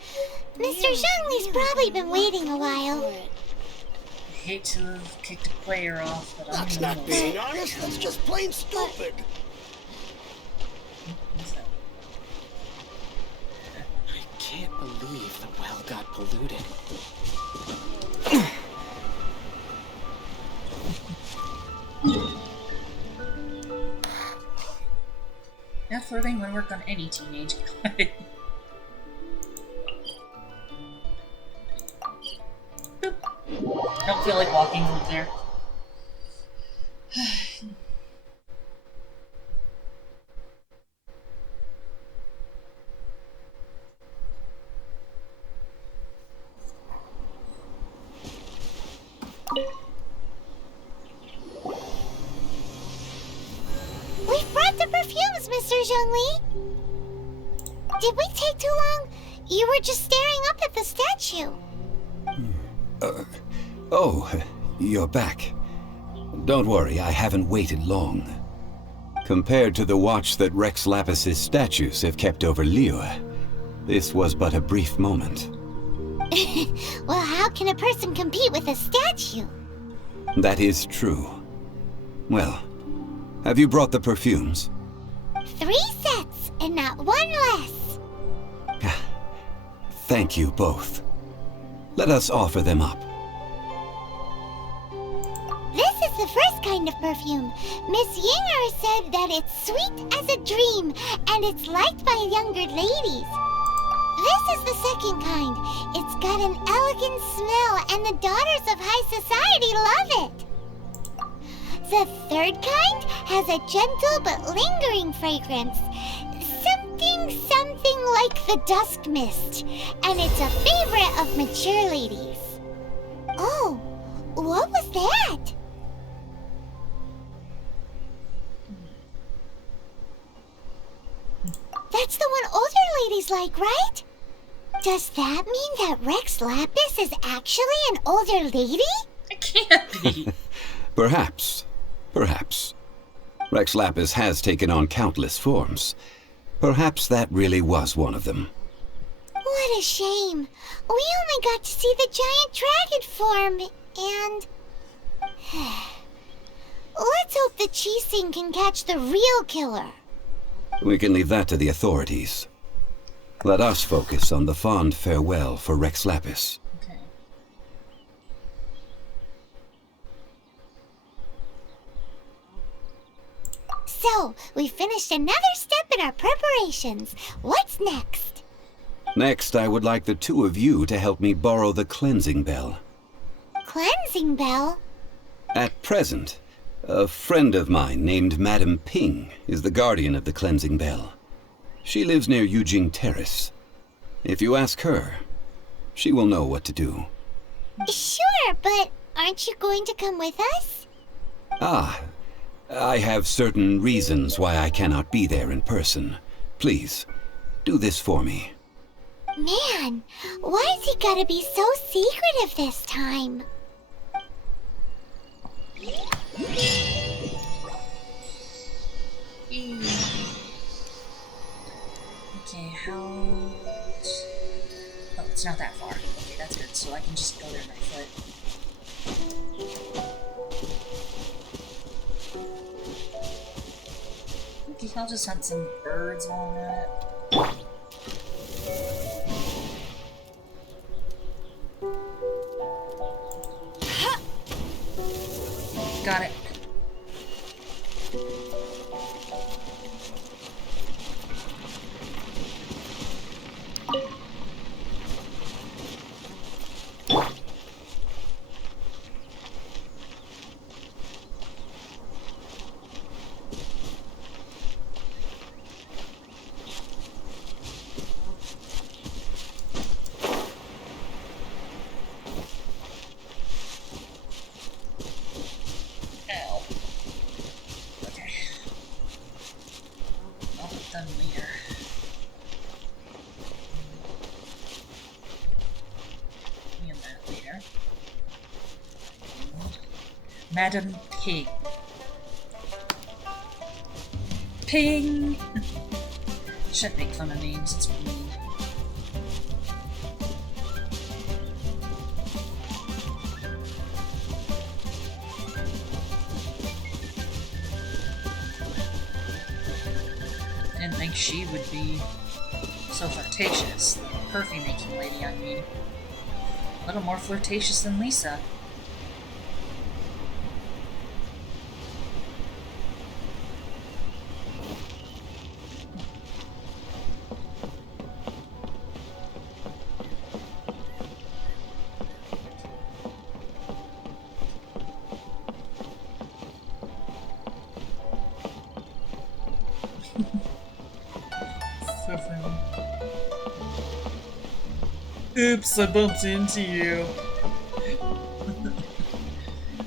Mr. Zhongli's probably been waiting a while. I hate to have kicked a player off, but I'm That's not being honest, that's just plain stupid. I can't believe the well got polluted. Now flirting would work on any teenage guy. Don't feel like walking over there. We've brought the perfumes, Mr. Zhongli. Did we take too long? You were just staring up at the statue. Oh, you're back. Don't worry, I haven't waited long. Compared to the watch that Rex Lapis's statues have kept over Liyue, This was but a brief moment. Well, how can a person compete with a statue? That is true. Well, have you brought the perfumes? 3 sets, and not 1 less. Thank you both. Let us offer them up. This is the first kind of perfume. Miss Yinger said that it's sweet as a dream, and it's liked by younger ladies. This is the second kind. It's got an elegant smell, and the daughters of high society love it. The third kind has a gentle but lingering fragrance. Something like the dusk mist, and it's a favorite of mature ladies. Oh, what was that? That's the one older ladies like, right? Does that mean that Rex Lapis is actually an older lady? It can't be. Perhaps. Perhaps. Rex Lapis has taken on countless forms. Perhaps that really was one of them. What a shame. We only got to see the giant dragon form, and... Let's hope the Qixing can catch the real killer. We can leave that to the authorities. Let us focus on the fond farewell for Rex Lapis. Okay. So, we finished another step in our preparations. What's next? Next, I would like the two of you to help me borrow the cleansing bell. Cleansing bell? At present, a friend of mine named Madame Ping is the guardian of the cleansing bell. She lives near Yujing Terrace. If you ask her, she will know what to do. Sure, but aren't you going to come with us? Ah, I have certain reasons why I cannot be there in person. Please, do this for me. Man, why's he gotta be so secretive this time? Okay, how... Oh, it's not that far. Okay, that's good. So I can just go there by foot. Okay, I'll just hunt some birds while I'm at it. Got it. Madam Pig. Ping! Shouldn't make fun of names, it's mean. Didn't think she would be so flirtatious. The perfume making lady, I mean. A little more flirtatious than Lisa. Oops, I bumped into you.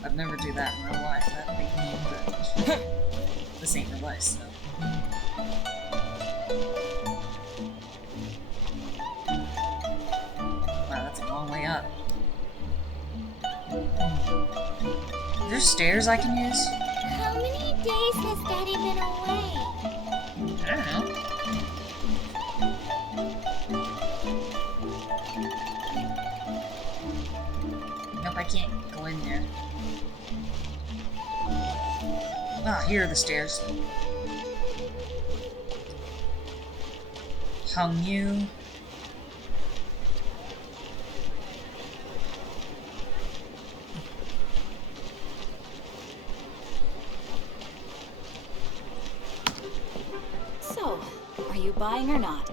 I'd never do that in real life, that'd be mean, but this ain't real life, so. Wow, that's a long way up. Are there stairs I can use? How many days has Daddy been away? I don't know. I can't go in there. Ah, here are the stairs. Xingqiu. So, are you buying or not?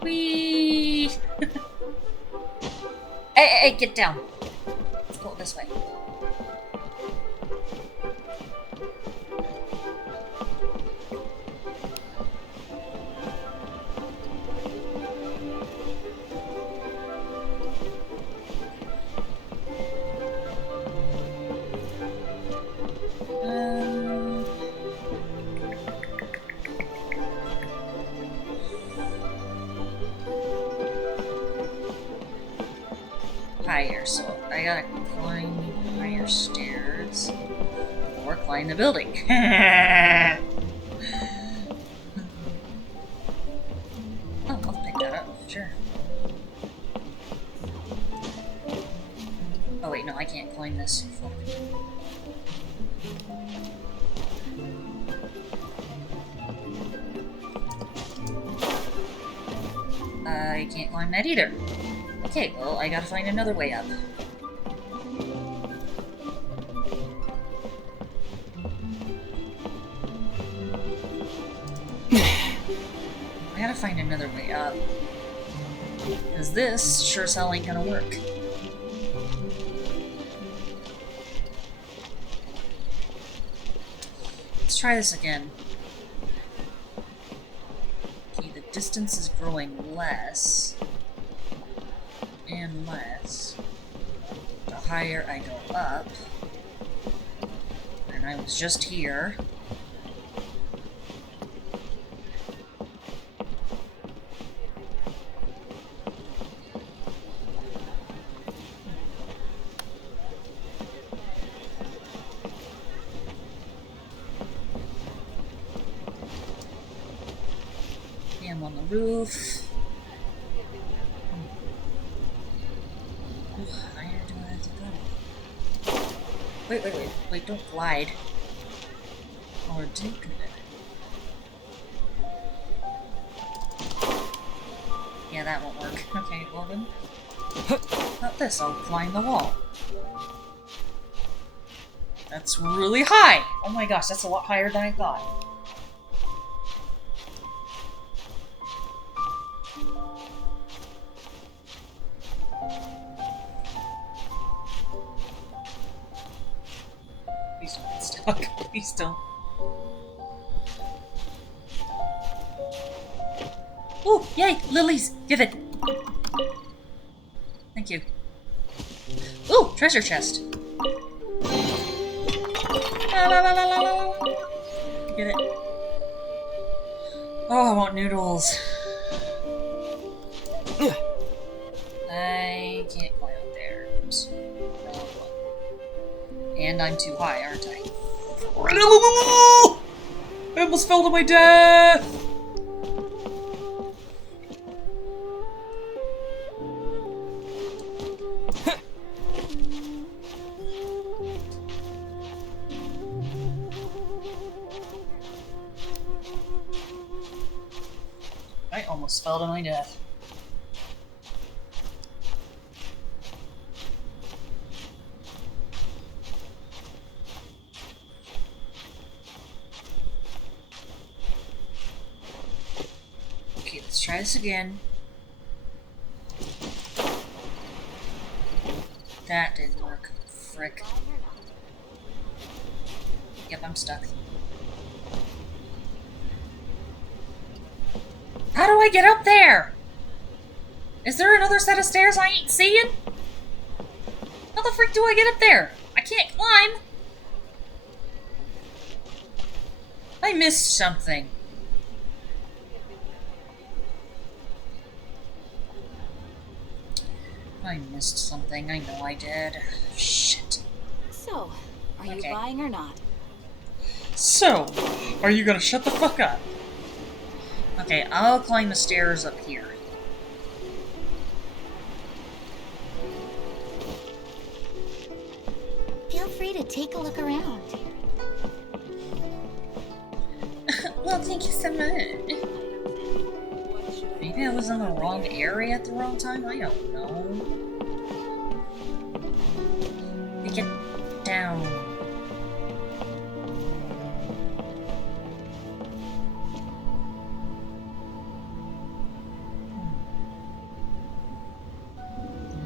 Whee! Hey, get down. Let's go this way. Higher, so I gotta climb higher stairs or climb the building. Oh, I'll pick that up, sure. Oh wait, no, I can't climb this. Fuck. I can't climb that either. Okay, well, I gotta find another way up. I gotta find another way up. Because this sure as hell ain't gonna work. Let's try this again. Okay, the distance is growing less. And less. The higher I go up. And I was just here. Okay, I'm on the roof. Wait, don't glide. Or do it. Yeah, that won't work. Okay, well then. Not this, I'll climb the wall. That's really high! Oh my gosh, that's a lot higher than I thought. Please don't get stuck. Please don't. Ooh, yay! Lilies! Give it! Thank you. Ooh! Treasure chest! La, la, la, la, la, la. Get it. Oh, I want noodles. I can't climb up there. Oops. And I'm too high, aren't I? I almost fell to my death! I almost fell to my death. Okay, let's try this again. That didn't work. Frick. Yep, I'm stuck. How do I get up there? Is there another set of stairs I ain't seeing? How the frick do I get up there? I can't climb. I missed something. I missed something. I know I did. Shit. So, are you buying or not? So, are you gonna shut the fuck up? Okay, I'll climb the stairs up here. free to take a look around. Well, thank you so much. Maybe I was in the wrong area at the wrong time? I don't know. We get down.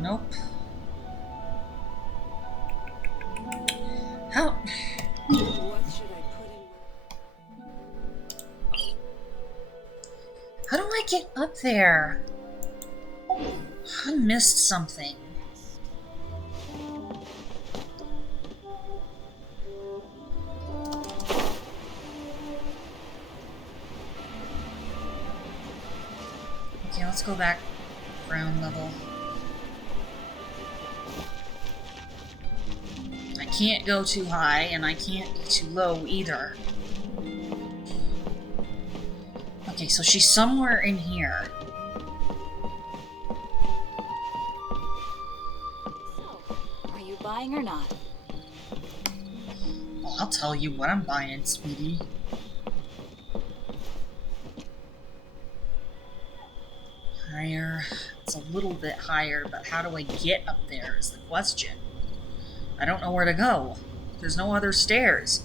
Nope. How? How do I get up there? I missed something. Okay, let's go back ground level. I can't go too high, and I can't be too low either. Okay, so she's somewhere in here. So, are you buying or not? Well, I'll tell you what I'm buying, sweetie. Higher. It's a little bit higher, but how do I get up there is the question. I don't know where to go. There's no other stairs.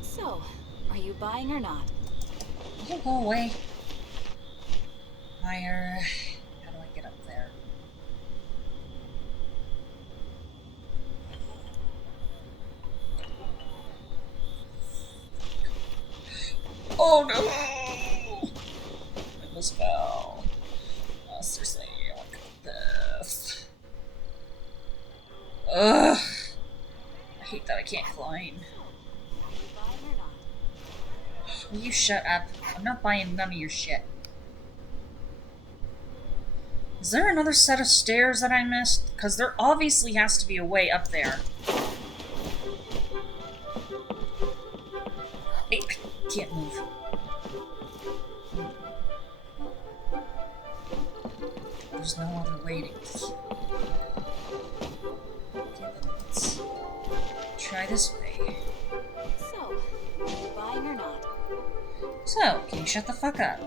So, are you buying or not? Don't go away. Higher. How do I get up there? Oh no! I almost fell. Seriously, look at this. Ugh! I hate that I can't climb. Will you shut up? I'm not buying none of your shit. Is there another set of stairs that I missed? Because there obviously has to be a way up there. Hey, I can't move. There's no other way to... Okay, then let's try this way. So, are you buying or not? So, can you shut the fuck up?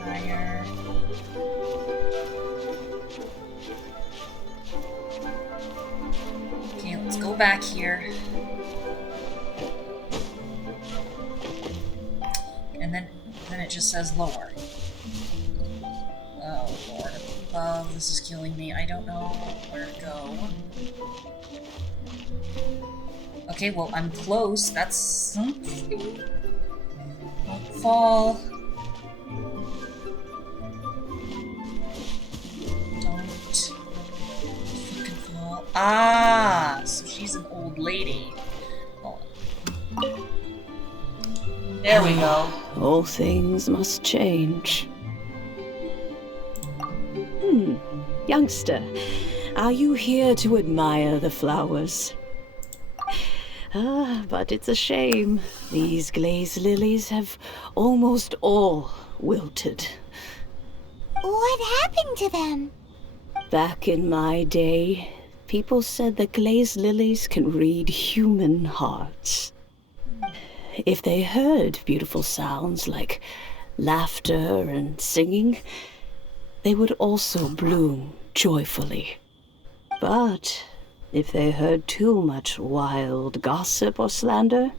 Higher. Okay, let's go back here. And then it just says lower. Oh lord above, this is killing me. I don't know where to go. Okay, well I'm close. That's something. Don't fall. Don't fucking fall. Ah, so she's an old lady. Hold on. There we go. All things must change. Youngster, are you here to admire the flowers? Ah, but it's a shame. These glazed lilies have almost all wilted. What happened to them? Back in my day, people said that glazed lilies can read human hearts. If they heard beautiful sounds like laughter and singing, they would also bloom joyfully. But if they heard too much wild gossip or slander,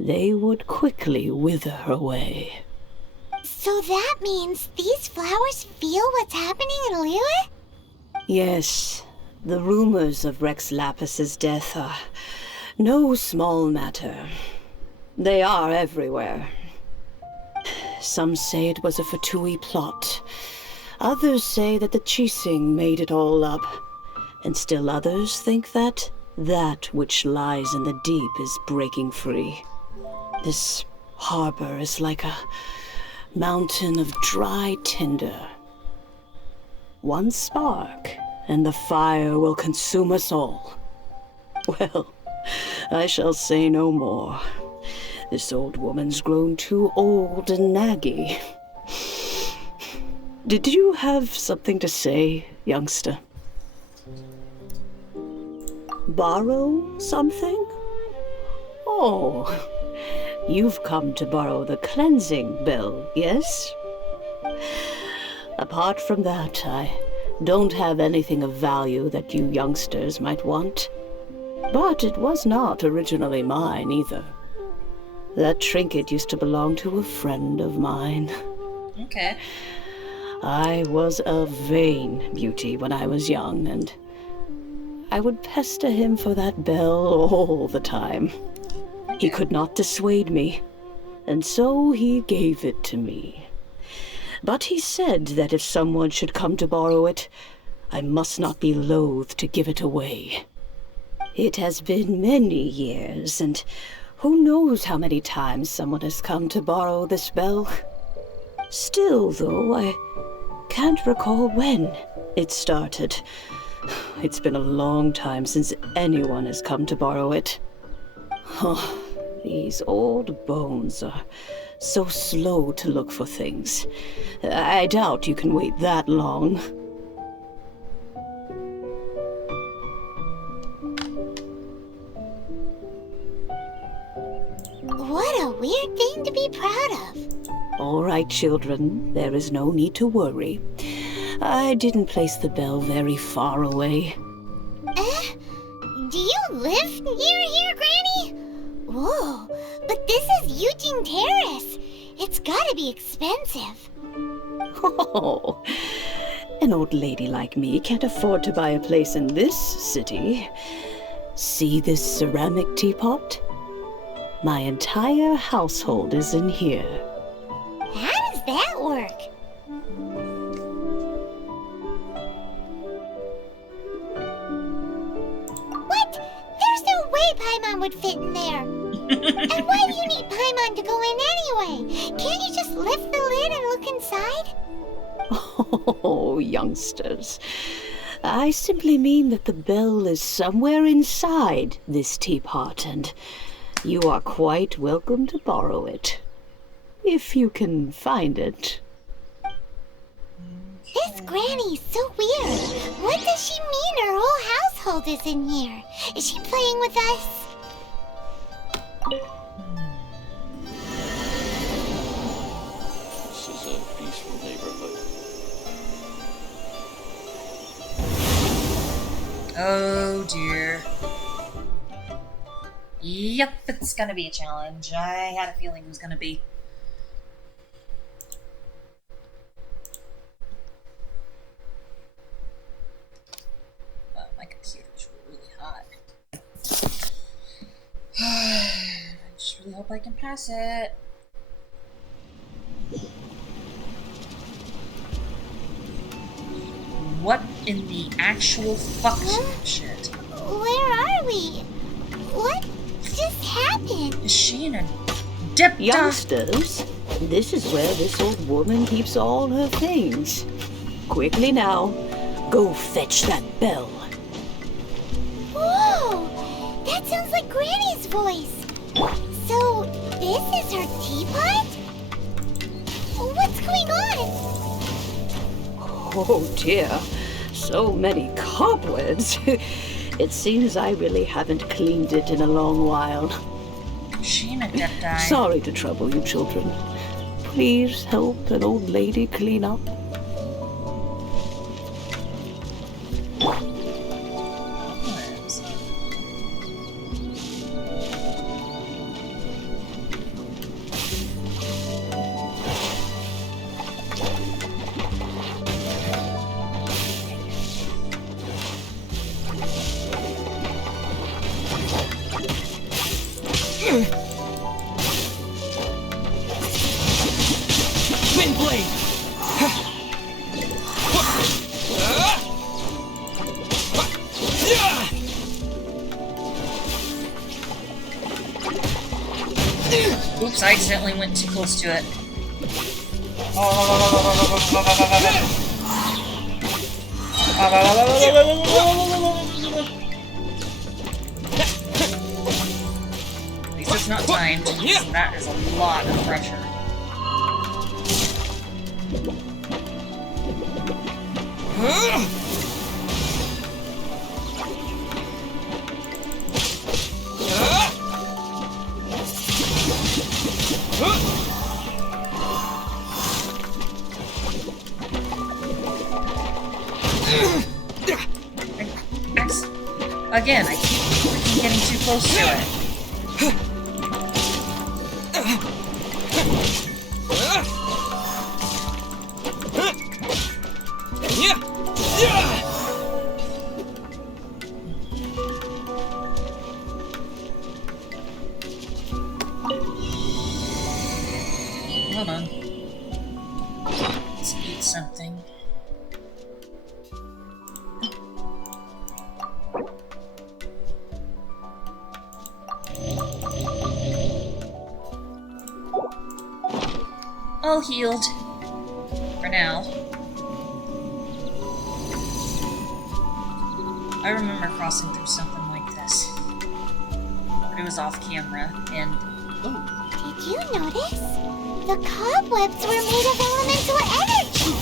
they would quickly wither away. So that means these flowers feel what's happening in Liyue? Yes, the rumors of Rex Lapis's death are no small matter. They are everywhere. Some say it was a Fatui plot. Others say that the Qixing made it all up. And still others think that that which lies in the deep is breaking free. This harbor is like a mountain of dry tinder. One spark, and the fire will consume us all. Well, I shall say no more. This old woman's grown too old and naggy. Did you have something to say, youngster? Borrow something? Oh, you've come to borrow the cleansing bell, yes? Apart from that, I don't have anything of value that you youngsters might want. But it was not originally mine, either. That trinket used to belong to a friend of mine. Okay. I was a vain beauty when I was young, and I would pester him for that bell all the time. He could not dissuade me, and so he gave it to me. But he said that if someone should come to borrow it, I must not be loath to give it away. It has been many years, and who knows how many times someone has come to borrow this bell. Still, though, I can't recall when it started. It's been a long time since anyone has come to borrow it. Oh, these old bones are so slow to look for things. I doubt you can wait that long. What a weird thing to be proud of. All right, children, there is no need to worry. I didn't place the bell very far away. Do you live near here, Granny? Whoa, but this is Eugene Terrace. It's gotta be expensive. Oh, an old lady like me can't afford to buy a place in this city. See this ceramic teapot? My entire household is in here. How does that work? What? There's no way Paimon would fit in there. And why do you need Paimon to go in anyway? Can't you just lift the lid and look inside? Oh, youngsters. I simply mean that the bell is somewhere inside this teapot, and you are quite welcome to borrow it. If you can find it. This Granny's so weird. What does she mean her whole household is in here? Is she playing with us? This is a peaceful neighborhood. Oh dear. Yep, it's gonna be a challenge. I had a feeling it was gonna be. Oh, my computer's really hot. I just really hope I can pass it. What in the actual fuck shit? Where are we? What just happened? Is she in a dip? Youngsters, this is where this old woman keeps all her things. Quickly now, go fetch that bell. Whoa! That sounds like Granny's voice. So, this is her teapot? What's going on? Oh dear, so many cobwebs. It seems I really haven't cleaned it in a long while. She in a dip dive. Sorry to trouble you, children. Please help an old lady clean up. Oops, I accidentally went too close to it. At least it's not timed. That is a lot of pressure. Again, I keep freaking getting too close to it. Hold on. Let's eat something. All healed. For now. I remember crossing through something like this. But it was off camera, and... Ooh. Did you notice? The cobwebs were made of elemental energy!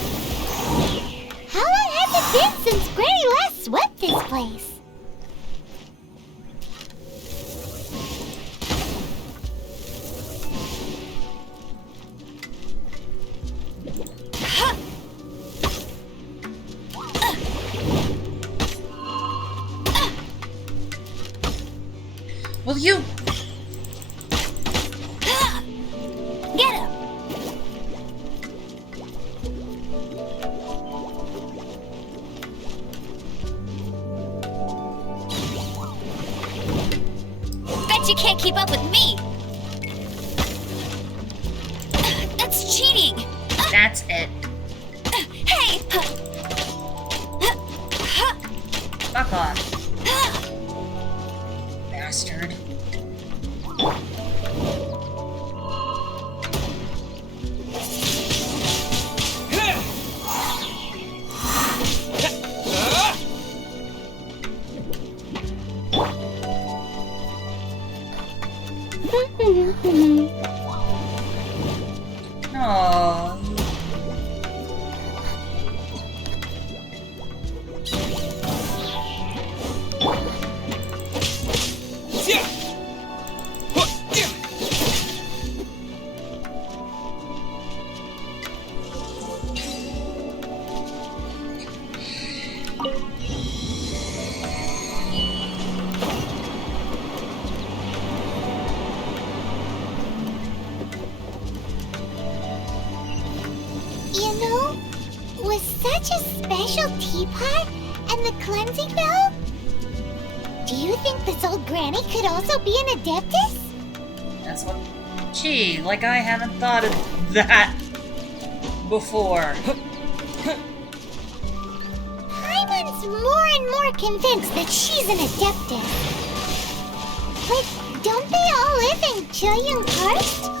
How long has it been since Granny last swept this place? Will you? Get him! Bet you can't keep up with me! That's cheating! That's it. Hey! Fuck off. Bastard. Oh. You know, with such a special teapot and the cleansing bell, do you think this old granny could also be an adeptus? That's what... Gee, like I haven't thought of that before. Paimon's more and more convinced that she's an adeptus. But don't they all live in Chillian Karst?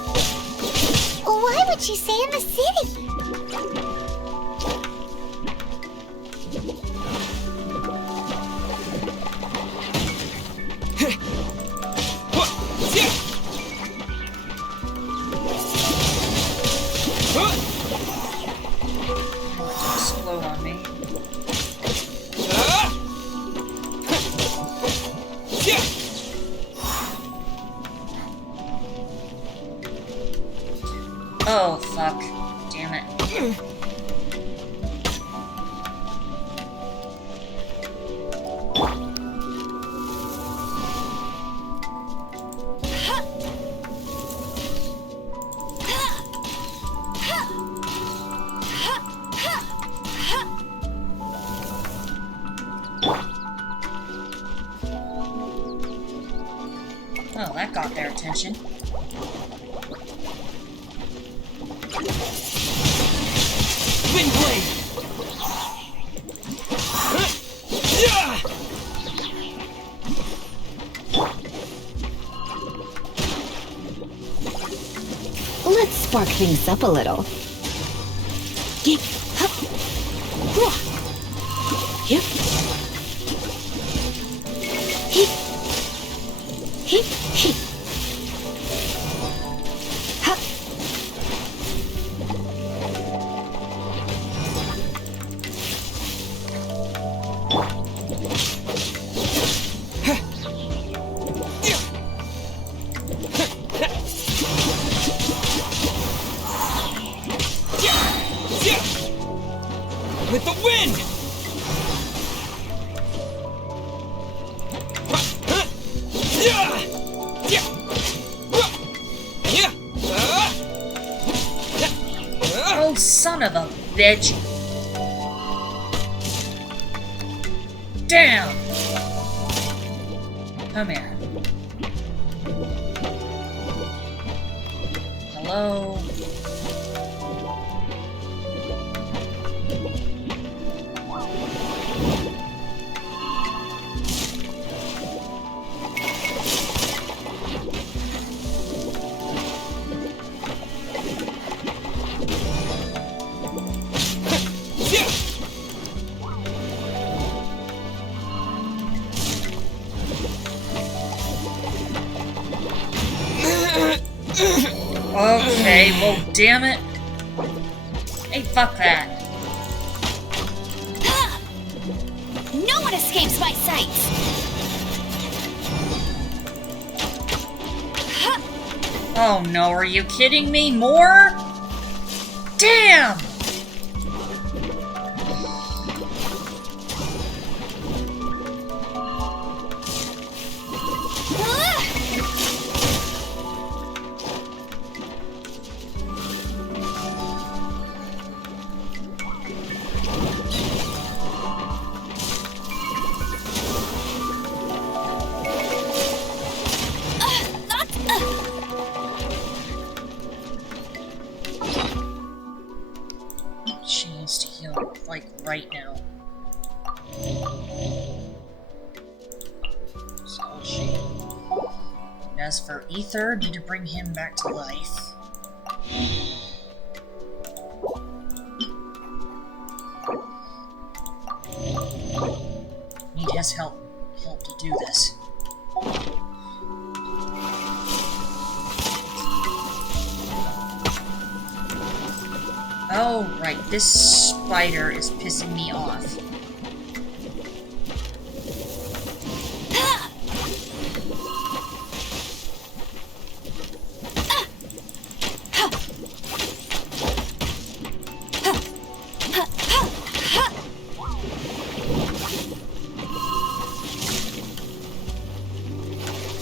Why would she stay in the city? Explode on me. Oh, fuck. Damn it. Oh, that got their attention. Windblade! Let's spark things up a little. With the wind! Oh, son of a bitch! Damn! Come here. Hello? Okay, well, damn it. Hey, fuck that. No one escapes my sight! Oh no, are you kidding me? More? Damn! She needs to heal, like, right now. So she... And as for Ether, need to bring him back to life. Need his help to do this. Oh, right, this spider is pissing me off.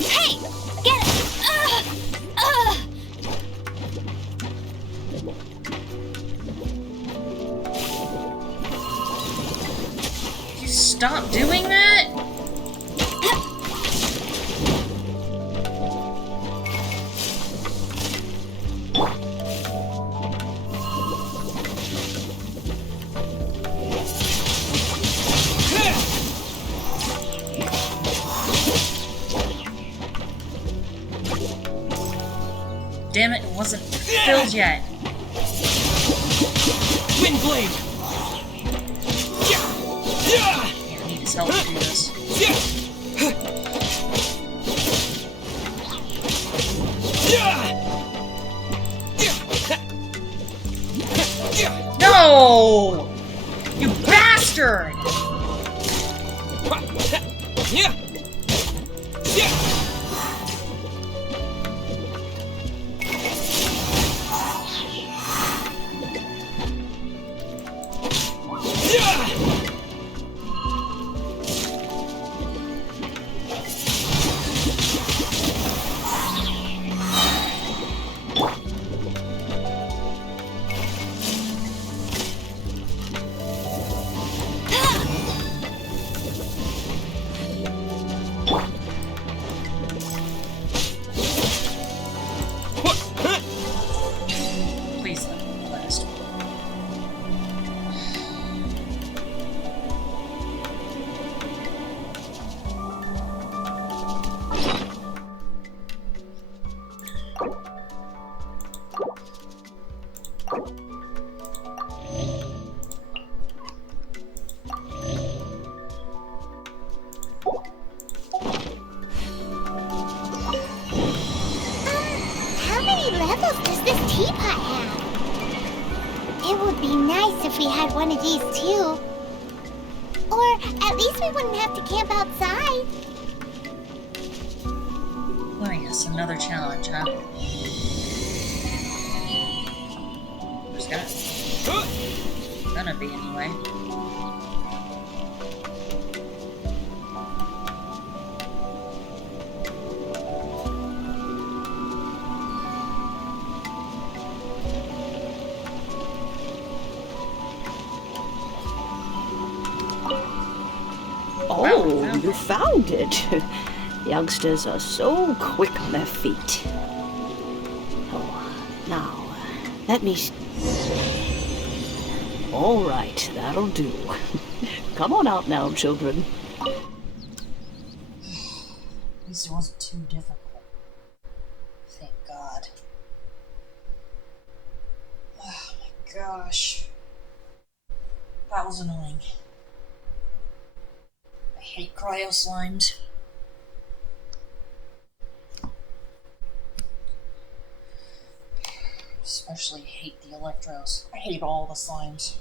Hey! Get it! You stop doing that? Damn it, it wasn't filled yet. Windblade! I need his help to do this. No! You bastard! levels does this teapot have? It would be nice if we had one of these too. Or at least we wouldn't have to camp outside. Oh yes, another challenge, huh? There's gonna be anyway. Oh, you found it. Youngsters are so quick on their feet. Oh, now, let me... All right, that'll do. Come on out now, children. At least it wasn't too difficult. Thank God. Oh my gosh. That was annoying. I hate cryo slimes. Especially hate the electros. I hate all the slimes.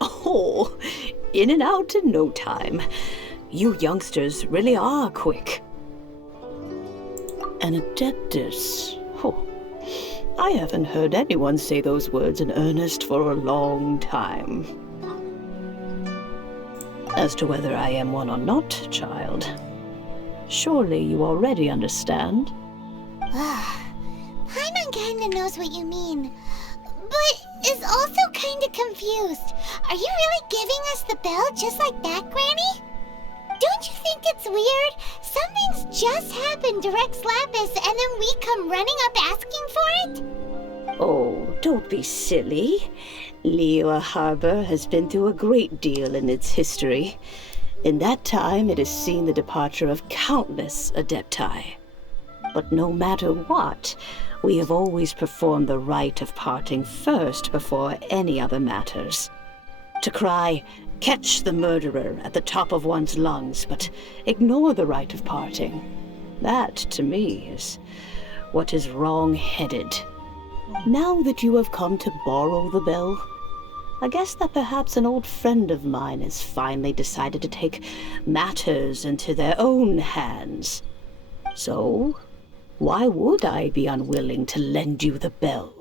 Oh, in and out in no time. You youngsters really are quick. An adeptus. Oh, I haven't heard anyone say those words in earnest for a long time. As to whether I am one or not, child, surely you already understand. Paimon kinda knows what you mean, but is also kinda confused. Are you really giving us the bell just like that, Granny? Don't you think it's weird? Something's just happened to Rex Lapis and then we come running up asking for it? Oh, don't be silly. Liyue Harbor has been through a great deal in its history. In that time, it has seen the departure of countless adepti. But no matter what, we have always performed the rite of parting first before any other matters. To cry, "Catch the murderer," at the top of one's lungs, but ignore the rite of parting. That, to me, is what is wrong-headed. Now that you have come to borrow the bell, I guess that perhaps an old friend of mine has finally decided to take matters into their own hands. So, why would I be unwilling to lend you the bell?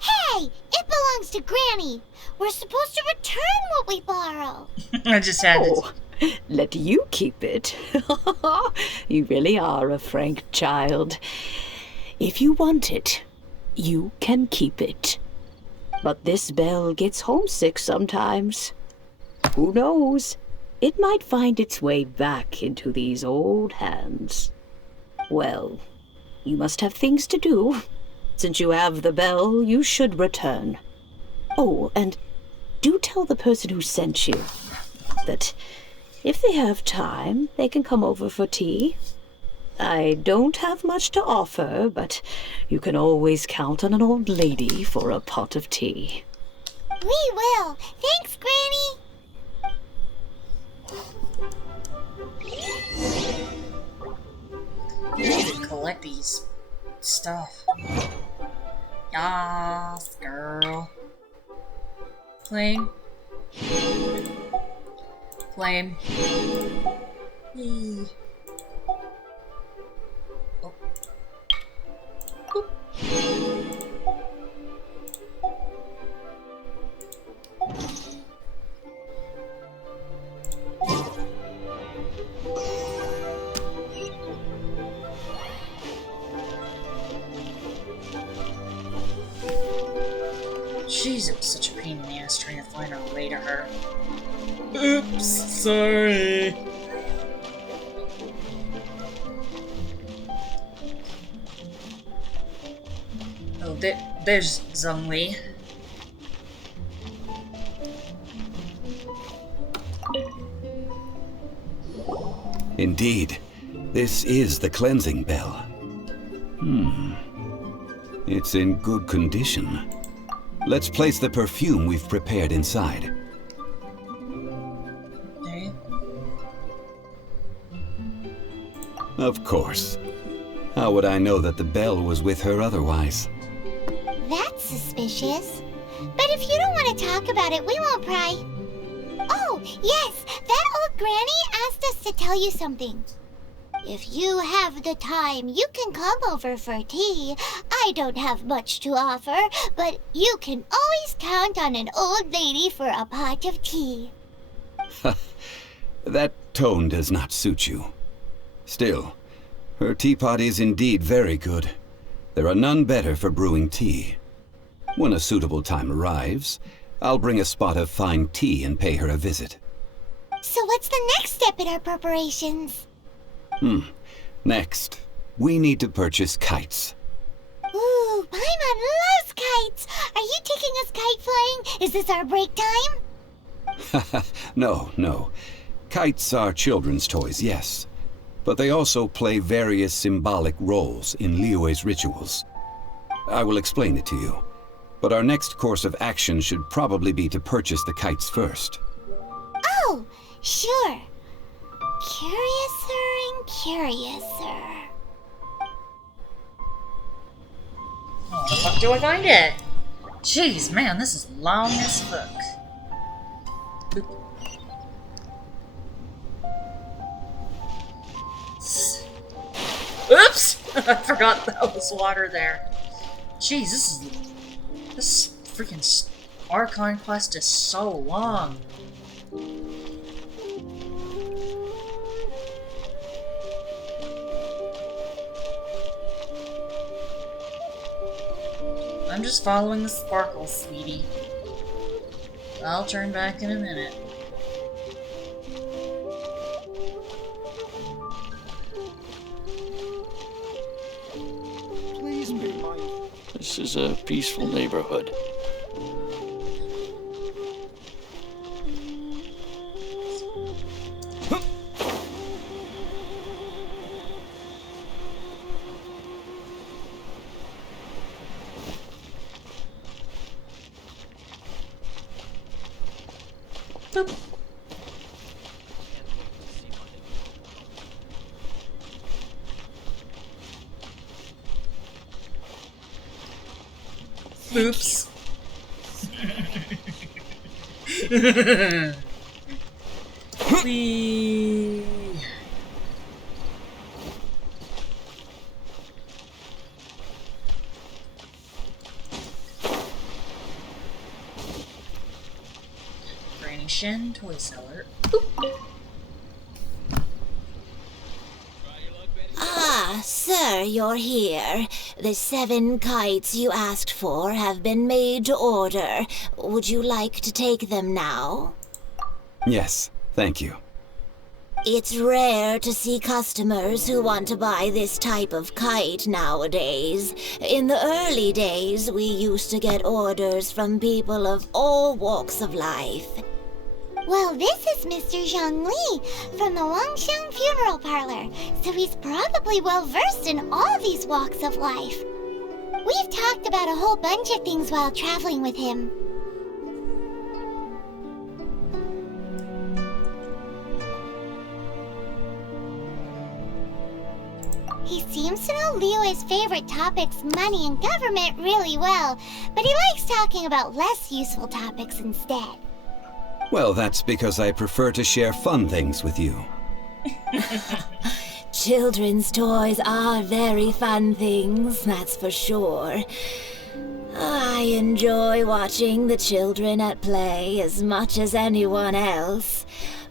Hey! It belongs to Granny! We're supposed to return what we borrow! I just had Oh, let you keep it. You really are a frank child. If you want it, you can keep it. But this bell gets homesick sometimes. Who knows? It might find its way back into these old hands. Well, you must have things to do. Since you have the bell, you should return. Oh, and do tell the person who sent you that if they have time, they can come over for tea. I don't have much to offer, but you can always count on an old lady for a pot of tea. We will. Thanks, Granny. I need to collect these stuff. Yas, girl. Flame. Flame. Yee. Oh. Boop. Jeez, it was such a pain in the ass trying to find our way to her. Oops, sorry. Oh, there's Zhongli. Indeed, this is the cleansing bell. It's in good condition. Let's place the perfume we've prepared inside. Okay. Of course. How would I know that the bell was with her otherwise? That's suspicious. But if you don't want to talk about it, we won't pry. Oh, yes, that old granny asked us to tell you something. If you have the time, you can come over for tea. I don't have much to offer, but you can always count on an old lady for a pot of tea. That tone does not suit you. Still, her teapot is indeed very good. There are none better for brewing tea. When a suitable time arrives, I'll bring a spot of fine tea and pay her a visit. So what's the next step in our preparations? Next, we need to purchase kites. Ooh, Paimon loves kites! Are you taking us kite flying? Is this our break time? No. Kites are children's toys, yes. But they also play various symbolic roles in Liyue's rituals. I will explain it to you. But our next course of action should probably be to purchase the kites first. Oh, sure. Curiouser and curiouser. How the fuck do I find it? Jeez, man, this is long as fuck. Oops! I forgot that was water there. Jeez, this freaking Archon quest is so long. I'm just following the sparkles, sweetie. I'll turn back in a minute. Please be mindful. This is a peaceful neighborhood. Boop. Oops. Whee. Granny Shen, toy seller. Ah, sir, you're here. The 7 kites you asked for have been made to order. Would you like to take them now? Yes, thank you. It's rare to see customers who want to buy this type of kite nowadays. In the early days, we used to get orders from people of all walks of life. Well, this is Mr. Zhongli from the Wangsheng Funeral Parlor, so he's probably well-versed in all these walks of life. We've talked about a whole bunch of things while traveling with him. He seems to know Liyue's favorite topics, money and government, really well, but he likes talking about less useful topics instead. Well, that's because I prefer to share fun things with you. Children's toys are very fun things, that's for sure. I enjoy watching the children at play as much as anyone else,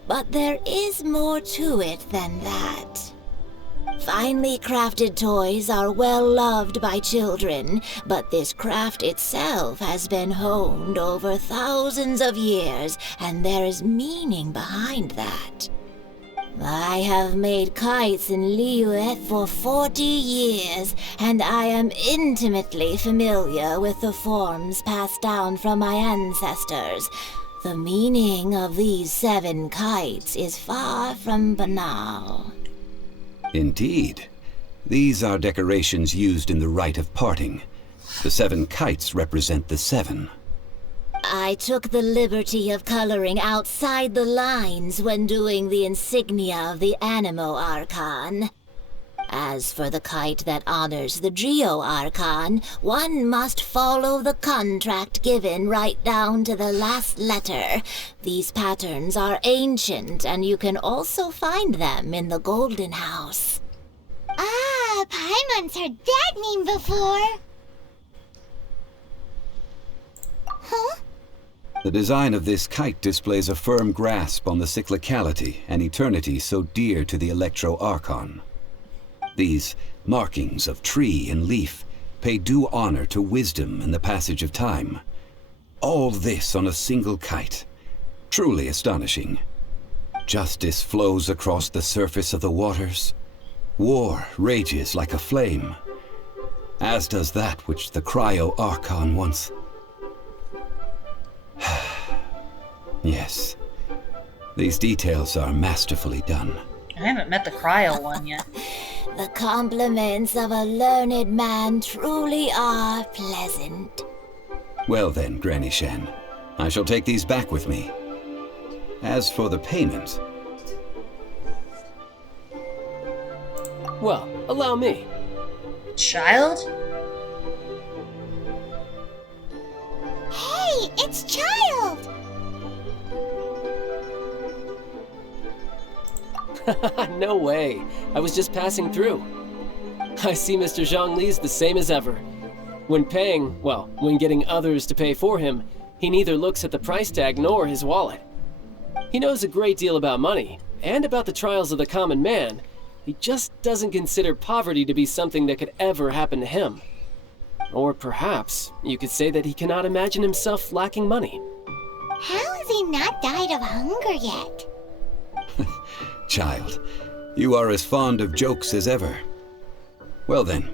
but there is more to it than that. Finely crafted toys are well loved by children, but this craft itself has been honed over thousands of years, and there is meaning behind that. I have made kites in Liyue for 40 years, and I am intimately familiar with the forms passed down from my ancestors. The meaning of these 7 kites is far from banal. Indeed. These are decorations used in the rite of parting. The 7 kites represent the 7. I took the liberty of coloring outside the lines when doing the insignia of the Animo Archon. As for the kite that honors the Geo Archon, one must follow the contract given right down to the last letter. These patterns are ancient, and you can also find them in the Golden House. Ah, Paimon's heard that name before. Huh? The design of this kite displays a firm grasp on the cyclicality and eternity so dear to the Electro Archon. These markings of tree and leaf pay due honor to wisdom and the passage of time. All this on a single kite. Truly astonishing. Justice flows across the surface of the waters. War rages like a flame, as does that which the Cryo Archon once... Yes, these details are masterfully done. I haven't met the cryo one yet. The compliments of a learned man truly are pleasant. Well then, Granny Shen, I shall take these back with me. As for the payment... Well, allow me. Child? Hey, it's Child! No way. I was just passing through. I see Mr. Zhongli's the same as ever. When paying, well, when getting others to pay for him, he neither looks at the price tag nor his wallet. He knows a great deal about money, and about the trials of the common man. He just doesn't consider poverty to be something that could ever happen to him. Or perhaps you could say that he cannot imagine himself lacking money. How has he not died of hunger yet? Child, you are as fond of jokes as ever. Well then,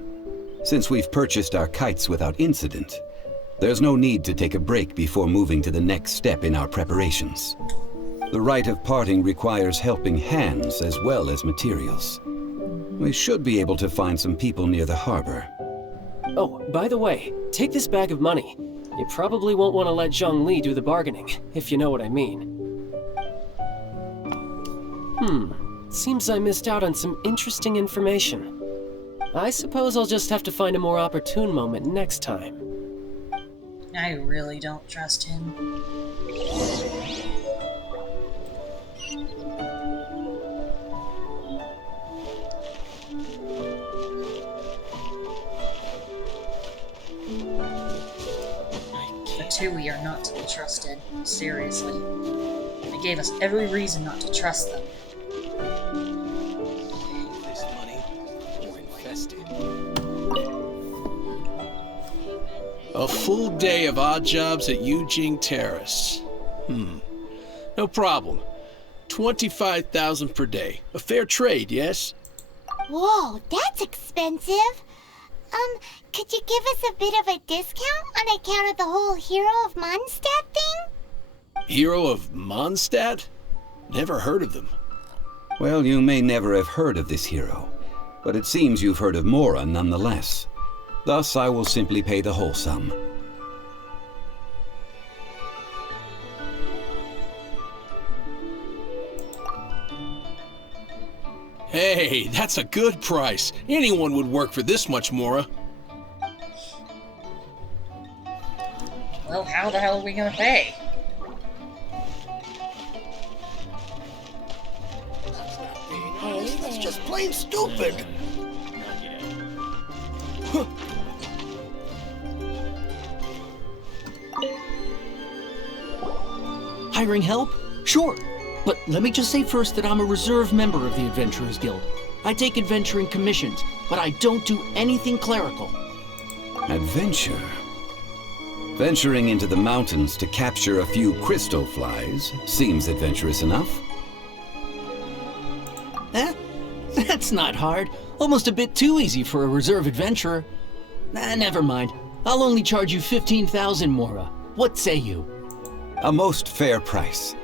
since we've purchased our kites without incident, there's no need to take a break before moving to the next step in our preparations. The rite of parting requires helping hands as well as materials. We should be able to find some people near the harbor. Oh, by the way, take this bag of money. You probably won't want to let Zhongli do the bargaining, if you know what I mean. Seems I missed out on some interesting information. I suppose I'll just have to find a more opportune moment next time. I really don't trust him. The Tui are not to be trusted. Seriously. They gave us every reason not to trust them. This money or invest it. A full day of odd jobs at Yujing Terrace. No problem. 25,000 per day. A fair trade, yes? Whoa, that's expensive. Could you give us a bit of a discount on account of the whole Hero of Mondstadt thing? Hero of Mondstadt? Never heard of them. Well, you may never have heard of this hero, but it seems you've heard of Mora nonetheless. Thus, I will simply pay the whole sum. Hey, that's a good price. Anyone would work for this much, Mora. Well, how the hell are we gonna pay? Hey, that's just plain stupid. Hiring help? Sure. But let me just say first that I'm a reserve member of the Adventurers Guild. I take adventuring commissions, but I don't do anything clerical. Adventure? Venturing into the mountains to capture a few crystal flies seems adventurous enough. Eh? That's not hard. Almost a bit too easy for a reserve adventurer. Never mind. I'll only charge you 15,000 Mora. What say you? A most fair price.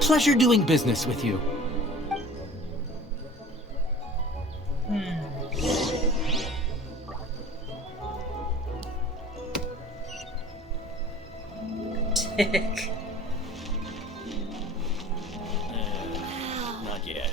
Pleasure doing business with you. Dick. Not yet.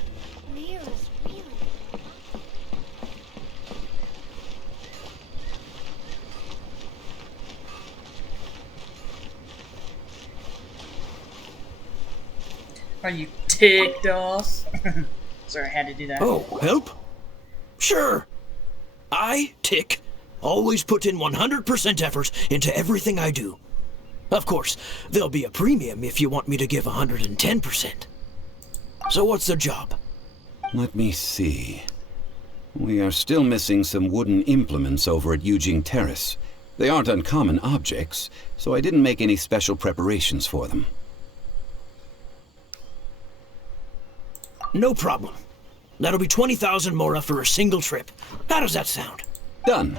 Are you ticked off? Sorry, I had to do that. Oh, help? Sure. I, Tick, always put in 100% effort into everything I do. Of course, there'll be a premium if you want me to give 110%. So what's the job? Let me see. We are still missing some wooden implements over at Yujing Terrace. They aren't uncommon objects, so I didn't make any special preparations for them. No problem. That'll be 20,000 mora for a single trip. How does that sound? Done.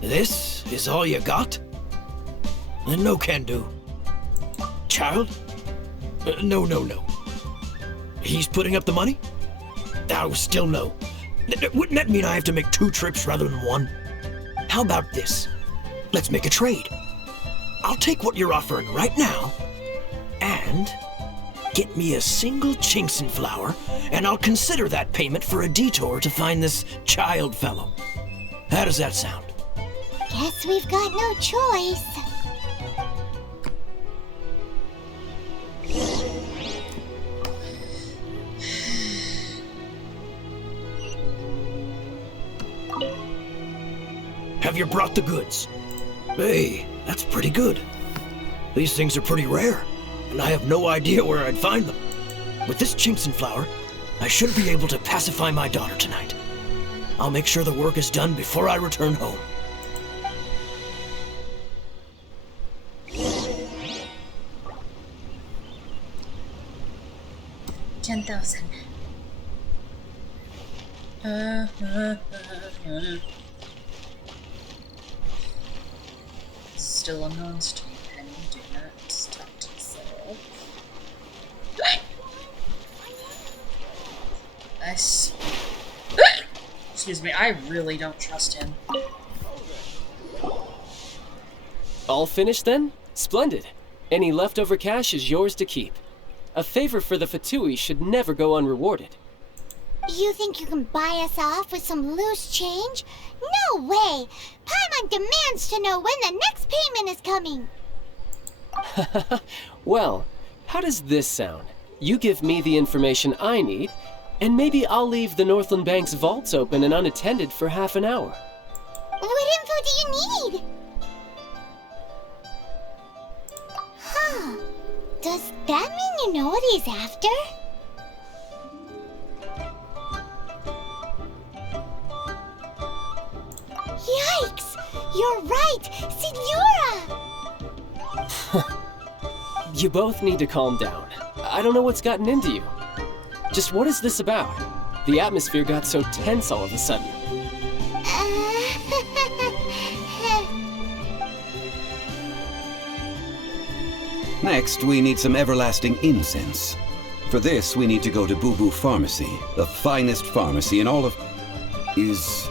This is all you got? Then no can do. Child? No. He's putting up the money? Oh, still no. Wouldn't that mean I have to make 2 trips rather than 1? How about this? Let's make a trade. I'll take what you're offering right now, and get me a single Qingqiu flower, and I'll consider that payment for a detour to find this child fellow. How does that sound? Guess we've got no choice. Have you brought the goods? Hey, that's pretty good. These things are pretty rare, and I have no idea where I'd find them. With this Qingqiu flower, I should be able to pacify my daughter tonight. I'll make sure the work is done before I return home. 10,000. Still a non-stream penny. Do not stop to sell. Excuse me, I really don't trust him. All finished then? Splendid. Any leftover cash is yours to keep. A favor for the Fatui should never go unrewarded. You think you can buy us off with some loose change? No way! Paimon demands to know when the next payment is coming! Well, how does this sound? You give me the information I need, and maybe I'll leave the Northland Bank's vaults open and unattended for half an hour. What info do you need? Huh. Does that mean you know what he's after? Yikes! You're right! Signora! You both need to calm down. I don't know what's gotten into you. Just what is this about? The atmosphere got so tense all of a sudden. Next, we need some everlasting incense. For this, we need to go to Boo Boo Pharmacy, the finest pharmacy in all of... Is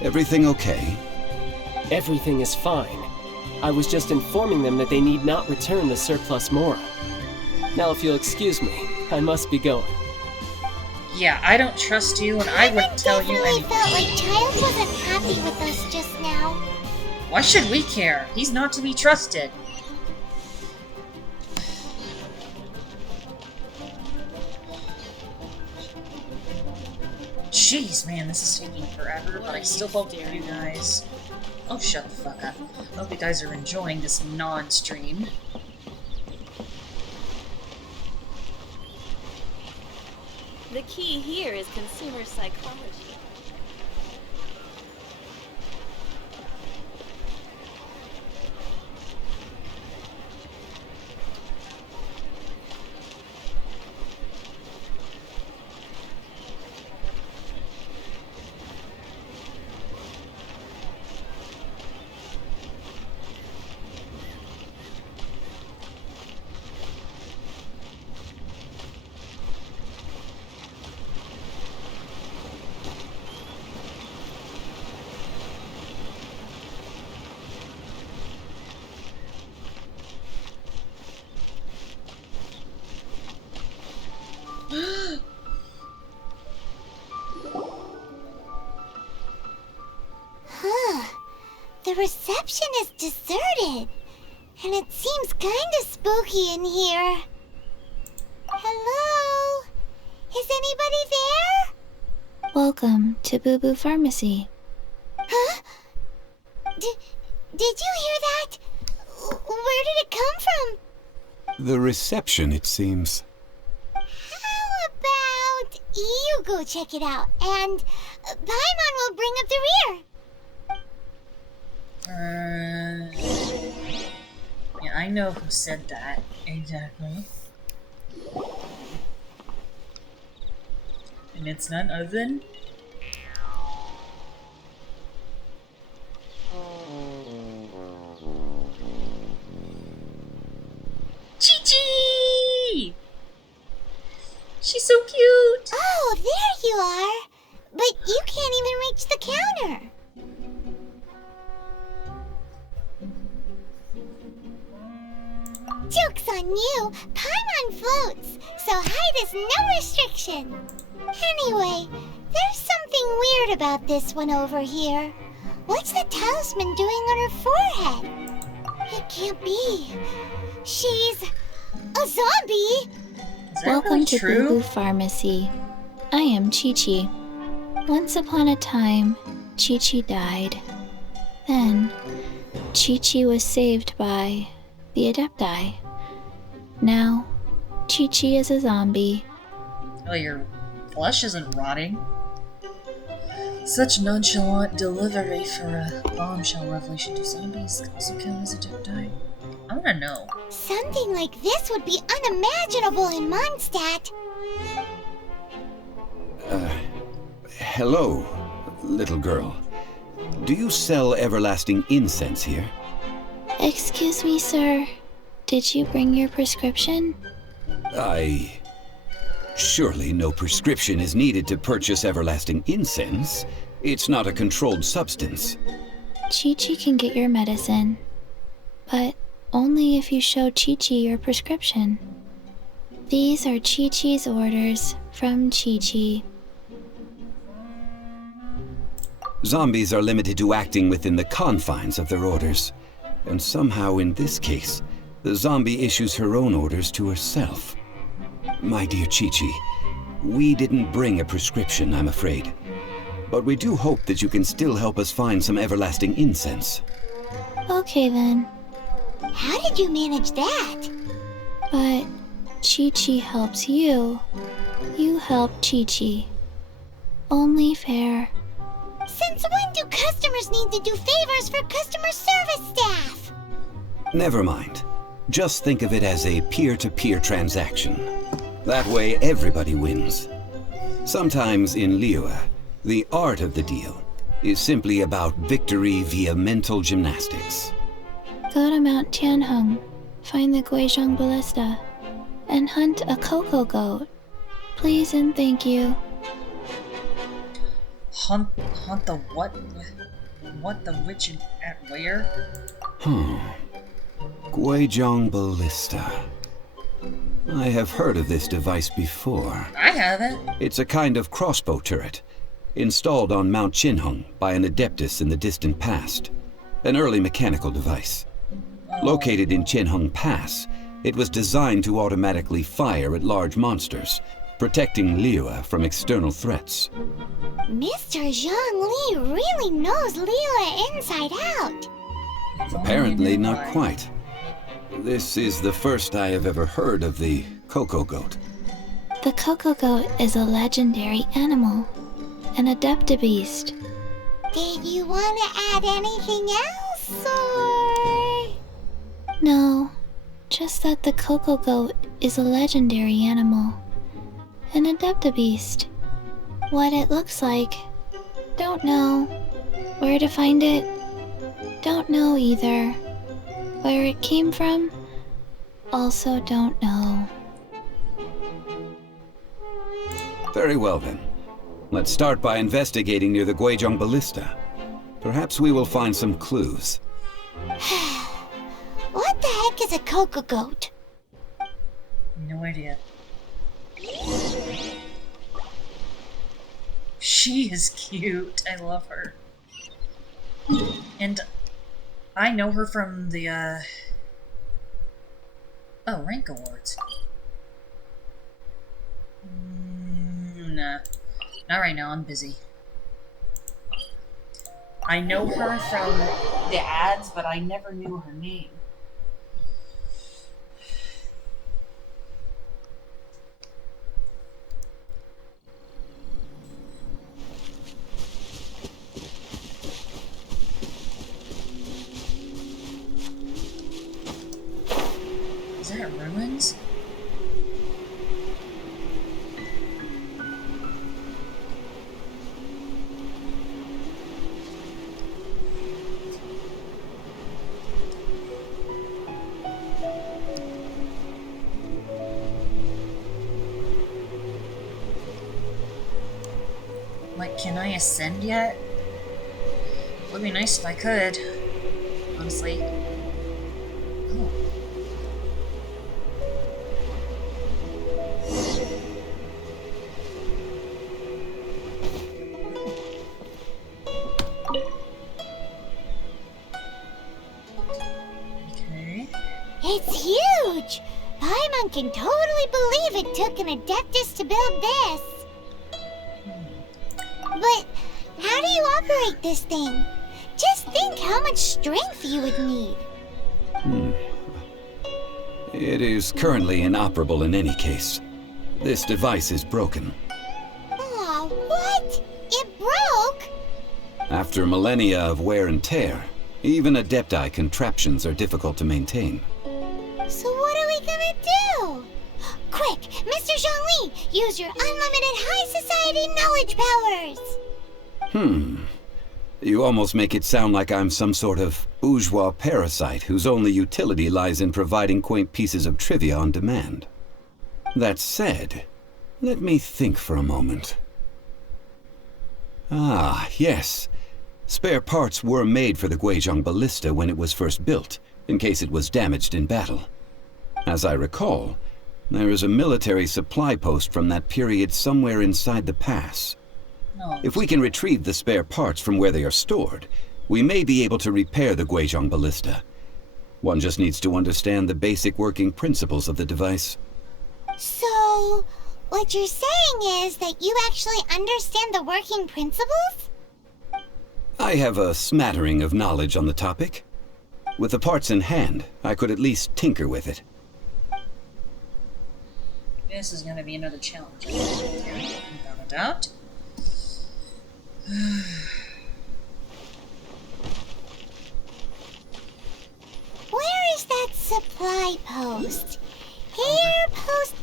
everything okay? Everything is fine. I was just informing them that they need not return the surplus mora. Now, if you'll excuse me, I must be going. Yeah, I don't trust you, and I wouldn't tell you anything. I felt like Child wasn't happy with us just now. Why should we care? He's not to be trusted. Jeez, man, this is taking forever, but I still hope you guys... Oh, shut the fuck up. I hope you guys are enjoying this non-stream. The key here is consumer psychology. reception is deserted, and it seems kinda spooky in here. Hello? Is anybody there? Welcome to Boo Boo Pharmacy. Huh? Did you hear that? Where did it come from? The reception, it seems. How about you go check it out, and Paimon will bring up the rear. Yeah, I know who said that. Exactly. And it's none other than... Qiqi! She's so cute! Oh, there you are! But you can't even reach the counter. Joke's on you! Paimon floats, so height is no restriction. Anyway, there's something weird about this one over here. What's the talisman doing on her forehead? It can't be. She's a zombie! Welcome to Boo Boo Pharmacy. I am Qiqi. Once upon a time, Qiqi died. Then, Qiqi was saved by the Adepti. Now, Qiqi is a zombie. Oh, your flesh isn't rotting. Such nonchalant delivery for a bombshell revelation. Do zombies also count as Adepti? I wanna know. Something like this would be unimaginable in Mondstadt. Hello, little girl. Do you sell everlasting incense here? Excuse me, sir. Did you bring your prescription? Surely no prescription is needed to purchase everlasting incense. It's not a controlled substance. Qiqi can get your medicine, but only if you show Qiqi your prescription. These are Qiqi's orders from Qiqi. Zombies are limited to acting within the confines of their orders. And somehow in this case, the zombie issues her own orders to herself. My dear Qiqi, we didn't bring a prescription, I'm afraid. But we do hope that you can still help us find some everlasting incense. Okay then. How did you manage that? But Qiqi helps you. You help Qiqi. Only fair. Since when do customers need to do favors for customer service staff? Never mind. Just think of it as a peer-to-peer transaction. That way everybody wins. Sometimes in Liyue, the art of the deal is simply about victory via mental gymnastics. Go to Mount Tianheng, find the Guizhong Ballista, and hunt a cocoa goat. Please and thank you. Hunt the what? What the which and at where? Guizhong Ballista. I have heard of this device before. I haven't. It's a kind of crossbow turret, installed on Mount Qinheng by an adeptus in the distant past. An early mechanical device. Located in Qinheng Pass, it was designed to automatically fire at large monsters, protecting Liyue from external threats. Mr. Zhongli really knows Liyue inside out. Apparently not quite. This is the first I have ever heard of the cocoa goat. The cocoa goat is a legendary animal, an adeptabeast. Did you want to add anything else, or...? No, just that the cocoa goat is a legendary animal, an adeptabeast. What it looks like, don't know. Where to find it, don't know either. Where it came from, also don't know. Very well then. Let's start by investigating near the Guizhong Ballista. Perhaps we will find some clues. What the heck is a cocoa goat? No idea. She is cute. I love her. And I know her from the, oh, rank awards. Nah. Not right now, I'm busy. I know her from the ads, but I never knew her name. Is that ruins? Like, can I ascend yet? Would be nice if I could, honestly. Oh. Okay. It's huge! Paimon can totally believe it took an Adeptus to build this. But how do you operate this thing? Just think how much strength you would need. It is currently inoperable in any case. This device is broken. Aw, what? It broke? After millennia of wear and tear, even Adepti contraptions are difficult to maintain. So what are we gonna do? Quick, Mr. Zhongli, use your unlimited high society knowledge powers! You almost make it sound like I'm some sort of bourgeois parasite whose only utility lies in providing quaint pieces of trivia on demand. That said, let me think for a moment. Ah, yes. Spare parts were made for the Guizhong ballista when it was first built, in case it was damaged in battle. As I recall, there is a military supply post from that period somewhere inside the pass. No. If we can retrieve the spare parts from where they are stored, we may be able to repair the Guizhong ballista. One just needs to understand the basic working principles of the device. So, what you're saying is that you actually understand the working principles? I have a smattering of knowledge on the topic. With the parts in hand, I could at least tinker with it. This is going to be another challenge. Without a doubt. Where is that supply post? Here, post...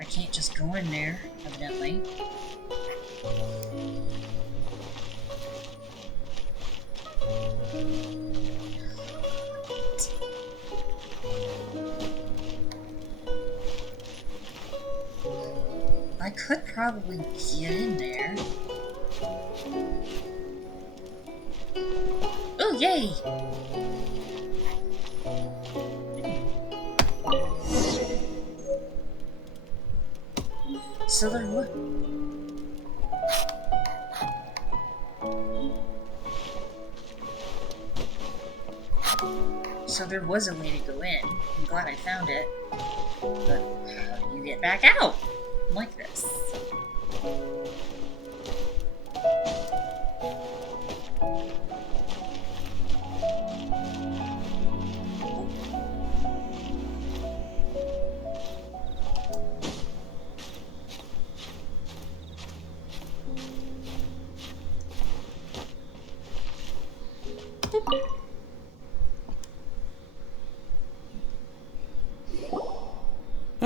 I can't just go in there, evidently. I could probably get in there. Oh, yay! So there was... So there was a way to go in. I'm glad I found it. But how do you get back out? Like this.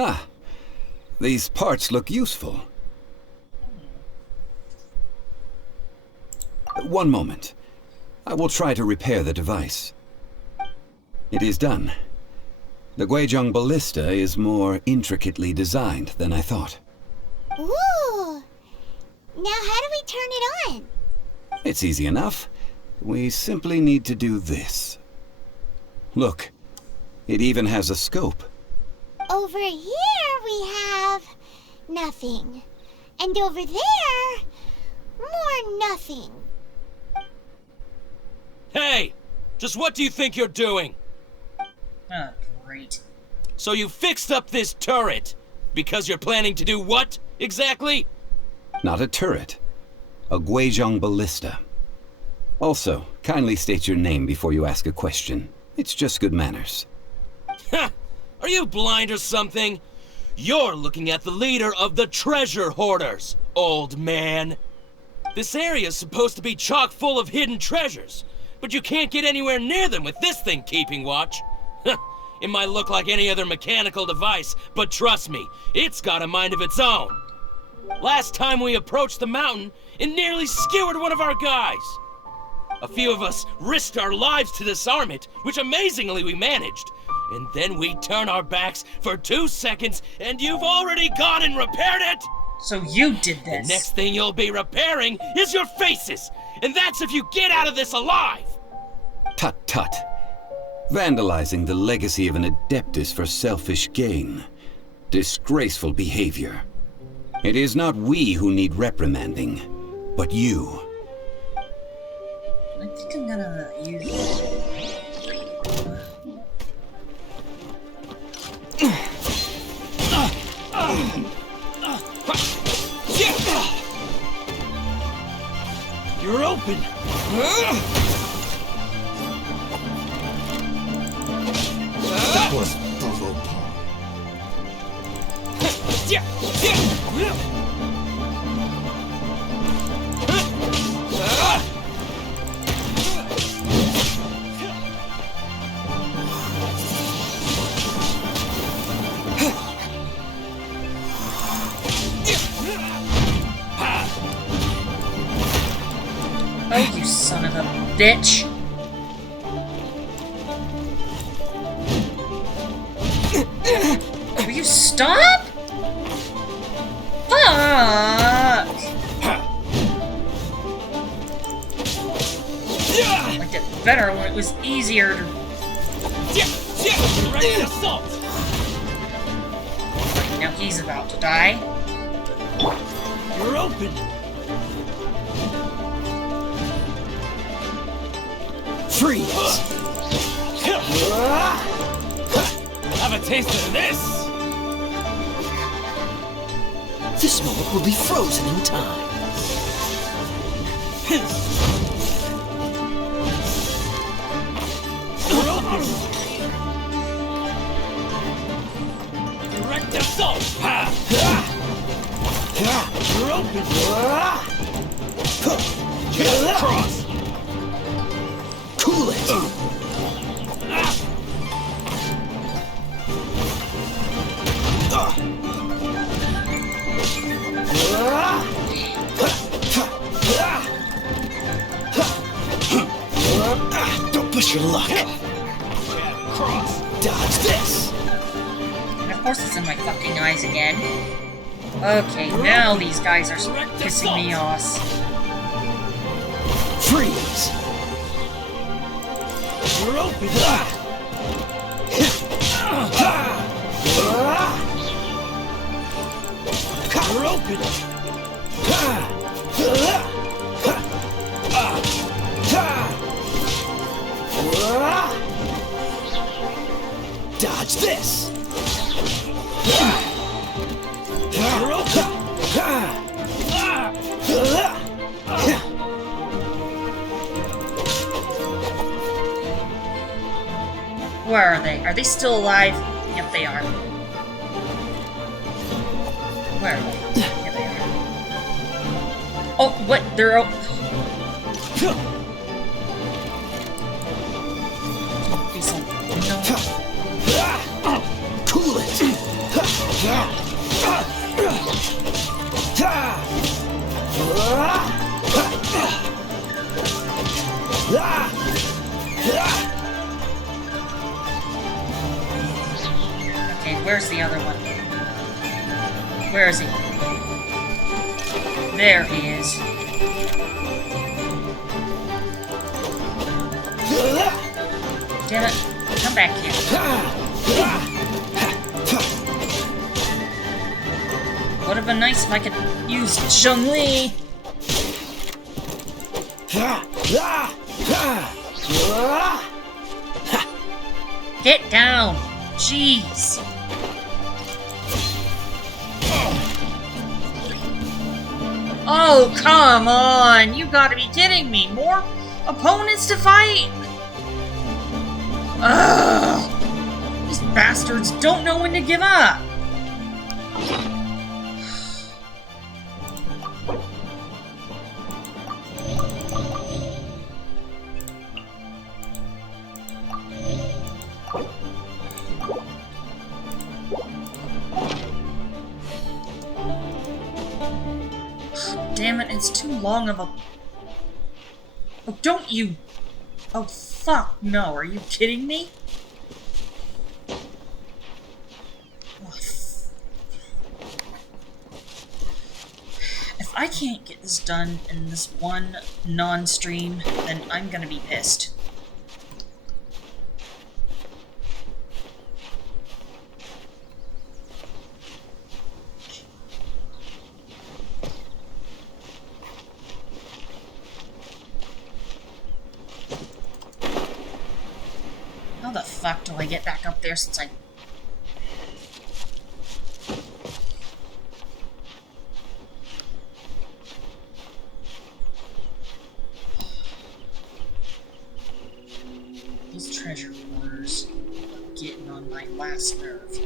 Ah, these parts look useful. One moment. I will try to repair the device. It is done. The Guizhong ballista is more intricately designed than I thought. Ooh! Now how do we turn it on? It's easy enough. We simply need to do this. Look, it even has a scope. Over here we have... nothing. And over there, more nothing. Hey! Just what do you think you're doing? Oh, great. So you fixed up this turret because you're planning to do what, exactly? Not a turret. A Guizhong ballista. Also, kindly state your name before you ask a question. It's just good manners. Ha! Are you blind or something? You're looking at the leader of the treasure hoarders, old man. This area's supposed to be chock full of hidden treasures, but you can't get anywhere near them with this thing keeping watch. It might look like any other mechanical device, but trust me, it's got a mind of its own. Last time we approached the mountain, it nearly skewered one of our guys. A few of us risked our lives to disarm it, which amazingly we managed. And then we turn our backs for 2 seconds, and you've already gone and repaired it! So you did this. The next thing you'll be repairing is your faces! And that's if you get out of this alive! Tut tut. Vandalizing the legacy of an Adeptus for selfish gain. Disgraceful behavior. It is not we who need reprimanding, but you. I think I'm gonna use... You're open! That was brutal. Oh, you son of a bitch! Will you stop? Fuck! I liked it better when it was easier to... Ready to assault! Right, now he's about to die. You're open! Freeze! Have a taste of this! This moment will be frozen in time. You're open! Direct assault! You're open! Cross! Cool it! Don't push your luck. Cross! Dodge this! And of course it's in my fucking eyes again. Okay, now these guys are pissing me off. Freeze! You're open! You're open! Dodge this! You're open! Where are they? Are they still alive? Yep, they are. Where are they? Yep, they are. Oh, what? They're... Cool it! Okay, where's the other one? Where is he? There he is. Damn it. Come back here. Would have been nice if I could use Zhongli. Get down! Jeez! Oh, come on! You gotta be kidding me! More opponents to fight? Ugh! These bastards don't know when to give up! Damn it, it's too long of a... Oh, don't you... Oh, fuck no, are you kidding me? If I can't get this done in this one non-stream, then I'm gonna be pissed. How the fuck do I get back up there since I... These treasure hoarders are getting on my last nerve.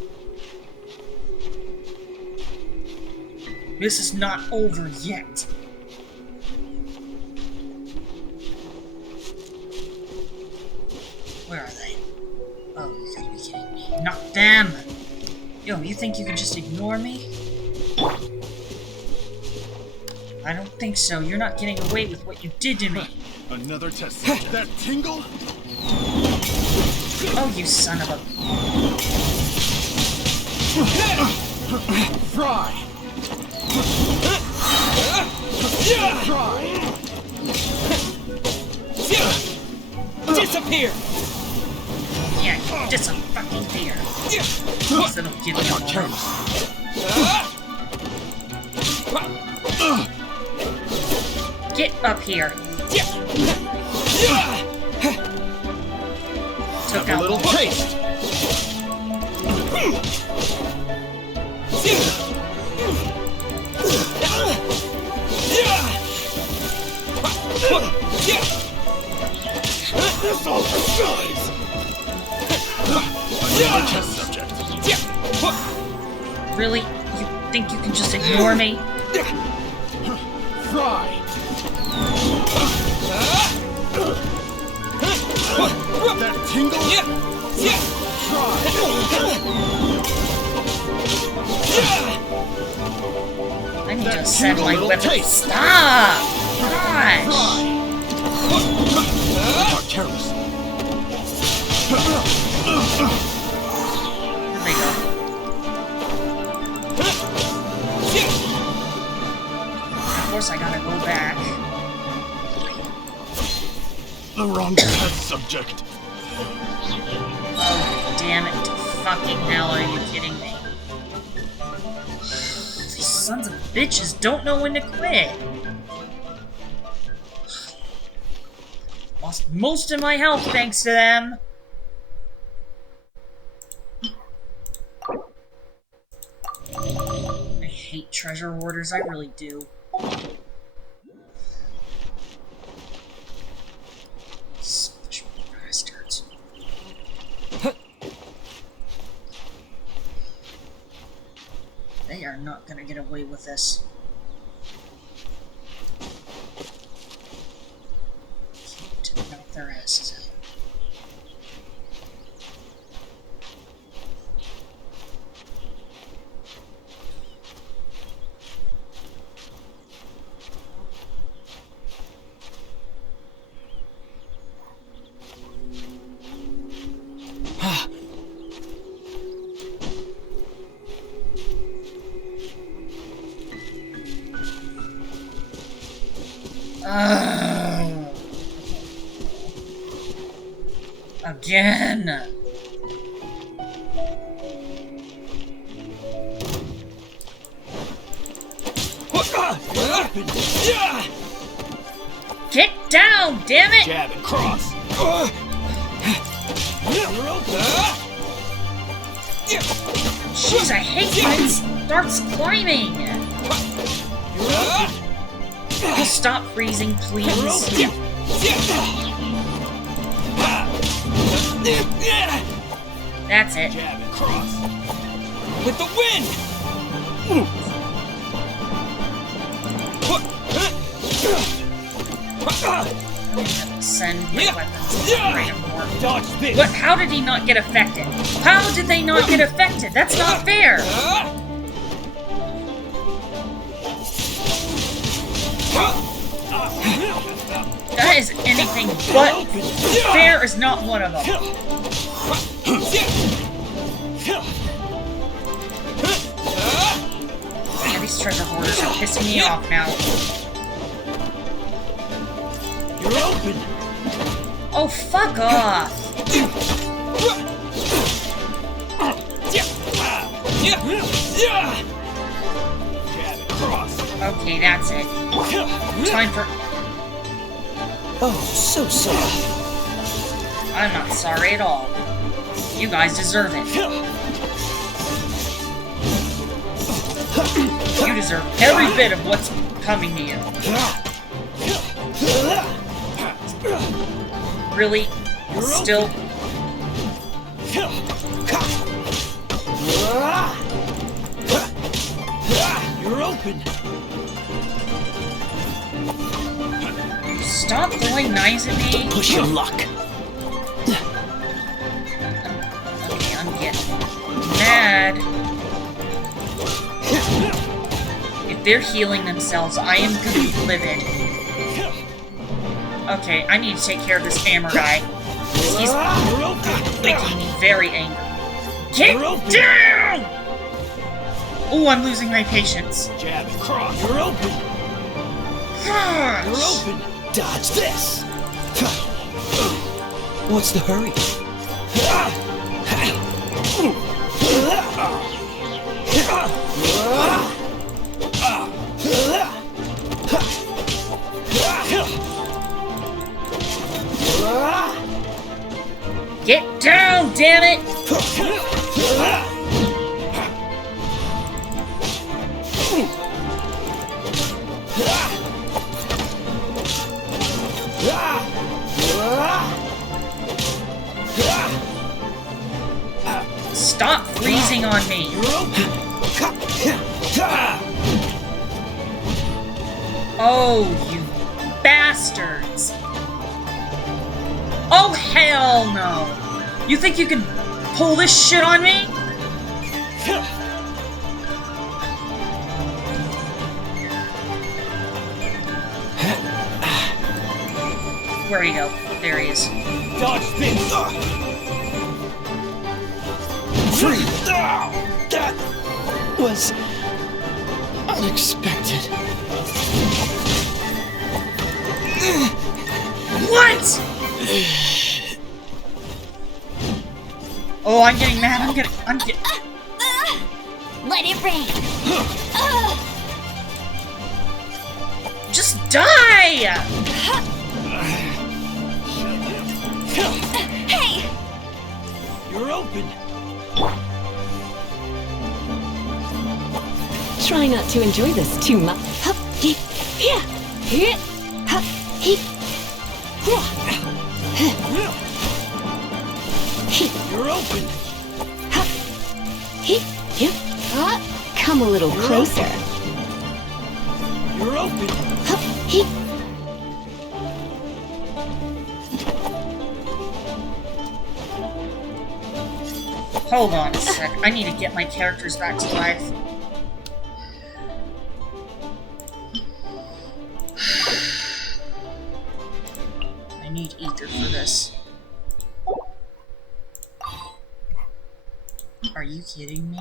This is not over yet. Where are they? Oh, you gotta be kidding me. Not them! Yo, you think you can just ignore me? I don't think so. You're not getting away with what you did to me. Another test. That tingle? Oh, you son of a... Fry! Fry! Disappear! Yeah, disappear. That'll give you Get up here. Took Have a little taste. This all destroys. Another test subject. Really? You think you can just ignore me? Fry. That tingle? I need to send my weapon. Stop! Gosh! Not careless. There we go. Of course I gotta go back. The wrong test subject. Oh, damn it. Fucking hell, are you kidding me? These sons of bitches don't know when to quit. Lost most of my health thanks to them. I hate treasure hoarders, I really do. Such bastards. They are not gonna get away with this. To knock their asses out. Again! Get down, damn it! Jab and cross. Jeez, I hate when it starts climbing! Stop freezing, please. That's it. Jab and cross. With the wind! Send my weapons. Dodge this. What? How did he not get affected? How did they not get affected? That's not fair! That is anything but fair is not one of them. Yeah, these treasure hoarders are pissing me off now. You're open. Oh, fuck off! Okay, that's it. Time for... Oh, so sorry. I'm not sorry at all. You guys deserve it. You deserve every bit of what's coming to you. Really? Still? You're open. Stop throwing knives at me. Push your luck. Okay, I'm getting mad. If they're healing themselves, I am gonna be livid. Okay, I need to take care of this hammer guy. He's making me very angry. Get down! Oh, I'm losing my patience. Jab and cross. You're open. Gosh. You're open. Dodge this. What's the hurry? Get down, damn it! Stop freezing on me! Oh, you bastards! Oh, hell no! You think you can pull this shit on me? Where'd he go? There he is. Dodge this! Free! That was unexpected. What? Oh, I'm getting mad. I'm getting. Let it rain. Just die! Hey! You're open. Try not to enjoy this too much. You're open. Come a little closer. You're open. Hold on a sec. I need to get my characters back to life. I need ether for this. Are you kidding me?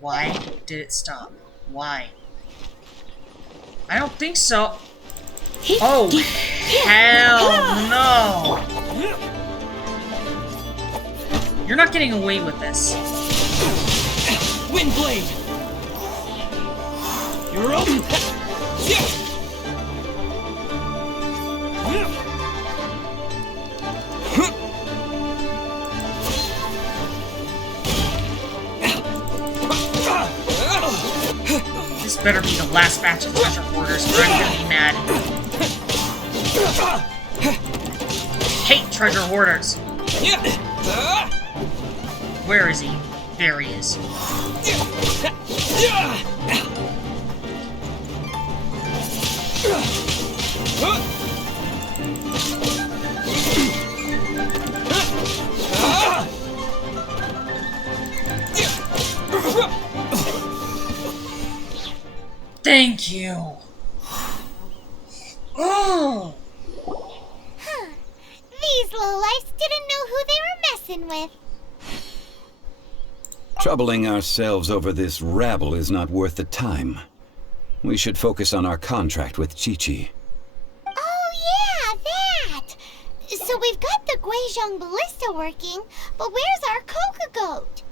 Why did it stop? Why? I don't think so. Oh, hell no! You're not getting away with this. Windblade! You're up! This better be the last batch of treasure hoarders, or I'm gonna be mad. Hate treasure hoarders! Where is he? There he is. Thank you. Oh. These lowlifes didn't know who they were messing with. Troubling ourselves over this rabble is not worth the time. We should focus on our contract with Qiqi. Oh yeah, that! So we've got the Guizhong ballista working, but where's our Coca goat?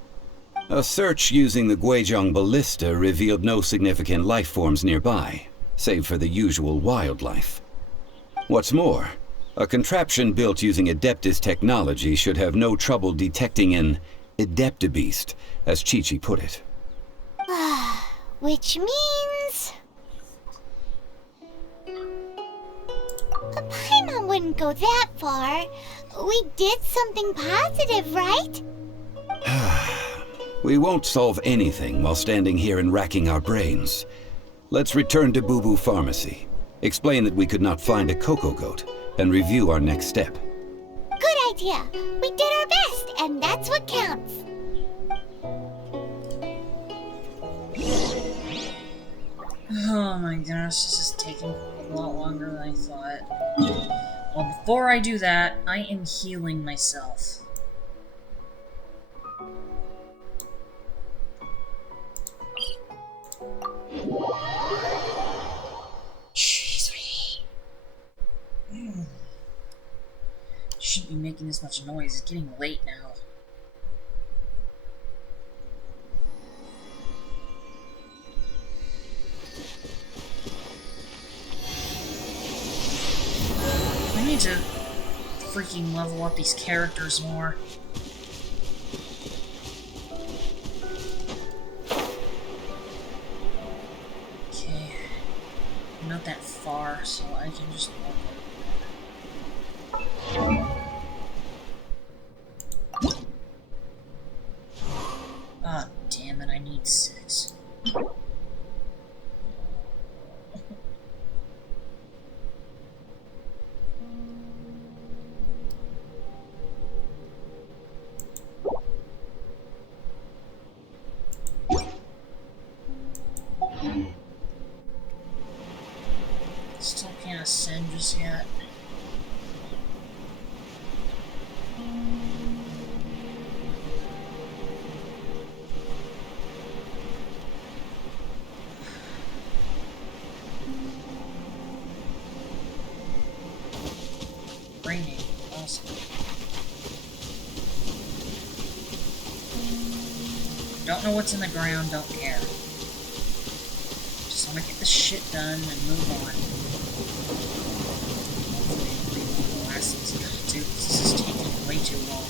A search using the Guizhong ballista revealed no significant life forms nearby, save for the usual wildlife. What's more, a contraption built using Adeptus technology should have no trouble detecting an Adeptabeast, as Qiqi put it. Which means... Paimon wouldn't go that far. We did something positive, right? We won't solve anything while standing here and racking our brains. Let's return to Boo Boo Pharmacy, explain that we could not find a Coco Goat, and review our next step. Good idea. We did our best, and that's what counts. Oh my gosh, this is taking a lot longer than I thought. Well, before I do that, I am healing myself. Jeez, shouldn't be making this much noise. It's getting late now. I need to freaking level up these characters more. Okay. I'm not that far, so I can just walk over. Ah, damn it, I need 6. Still can't ascend just yet. Raining. Awesome. Don't know what's in the ground, don't care. Just want to get this shit done and move on. Hopefully, the last thing's gonna do, because this is taking way too long.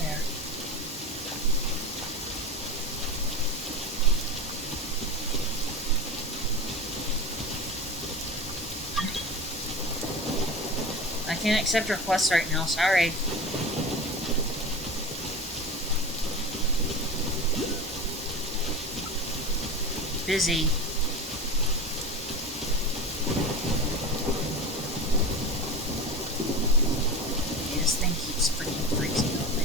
There. I can't accept requests right now, sorry. Busy. Okay, this thing keeps freaking freezing on me.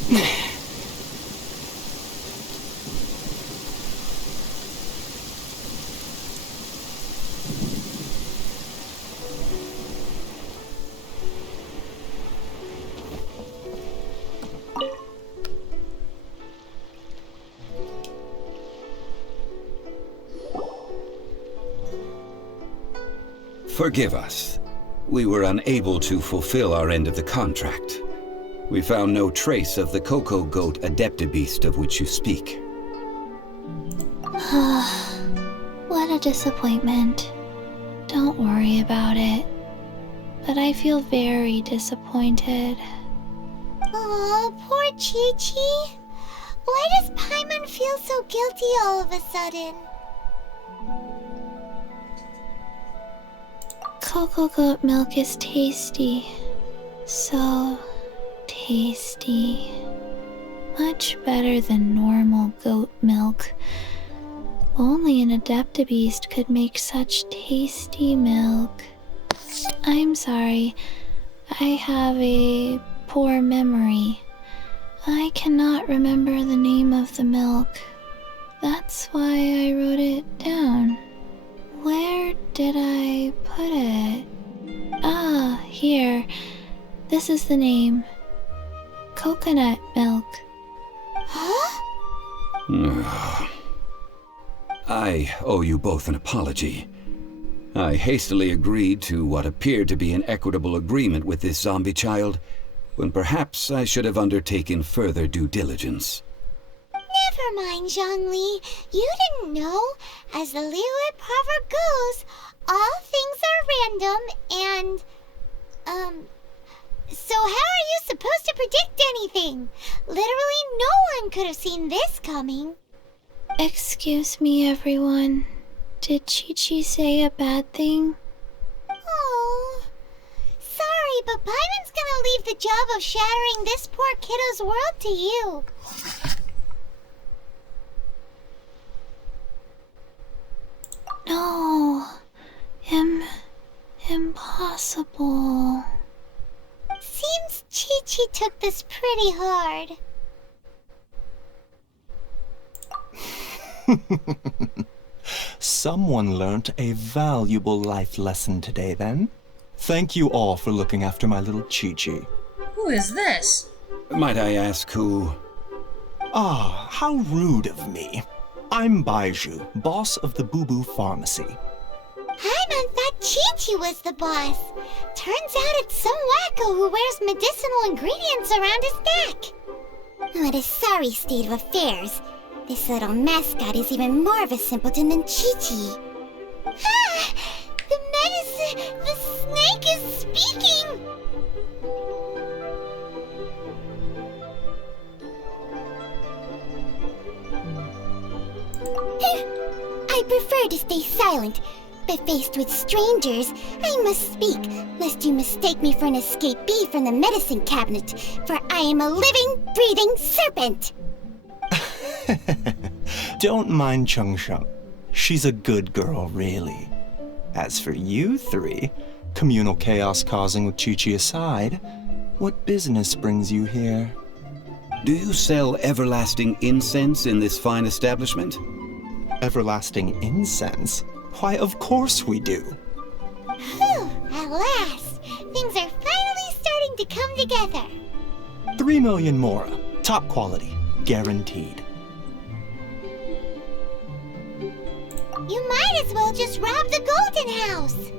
Forgive us. We were unable to fulfill our end of the contract. We found no trace of the Cocoa Goat Adeptabeast of which you speak. What a disappointment. Don't worry about it. But I feel very disappointed. Aw, poor Qiqi. Why does Paimon feel so guilty all of a sudden? Cocoa goat milk is tasty. So tasty. Much better than normal goat milk. Only an Adeptabeast could make such tasty milk. I'm sorry. I have a poor memory. I cannot remember the name of the milk. That's why I wrote it down. Where did I put it? Ah, here. This is the name. Coconut milk. Huh? I owe you both an apology. I hastily agreed to what appeared to be an equitable agreement with this zombie child, when perhaps I should have undertaken further due diligence. Never mind, Zhongli. You didn't know. As the Liyue proverb goes, all things are random and... So how are you supposed to predict anything? Literally no one could have seen this coming. Excuse me, everyone. Did Qiqi say a bad thing? Oh, sorry, but Paimon's gonna leave the job of shattering this poor kiddo's world to you. No. Impossible. Seems Qiqi took this pretty hard. Someone learnt a valuable life lesson today, then. Thank you all for looking after my little Qiqi. Who is this? Might I ask who? Ah, how rude of me. I'm Baiju, boss of the Boo Boo Pharmacy. Paimon thought Qiqi was the boss. Turns out it's some wacko who wears medicinal ingredients around his neck. What a sorry state of affairs. This little mascot is even more of a simpleton than Qiqi. Ah! The snake is speaking! I prefer to stay silent, but faced with strangers, I must speak, lest you mistake me for an escapee from the medicine cabinet, for I am a living, breathing serpent! Don't mind Chung Sheng. She's a good girl, really. As for you three, communal chaos causing with Qiqi aside, what business brings you here? Do you sell everlasting incense in this fine establishment? Everlasting incense? Why, of course we do. Phew, at last! Things are finally starting to come together. 3 million mora. Top quality. Guaranteed. You might as well just rob the Golden House!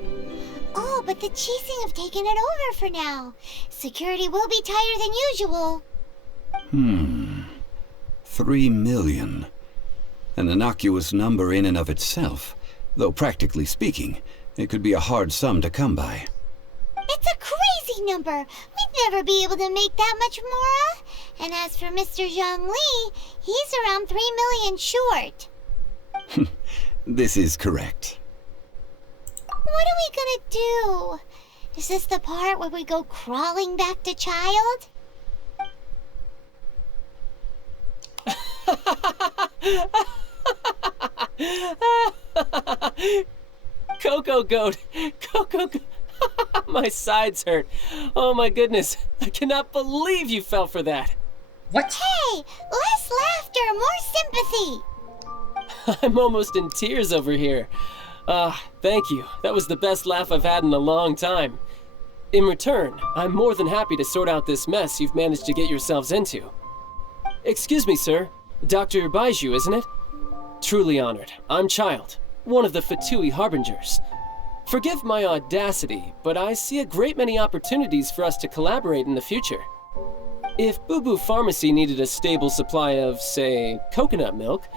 Oh, but the Qixing have taken it over for now. Security will be tighter than usual. 3 million. An innocuous number in and of itself, though practically speaking, it could be a hard sum to come by. It's a crazy number! We'd never be able to make that much mora. And as for Mr. Zhongli, he's around 3 million short. This is correct. What are we gonna do? Is this the part where we go crawling back to child? Cocoa goat! Cocoa goat! My sides hurt. Oh my goodness. I cannot believe you fell for that. What? Hey! Less laughter, more sympathy! I'm almost in tears over here. Thank you. That was the best laugh I've had in a long time. In return, I'm more than happy to sort out this mess you've managed to get yourselves into. Excuse me, sir. Dr. Baiju, isn't it? Truly honored. I'm Child, one of the Fatui Harbingers. Forgive my audacity, but I see a great many opportunities for us to collaborate in the future. If Boo Boo Pharmacy needed a stable supply of, say, coconut milk,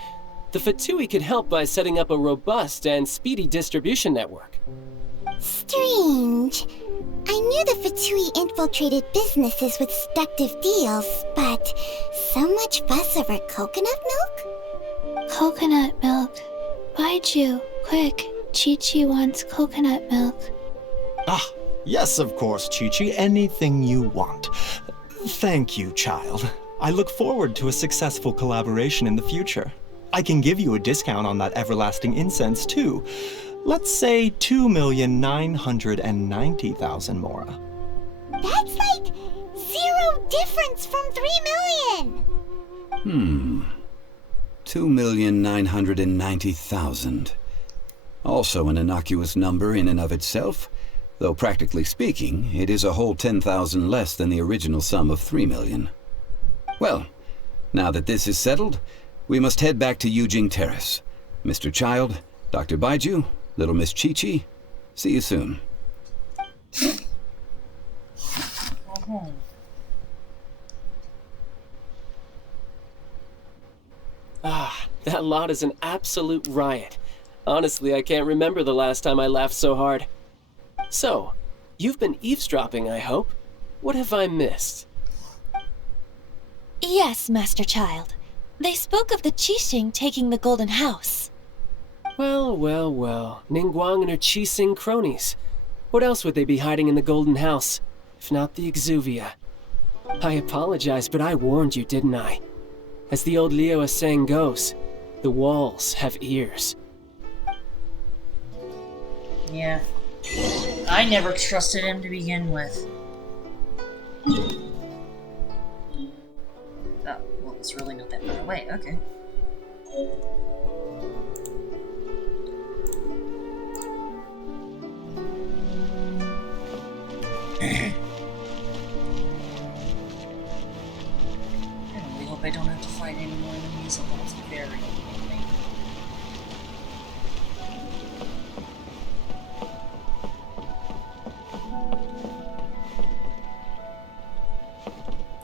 the Fatui could help by setting up a robust and speedy distribution network. Strange. I knew the Fatui infiltrated businesses with seductive deals, but so much fuss over coconut milk? Coconut milk. Baiju, quick. Qiqi wants coconut milk. Ah, yes, of course, Qiqi. Anything you want. Thank you, child. I look forward to a successful collaboration in the future. I can give you a discount on that everlasting incense, too. Let's say 2,990,000 mora. That's like 0 difference from 3 million! 2,990,000. Also an innocuous number in and of itself, though practically speaking, it is a whole 10,000 less than the original sum of 3 million. Well, now that this is settled, we must head back to Yujing Terrace. Mr. Child, Dr. Baiju, Little Miss Qiqi, see you soon. Ah, that lot is an absolute riot. Honestly, I can't remember the last time I laughed so hard. So, you've been eavesdropping, I hope? What have I missed? Yes, Master Child. They spoke of the Qixing taking the Golden House. Well, well, well. Ningguang and her Qixing cronies. What else would they be hiding in the Golden House, if not the Exuvia? I apologize, but I warned you, didn't I? As the old Liyue saying goes, the walls have ears. Yeah. I never trusted him to begin with. Oh, well, it's really not that far away. Okay. I really hope I don't have to fight any more enemies, although it's very annoying.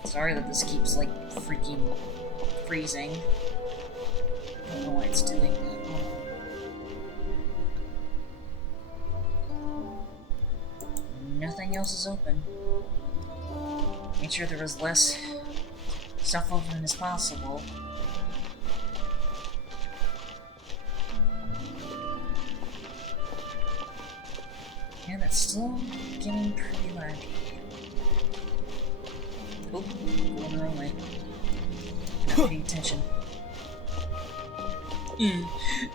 Sorry that this keeps, like, freaking freezing. I don't know why it's doing that. Nothing else is open. Made sure there was less stuff open as possible. And it's still getting pretty laggy. Oh, going the wrong way. Not paying attention.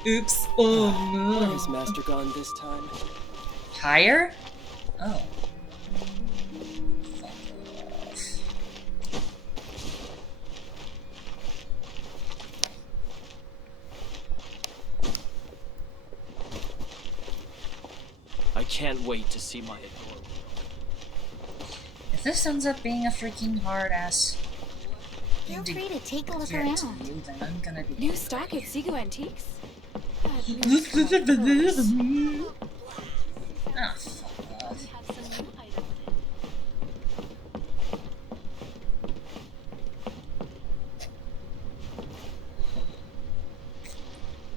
Oops. Oh no. Where has Master gone this time? Higher? Oh. Fuck off. I can't wait to see my adorable. If this ends up being a freaking hard-ass... Feel free to take a look get around. to you, then I'm gonna be... New stock at Sigo Antiques? Ah, fuck off.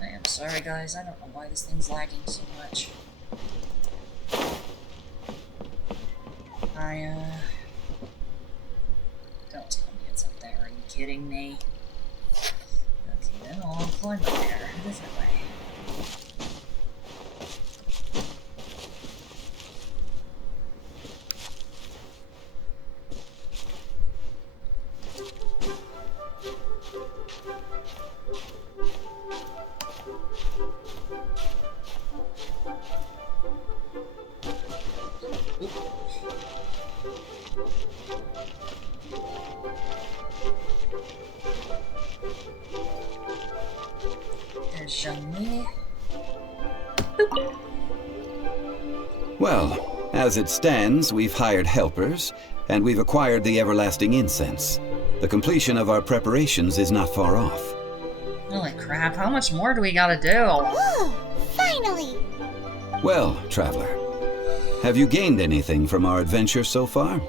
I am sorry, guys. I don't know why this thing's lagging so much. Don't tell me it's up there. Are you kidding me? Okay, then I'll climb up there. A different way. There's Zhongli. Well, as it stands, we've hired helpers, and we've acquired the everlasting incense. The completion of our preparations is not far off. Holy crap, how much more do we gotta do? Oh, finally! Well, traveler, have you gained anything from our adventure so far?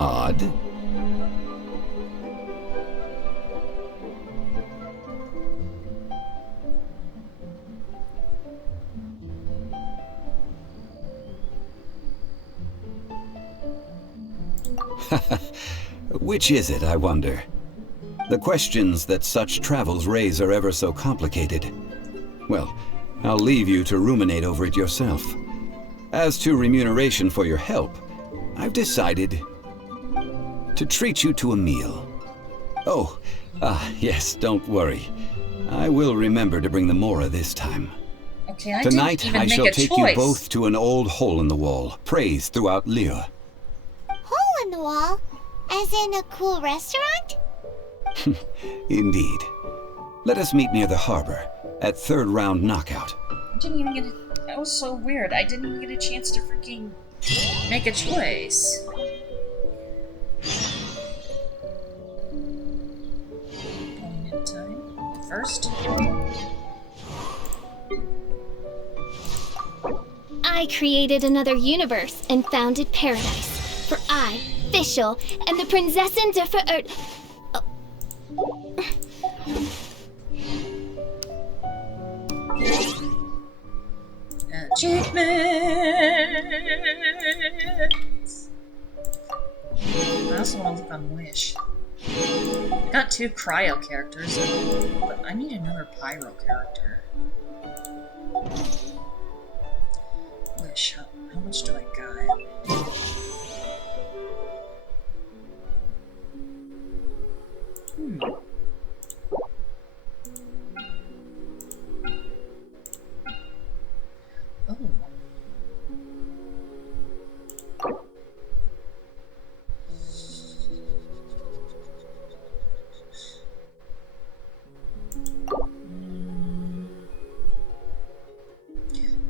Odd. Which is it, I wonder? The questions that such travels raise are ever so complicated. Well, I'll leave you to ruminate over it yourself. As to remuneration for your help, I've decided to treat you to a meal. Oh, yes, don't worry. I will remember to bring the Mora this time. Okay, Tonight, didn't even I make shall a take choice. you both to an old hole in the wall, praised throughout Liyue. Hole in the wall? As in a cool restaurant? Indeed. Let us meet near the harbor, at third round knockout. I didn't even get a... That was so weird. I didn't even get a chance to freaking make a choice. Going in time. First. I created another universe and founded paradise. For I, Fischl, am the Prinzessin de Achievements! I also want to look on Wish. I got 2 cryo characters, but I need another pyro character. Wish, how much do I got? Oh.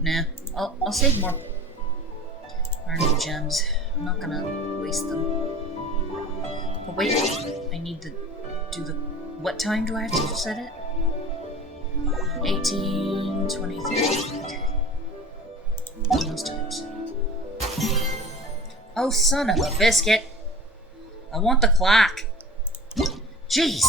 Nah, I'll save more Iron gems. I'm not gonna waste them. But wait, I need to do the... What time do I have to set it? 18:23. Okay. One of those times. Oh, son of a biscuit! I want the clock! Jeez!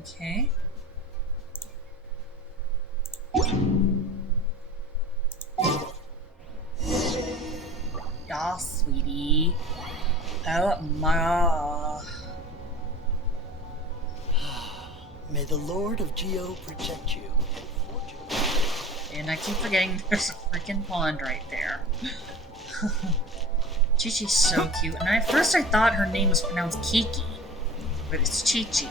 Okay. Yeah, sweetie. Oh my. May the Lord of Geo protect you. And I keep forgetting there's a freaking pond right there. Qiqi's so cute. And at first I thought her name was pronounced Qiqi, but it's Qiqi.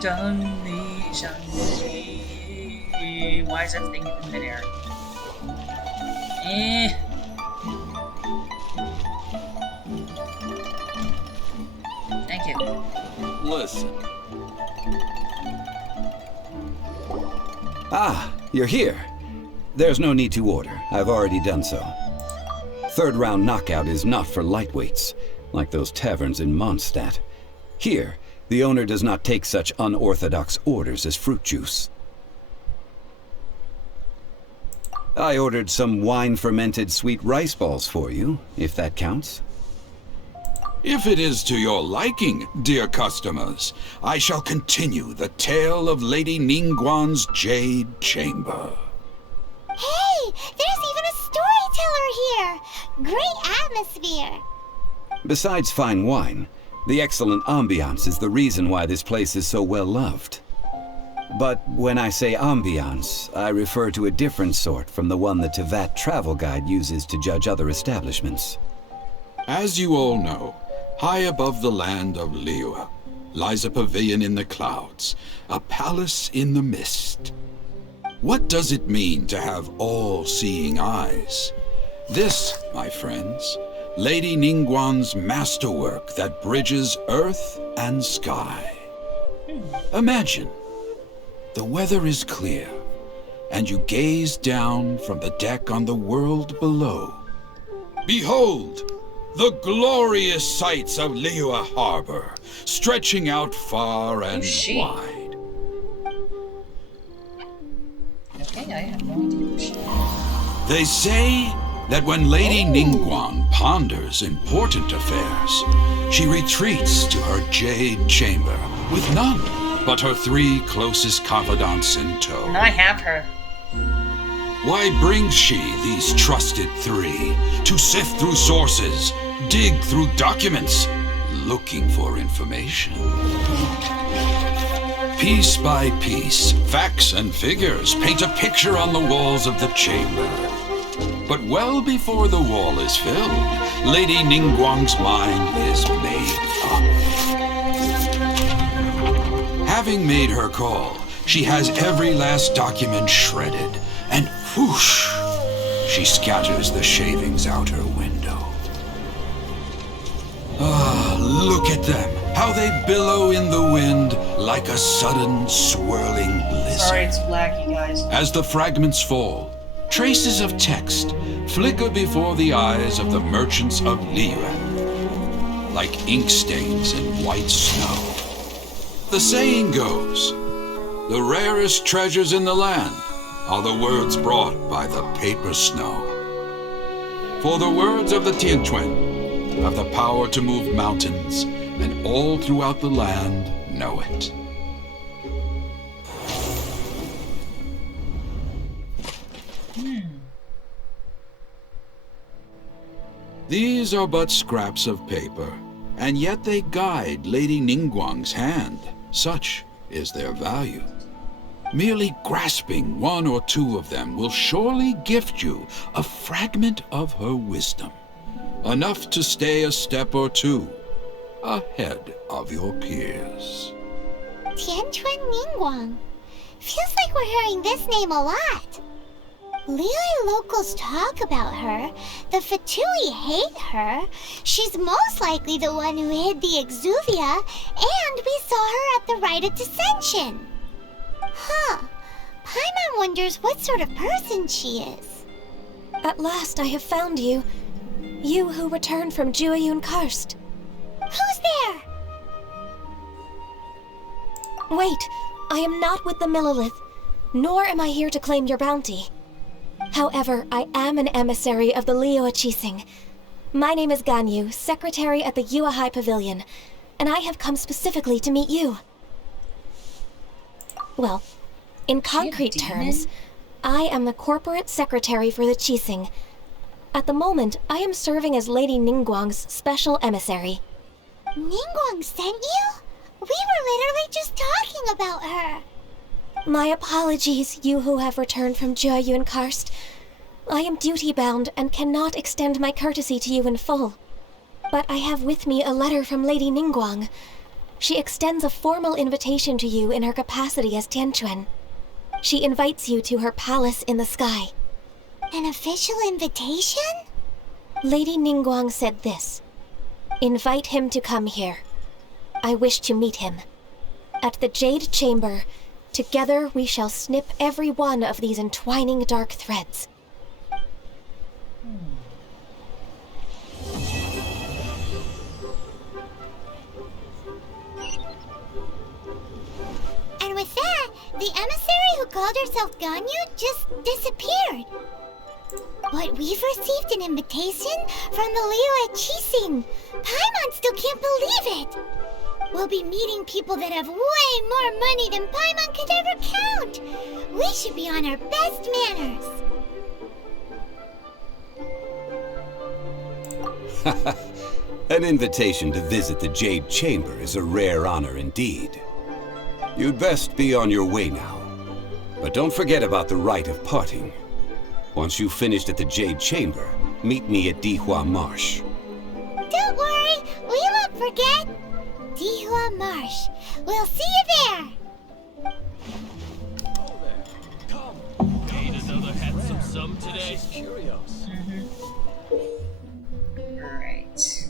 Zhongli, Zhongli. Why is everything in midair? Thank you. Listen. Ah, you're here. There's no need to order. I've already done so. Third round knockout is not for lightweights, like those taverns in Mondstadt. Here, the owner does not take such unorthodox orders as fruit juice. I ordered some wine-fermented sweet rice balls for you, if that counts. If it is to your liking, dear customers, I shall continue the tale of Lady Ningguang's Jade Chamber. Hey, there's even a storyteller here! Great atmosphere! Besides fine wine, the excellent ambiance is the reason why this place is so well loved. But when I say ambiance, I refer to a different sort from the one the Tevat travel guide uses to judge other establishments. As you all know, high above the land of Liyue lies a pavilion in the clouds, a palace in the mist. What does it mean to have all-seeing eyes? This, my friends, Lady Ningguang's masterwork that bridges earth and sky. Imagine, the weather is clear, and you gaze down from the deck on the world below. Behold, the glorious sights of Liyue Harbor, stretching out far and wide. Okay, I have no idea who she is. They say that when Lady Ningguang ponders important affairs, she retreats to her jade chamber with none but her 3 closest confidants in tow. And I have her. Why brings she these trusted 3 to sift through sources, dig through documents, looking for information? Piece by piece, facts and figures paint a picture on the walls of the chamber. But well before the wall is filled, Lady Ningguang's mind is made up. Having made her call, she has every last document shredded, and whoosh, she scatters the shavings out her window. Ah, look at them, how they billow in the wind like a sudden swirling blizzard. Sorry, it's black, you guys. As the fragments fall, traces of text flicker before the eyes of the merchants of Liyue, like ink stains in white snow. The saying goes, the rarest treasures in the land are the words brought by the paper snow. For the words of the Tianquan have the power to move mountains, and all throughout the land know it. These are but scraps of paper, and yet they guide Lady Ningguang's hand. Such is their value. Merely grasping 1 or 2 of them will surely gift you a fragment of her wisdom, enough to stay a step or 2 ahead of your peers. Tianquan Ningguang. Feels like we're hearing this name a lot. Liyue locals talk about her. The Fatui hate her. She's most likely the one who hid the Exuvia, and we saw her at the Rite of Dissension. Huh. Paimon wonders what sort of person she is. At last I have found you. You who returned from Jueyun Karst. Who's there? Wait, I am not with the Millelith, nor am I here to claim your bounty. However, I am an emissary of the Liyue Qixing. My name is Ganyu, secretary at the Yuehai Pavilion, and I have come specifically to meet you. Well, in concrete terms, I am the corporate secretary for the Qixing. At the moment, I am serving as Lady Ningguang's special emissary. Ningguang sent you? We were literally just talking about her. My apologies, you who have returned from Jueyun Karst. I am duty-bound and cannot extend my courtesy to you in full. But I have with me a letter from Lady Ningguang. She extends a formal invitation to you in her capacity as Tianquan. She invites you to her palace in the sky. An official invitation? Lady Ningguang said this. Invite him to come here. I wish to meet him. At the Jade Chamber, together we shall snip every one of these entwining dark threads. And with that, the emissary who called herself Ganyu just disappeared. But we've received an invitation from the Liyue Qixing. Paimon still can't believe it. We'll be meeting people that have way more money than Paimon could ever count. We should be on our best manners. An invitation to visit the Jade Chamber is a rare honor indeed. You'd best be on your way now. But don't forget about the rite of parting. Once you've finished at the Jade Chamber, meet me at Dihua Marsh. Don't worry, we won't forget. Dihua Marsh. We'll see you there. Need another handsome sum today? Curious. Right.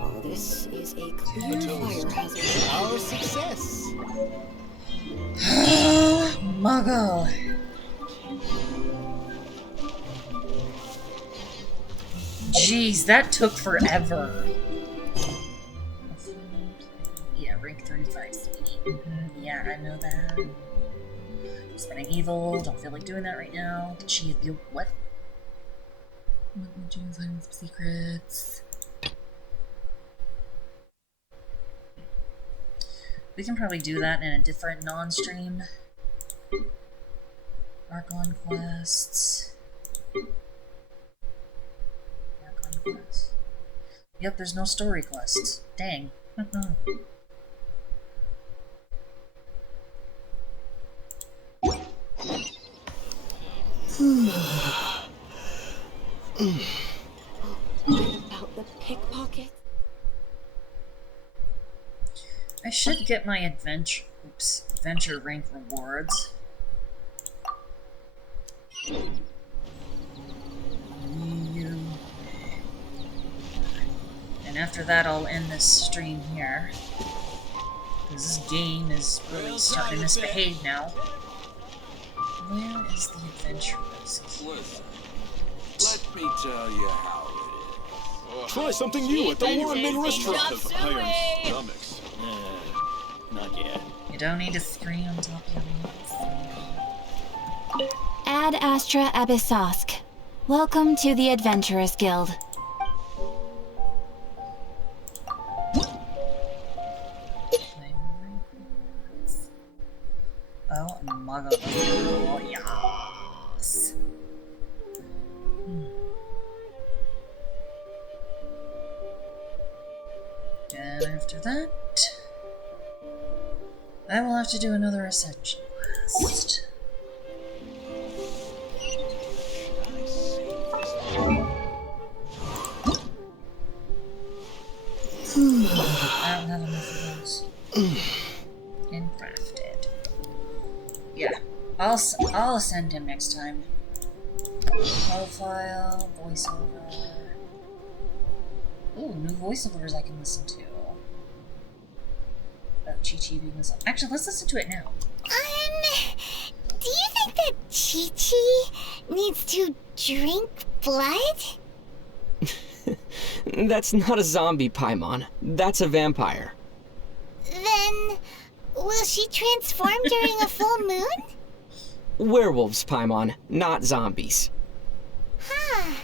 Oh, this is a clear fire hazard. Our success. Muggle. Jeez, that took forever. Yeah, rank 35 speed. Yeah, I know that. Spinning evil, don't feel like doing that right now. She you what? Secrets. We can probably do that in a different non-stream. Archon quests. Archon quests. Yep, there's no story quests. Dang. About the pickpocket? I should get my adventure rank rewards. And after that, I'll end this stream here. Because this game is really starting to misbehave now. Where is the adventurers? Listen, let me tell you how it is. Try something new at the one-man restaurant. Have iron stomachs. Not yet. You don't need to scream on top of your voice. Ad Astra Abyssosk. Welcome to the Adventurers Guild. Oh, muggle. Oh, yes. And after that, I will have to do another ascension quest. I don't have enough of those. And crafted. Yeah, I'll ascend him next time. Profile, voiceover. Ooh, new voiceovers I can listen to. Qiqi being this. Actually, let's listen to it now. Do you think that Qiqi needs to drink blood? That's not a zombie, Paimon. That's a vampire. Then, will she transform during a full moon? Werewolves, Paimon, not zombies. Huh.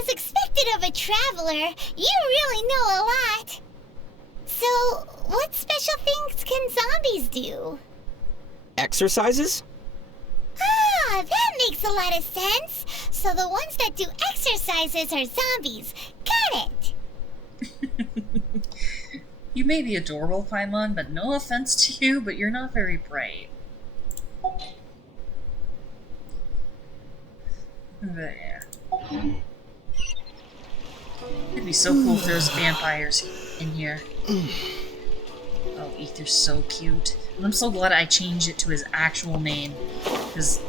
As expected of a traveler, you really know a lot. So, what special things can zombies do? Exercises? Ah, that makes a lot of sense. So the ones that do exercises are zombies. Got it. You may be adorable, Paimon, but no offense to you, but you're not very bright. But yeah. It'd be so cool if there's vampires in here. Oh, Ether's so cute. And I'm so glad I changed it to his actual name. Because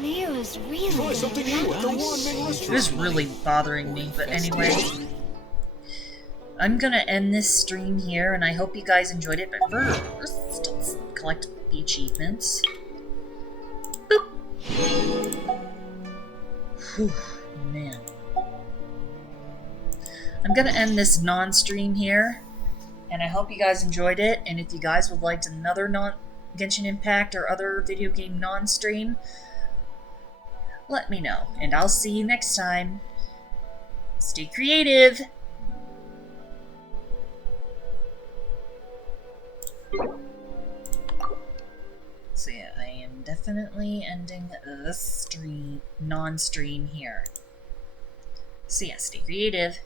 Leo's really Try something new at the one-man it was really bothering me. But anyway, I'm gonna end this stream here, and I hope you guys enjoyed it. But first, let's collect the achievements. Boop. Whew, man. I'm gonna end this non-stream here, and I hope you guys enjoyed it. And if you guys would like another Genshin Impact or other video game non-stream, let me know, and I'll see you next time. Stay creative! So yeah, I am definitely ending this non-stream here. So yeah, stay creative.